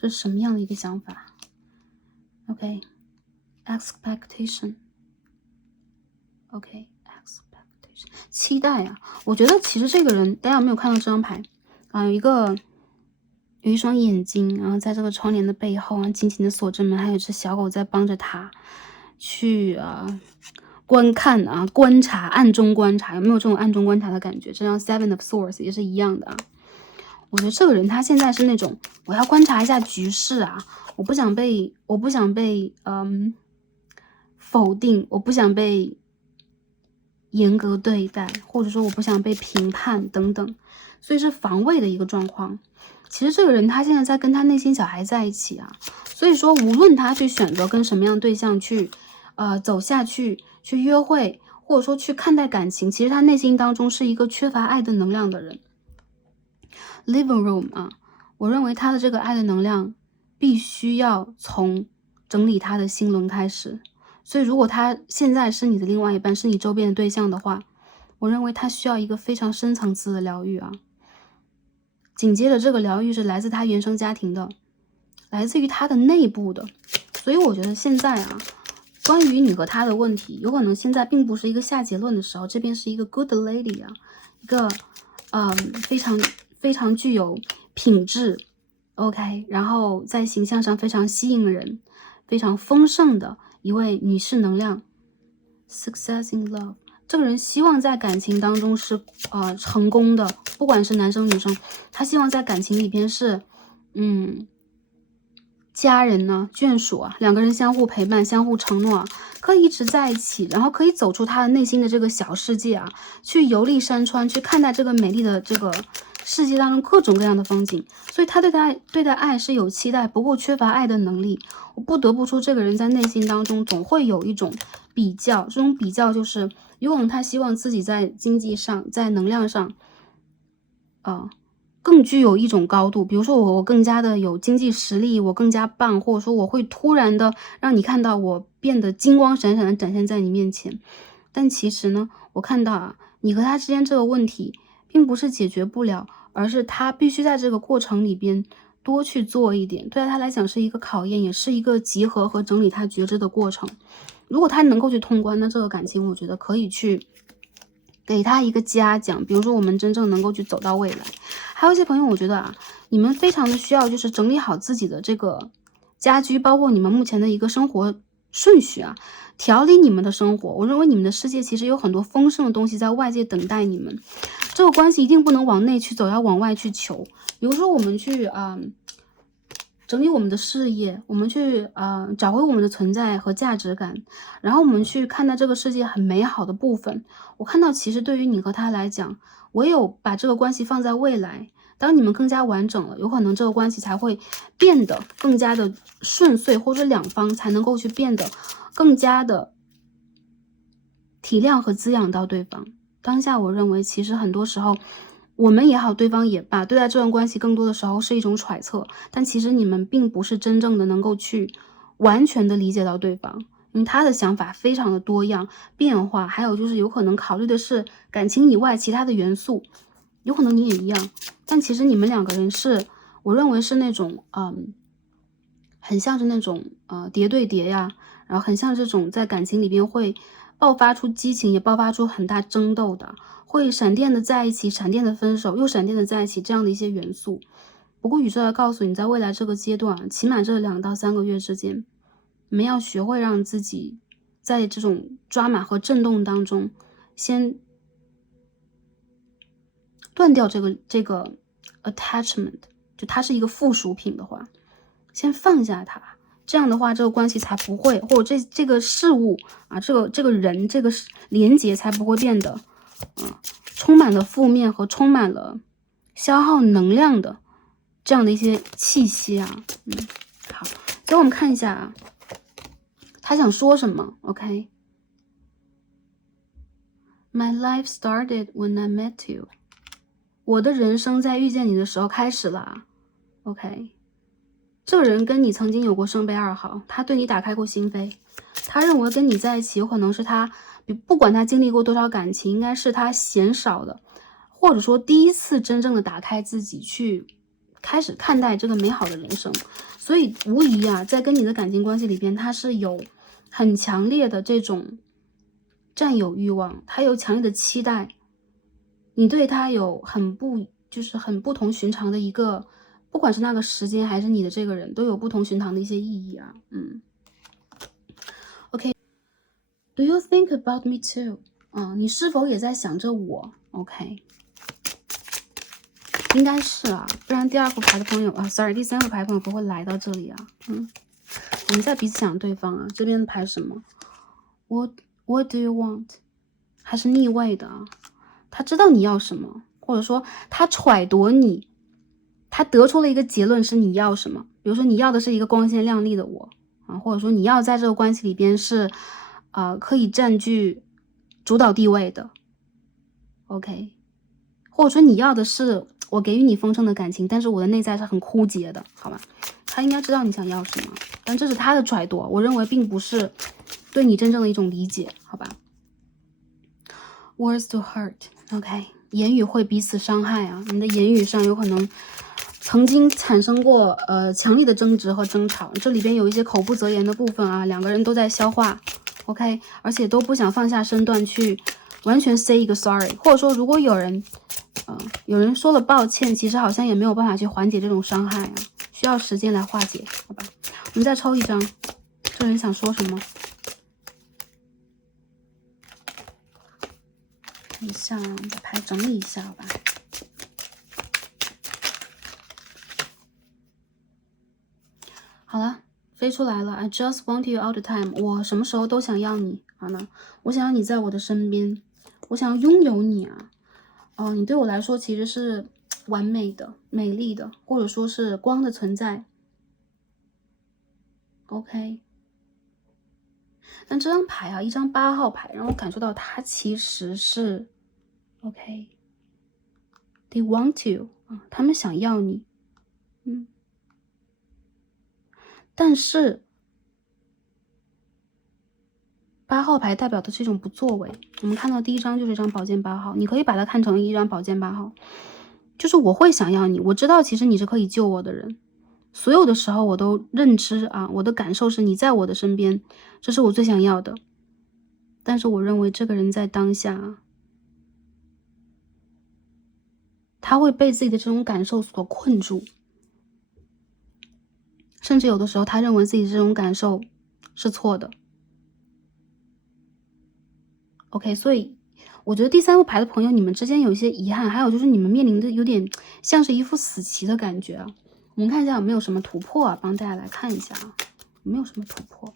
这是什么样的一个想法 ？OK，expectation， OK，expectation， 期待啊，我觉得其实这个人，大家有没有看到这张牌啊？有一双眼睛，然后在这个窗帘的背后啊，紧紧的锁着门，还有一只小狗在帮着他去观看啊，观察，暗中观察，有没有这种暗中观察的感觉？这张 Seven of Swords 也是一样的啊。我觉得这个人他现在是那种，我要观察一下局势啊，我不想被否定，我不想被严格对待，或者说我不想被评判等等，所以是防卫的一个状况。其实这个人他现在在跟他内心小孩在一起啊，所以说无论他去选择跟什么样的对象去走下去，去约会，或者说去看待感情，其实他内心当中是一个缺乏爱的能量的人。Living room 啊，我认为他的这个爱的能量必须要从整理他的心轮开始。所以如果他现在是你的另外一半，是你周边的对象的话，我认为他需要一个非常深层次的疗愈啊。紧接着这个疗愈是来自他原生家庭的，来自于他的内部的。所以我觉得现在啊，关于你和他的问题，有可能现在并不是一个下结论的时候，这边是一个 good lady 啊，一个非常具有品质 OK， 然后在形象上非常吸引人，非常丰盛的一位女士能量 Success in love，这个人希望在感情当中是成功的，不管是男生女生，他希望在感情里边是家人呢眷属啊，两个人相互陪伴，相互承诺啊，可以一直在一起，然后可以走出他的内心的这个小世界啊，去游历山川，去看待这个美丽的这个世界当中各种各样的风景。所以他对待爱是有期待，不过缺乏爱的能力。我不得不说，这个人在内心当中总会有一种比较，这种比较就是有可能他希望自己在经济上，在能量上更具有一种高度，比如说我更加的有经济实力，我更加棒，或者说我会突然的让你看到我变得金光闪闪的展现在你面前。但其实呢，我看到你和他之间这个问题并不是解决不了，而是他必须在这个过程里边多去做一点，对他来讲是一个考验，也是一个集合和整理他觉知的过程。如果他能够去通关，那这个感情我觉得可以去给他一个嘉奖，比如说我们真正能够去走到未来。还有一些朋友，我觉得你们非常的需要就是整理好自己的这个家居，包括你们目前的一个生活顺序调理你们的生活。我认为你们的世界其实有很多丰盛的东西在外界等待你们，这个关系一定不能往内去走，要往外去求。比如说我们去整理我们的事业，我们去找回我们的存在和价值感，然后我们去看待这个世界很美好的部分。我看到其实对于你和他来讲，唯有把这个关系放在未来，当你们更加完整了，有可能这个关系才会变得更加的顺遂，或者两方才能够去变得更加的体谅和滋养到对方。当下我认为其实很多时候我们也好，对方也罢，对待这段关系更多的时候是一种揣测，但其实你们并不是真正的能够去完全的理解到对方，因为他的想法非常的多样变化，还有就是有可能考虑的是感情以外其他的元素，有可能你也一样，但其实你们两个人是我认为是那种很像是那种叠对叠呀，然后很像这种在感情里边会爆发出激情，也爆发出很大争斗的，会闪电的在一起，闪电的分手，又闪电的在一起，这样的一些元素。不过宇宙要告诉你，在未来这个阶段，起码这2到3个月之间，你们要学会让自己在这种抓马和震动当中，先断掉这个 attachment， 就它是一个附属品的话，先放下它。这样的话，这个关系才不会，或者这个事物啊，这个人，这个连结才不会变得充满了负面和充满了消耗能量的这样的一些气息啊。好，所以我们看一下啊，他想说什么 ？OK， My life started when I met you。我的人生在遇见你的时候开始了。OK。这个人跟你曾经有过圣杯2号，他对你打开过心扉，他认为跟你在一起有可能是他，不管他经历过多少感情，应该是他鲜少的，或者说第一次真正的打开自己去开始看待这个美好的人生。所以无疑啊，在跟你的感情关系里边，他是有很强烈的这种占有欲望，他有强烈的期待，你对他有很不同寻常的一个，不管是那个时间还是你的这个人，都有不同寻常的一些意义啊。OK，Do you think about me too？ 你是否也在想着我 ？OK， 应该是啊，不然第2副牌的朋友啊，sorry， 第3副牌的朋友不会来到这里啊。我们在彼此想对方啊。这边的牌是什么 ？What do you want？ 还是逆位的啊？他知道你要什么，或者说他揣度你，他得出了一个结论是你要什么。比如说你要的是一个光鲜亮丽的我啊，或者说你要在这个关系里边是可以占据主导地位的 OK， 或者说你要的是我给予你丰盛的感情，但是我的内在是很枯竭的，好吧？他应该知道你想要什么，但这是他的揣度，我认为并不是对你真正的一种理解，好吧？ Words to hurt， OK， 言语会彼此伤害啊，你的言语上有可能曾经产生过强烈的争执和争吵，这里边有一些口不择言的部分啊，两个人都在消化 OK， 而且都不想放下身段去完全 say 一个 sorry， 或者说如果有人说了抱歉，其实好像也没有办法去缓解这种伤害啊，需要时间来化解，好吧？我们再抽一张，这人想说什么？看一下，把牌整理一下吧。好了，飞出来了。I just want you all the time。我什么时候都想要你。好了，我想要你在我的身边，我想要拥有你啊。你对我来说其实是完美的、美丽的，或者说是光的存在。OK。但这张牌啊，一张8号牌，让我感受到它其实是 OK。They want you 啊，他们想要你。但是8号牌代表的是一种不作为。我们看到第一张就是一张宝剑8号，你可以把它看成一张宝剑8号，就是我会想要你，我知道其实你是可以救我的人，所有的时候我都认知啊，我的感受是你在我的身边，这是我最想要的。但是我认为这个人在当下，他会被自己的这种感受所困住，甚至有的时候他认为自己这种感受是错的。OK， 所以我觉得第3副牌的朋友，你们之间有一些遗憾，还有就是你们面临的有点像是一副死棋的感觉啊。我们看一下有没有什么突破啊，帮大家来看一下啊，有没有什么突破。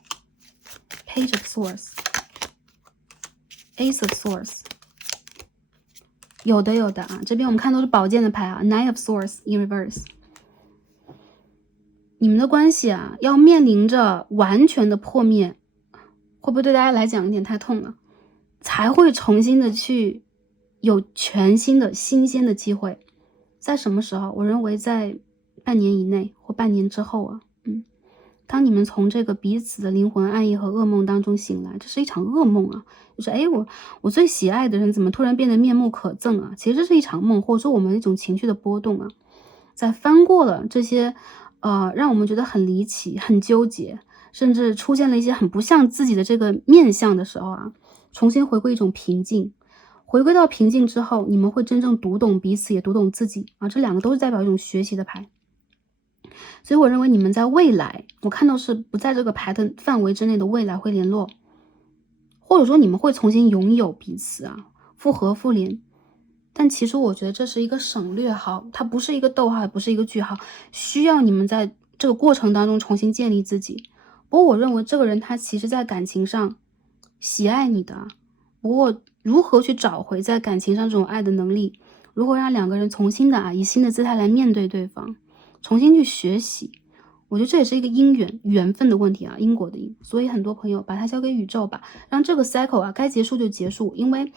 Page of Swords， Ace of Swords， 有的啊，这边我们看都是宝剑的牌啊 ，Nine of Swords in reverse。你们的关系啊，要面临着完全的破灭，会不会对大家来讲有点太痛了？才会重新的去有全新的新鲜的机会。在什么时候？我认为在半年以内或半年之后啊，当你们从这个彼此的灵魂暗夜和噩梦当中醒来，这是一场噩梦啊，就是我最喜爱的人怎么突然变得面目可憎啊？其实这是一场梦，或者说我们一种情绪的波动啊。在翻过了这些让我们觉得很离奇、很纠结，甚至出现了一些很不像自己的这个面相的时候啊，重新回归一种平静。回归到平静之后，你们会真正读懂彼此，也读懂自己啊，这两个都是代表一种学习的牌。所以我认为你们在未来，我看到是不在这个牌的范围之内的未来会联络，或者说你们会重新拥有彼此啊，复合复联。但其实我觉得这是一个省略号，它不是一个逗号，也不是一个句号，需要你们在这个过程当中重新建立自己。不过我认为这个人他其实在感情上喜爱你的，不过如何去找回在感情上这种爱的能力，如何让两个人重新的以新的姿态来面对对方，重新去学习，我觉得这也是一个缘分的问题啊，因果的因。所以很多朋友把它交给宇宙吧，让这个 cycle 该结束就结束，因为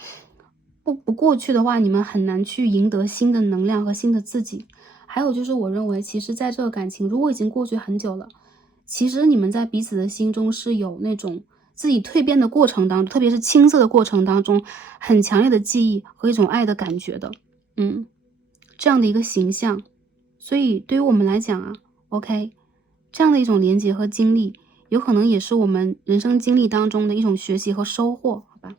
不过去的话，你们很难去赢得新的能量和新的自己。还有就是我认为其实在这个感情如果已经过去很久了，其实你们在彼此的心中是有那种自己蜕变的过程当中，特别是青涩的过程当中，很强烈的记忆和一种爱的感觉的，这样的一个形象。所以对于我们来讲啊 ，OK， 这样的一种连结和经历，有可能也是我们人生经历当中的一种学习和收获，好吧？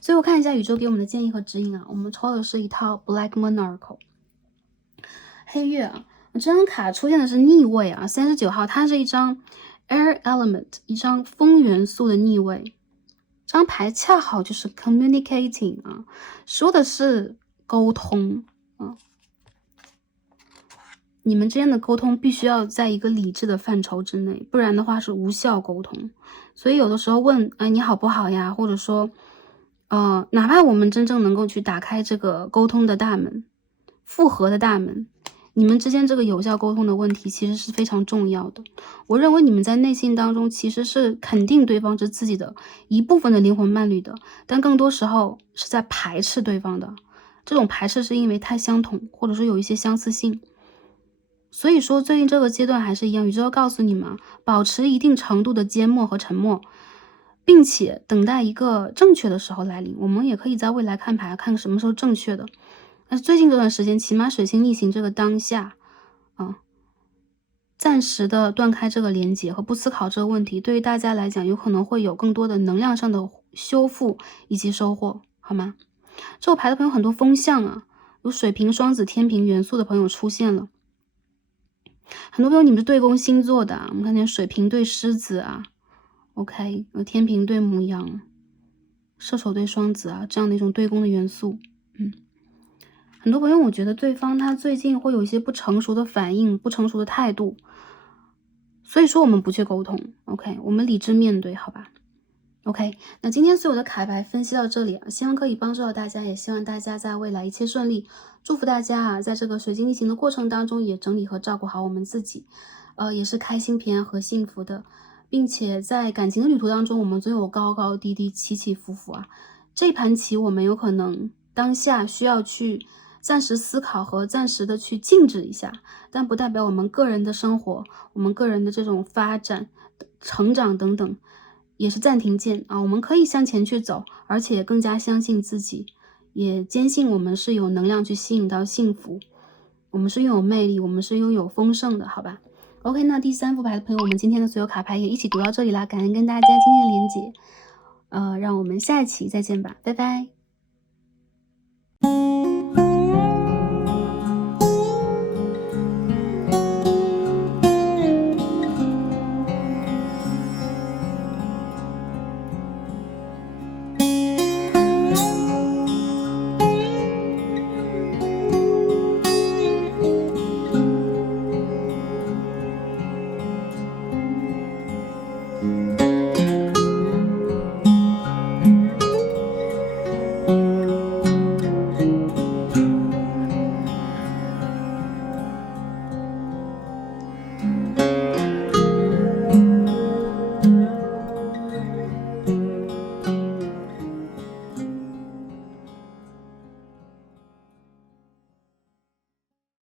最后看一下宇宙给我们的建议和指引啊，我们抽的是一套 Black Monarch 黑月啊，这张卡出现的是逆位啊，39号，它是一张 Air Element， 一张风元素的逆位。这张牌恰好就是 Communicating 啊，说的是沟通啊。你们之间的沟通必须要在一个理智的范畴之内，不然的话是无效沟通。所以有的时候问，你好不好呀？或者说，哪怕我们真正能够去打开这个沟通的大门，复合的大门，你们之间这个有效沟通的问题其实是非常重要的。我认为你们在内心当中其实是肯定对方是自己的一部分的灵魂伴侣的，但更多时候是在排斥对方的。这种排斥是因为太相同，或者说有一些相似性。所以说最近这个阶段还是一样，宇宙告诉你们，保持一定程度的缄默和沉默，并且等待一个正确的时候来临。我们也可以在未来看牌，看什么时候正确的。但是最近这段时间，起码水星逆行这个当下暂时的断开这个连接和不思考这个问题，对于大家来讲有可能会有更多的能量上的修复以及收获，好吗？这个牌的朋友很多风向啊，有水瓶、双子、天平元素的朋友出现了。很多朋友你们是对宫星座的我们看见水瓶对狮子啊 ，OK， 有天平对牡羊，射手对双子啊，这样的一种对宫的元素。很多朋友我觉得对方他最近会有一些不成熟的反应，不成熟的态度，所以说我们不去沟通 ，OK， 我们理智面对，好吧 ？OK， 那今天所有的卡牌分析到这里希望可以帮助到大家，也希望大家在未来一切顺利。祝福大家在这个水晶逆行的过程当中，也整理和照顾好我们自己，也是开心、平安和幸福的，并且在感情的旅途当中，我们总有高高低低、起起伏伏这盘棋我们有可能当下需要去暂时思考和暂时的去静止一下，但不代表我们个人的生活、我们个人的这种发展、成长等等也是暂停键我们可以向前去走，而且更加相信自己。也坚信我们是有能量去吸引到幸福，我们是拥有魅力，我们是拥有丰盛的，好吧 ？OK， 那第3副牌的朋友，我们今天的所有卡牌也一起读到这里啦，感恩跟大家今天的连结，让我们下一期再见吧，拜拜。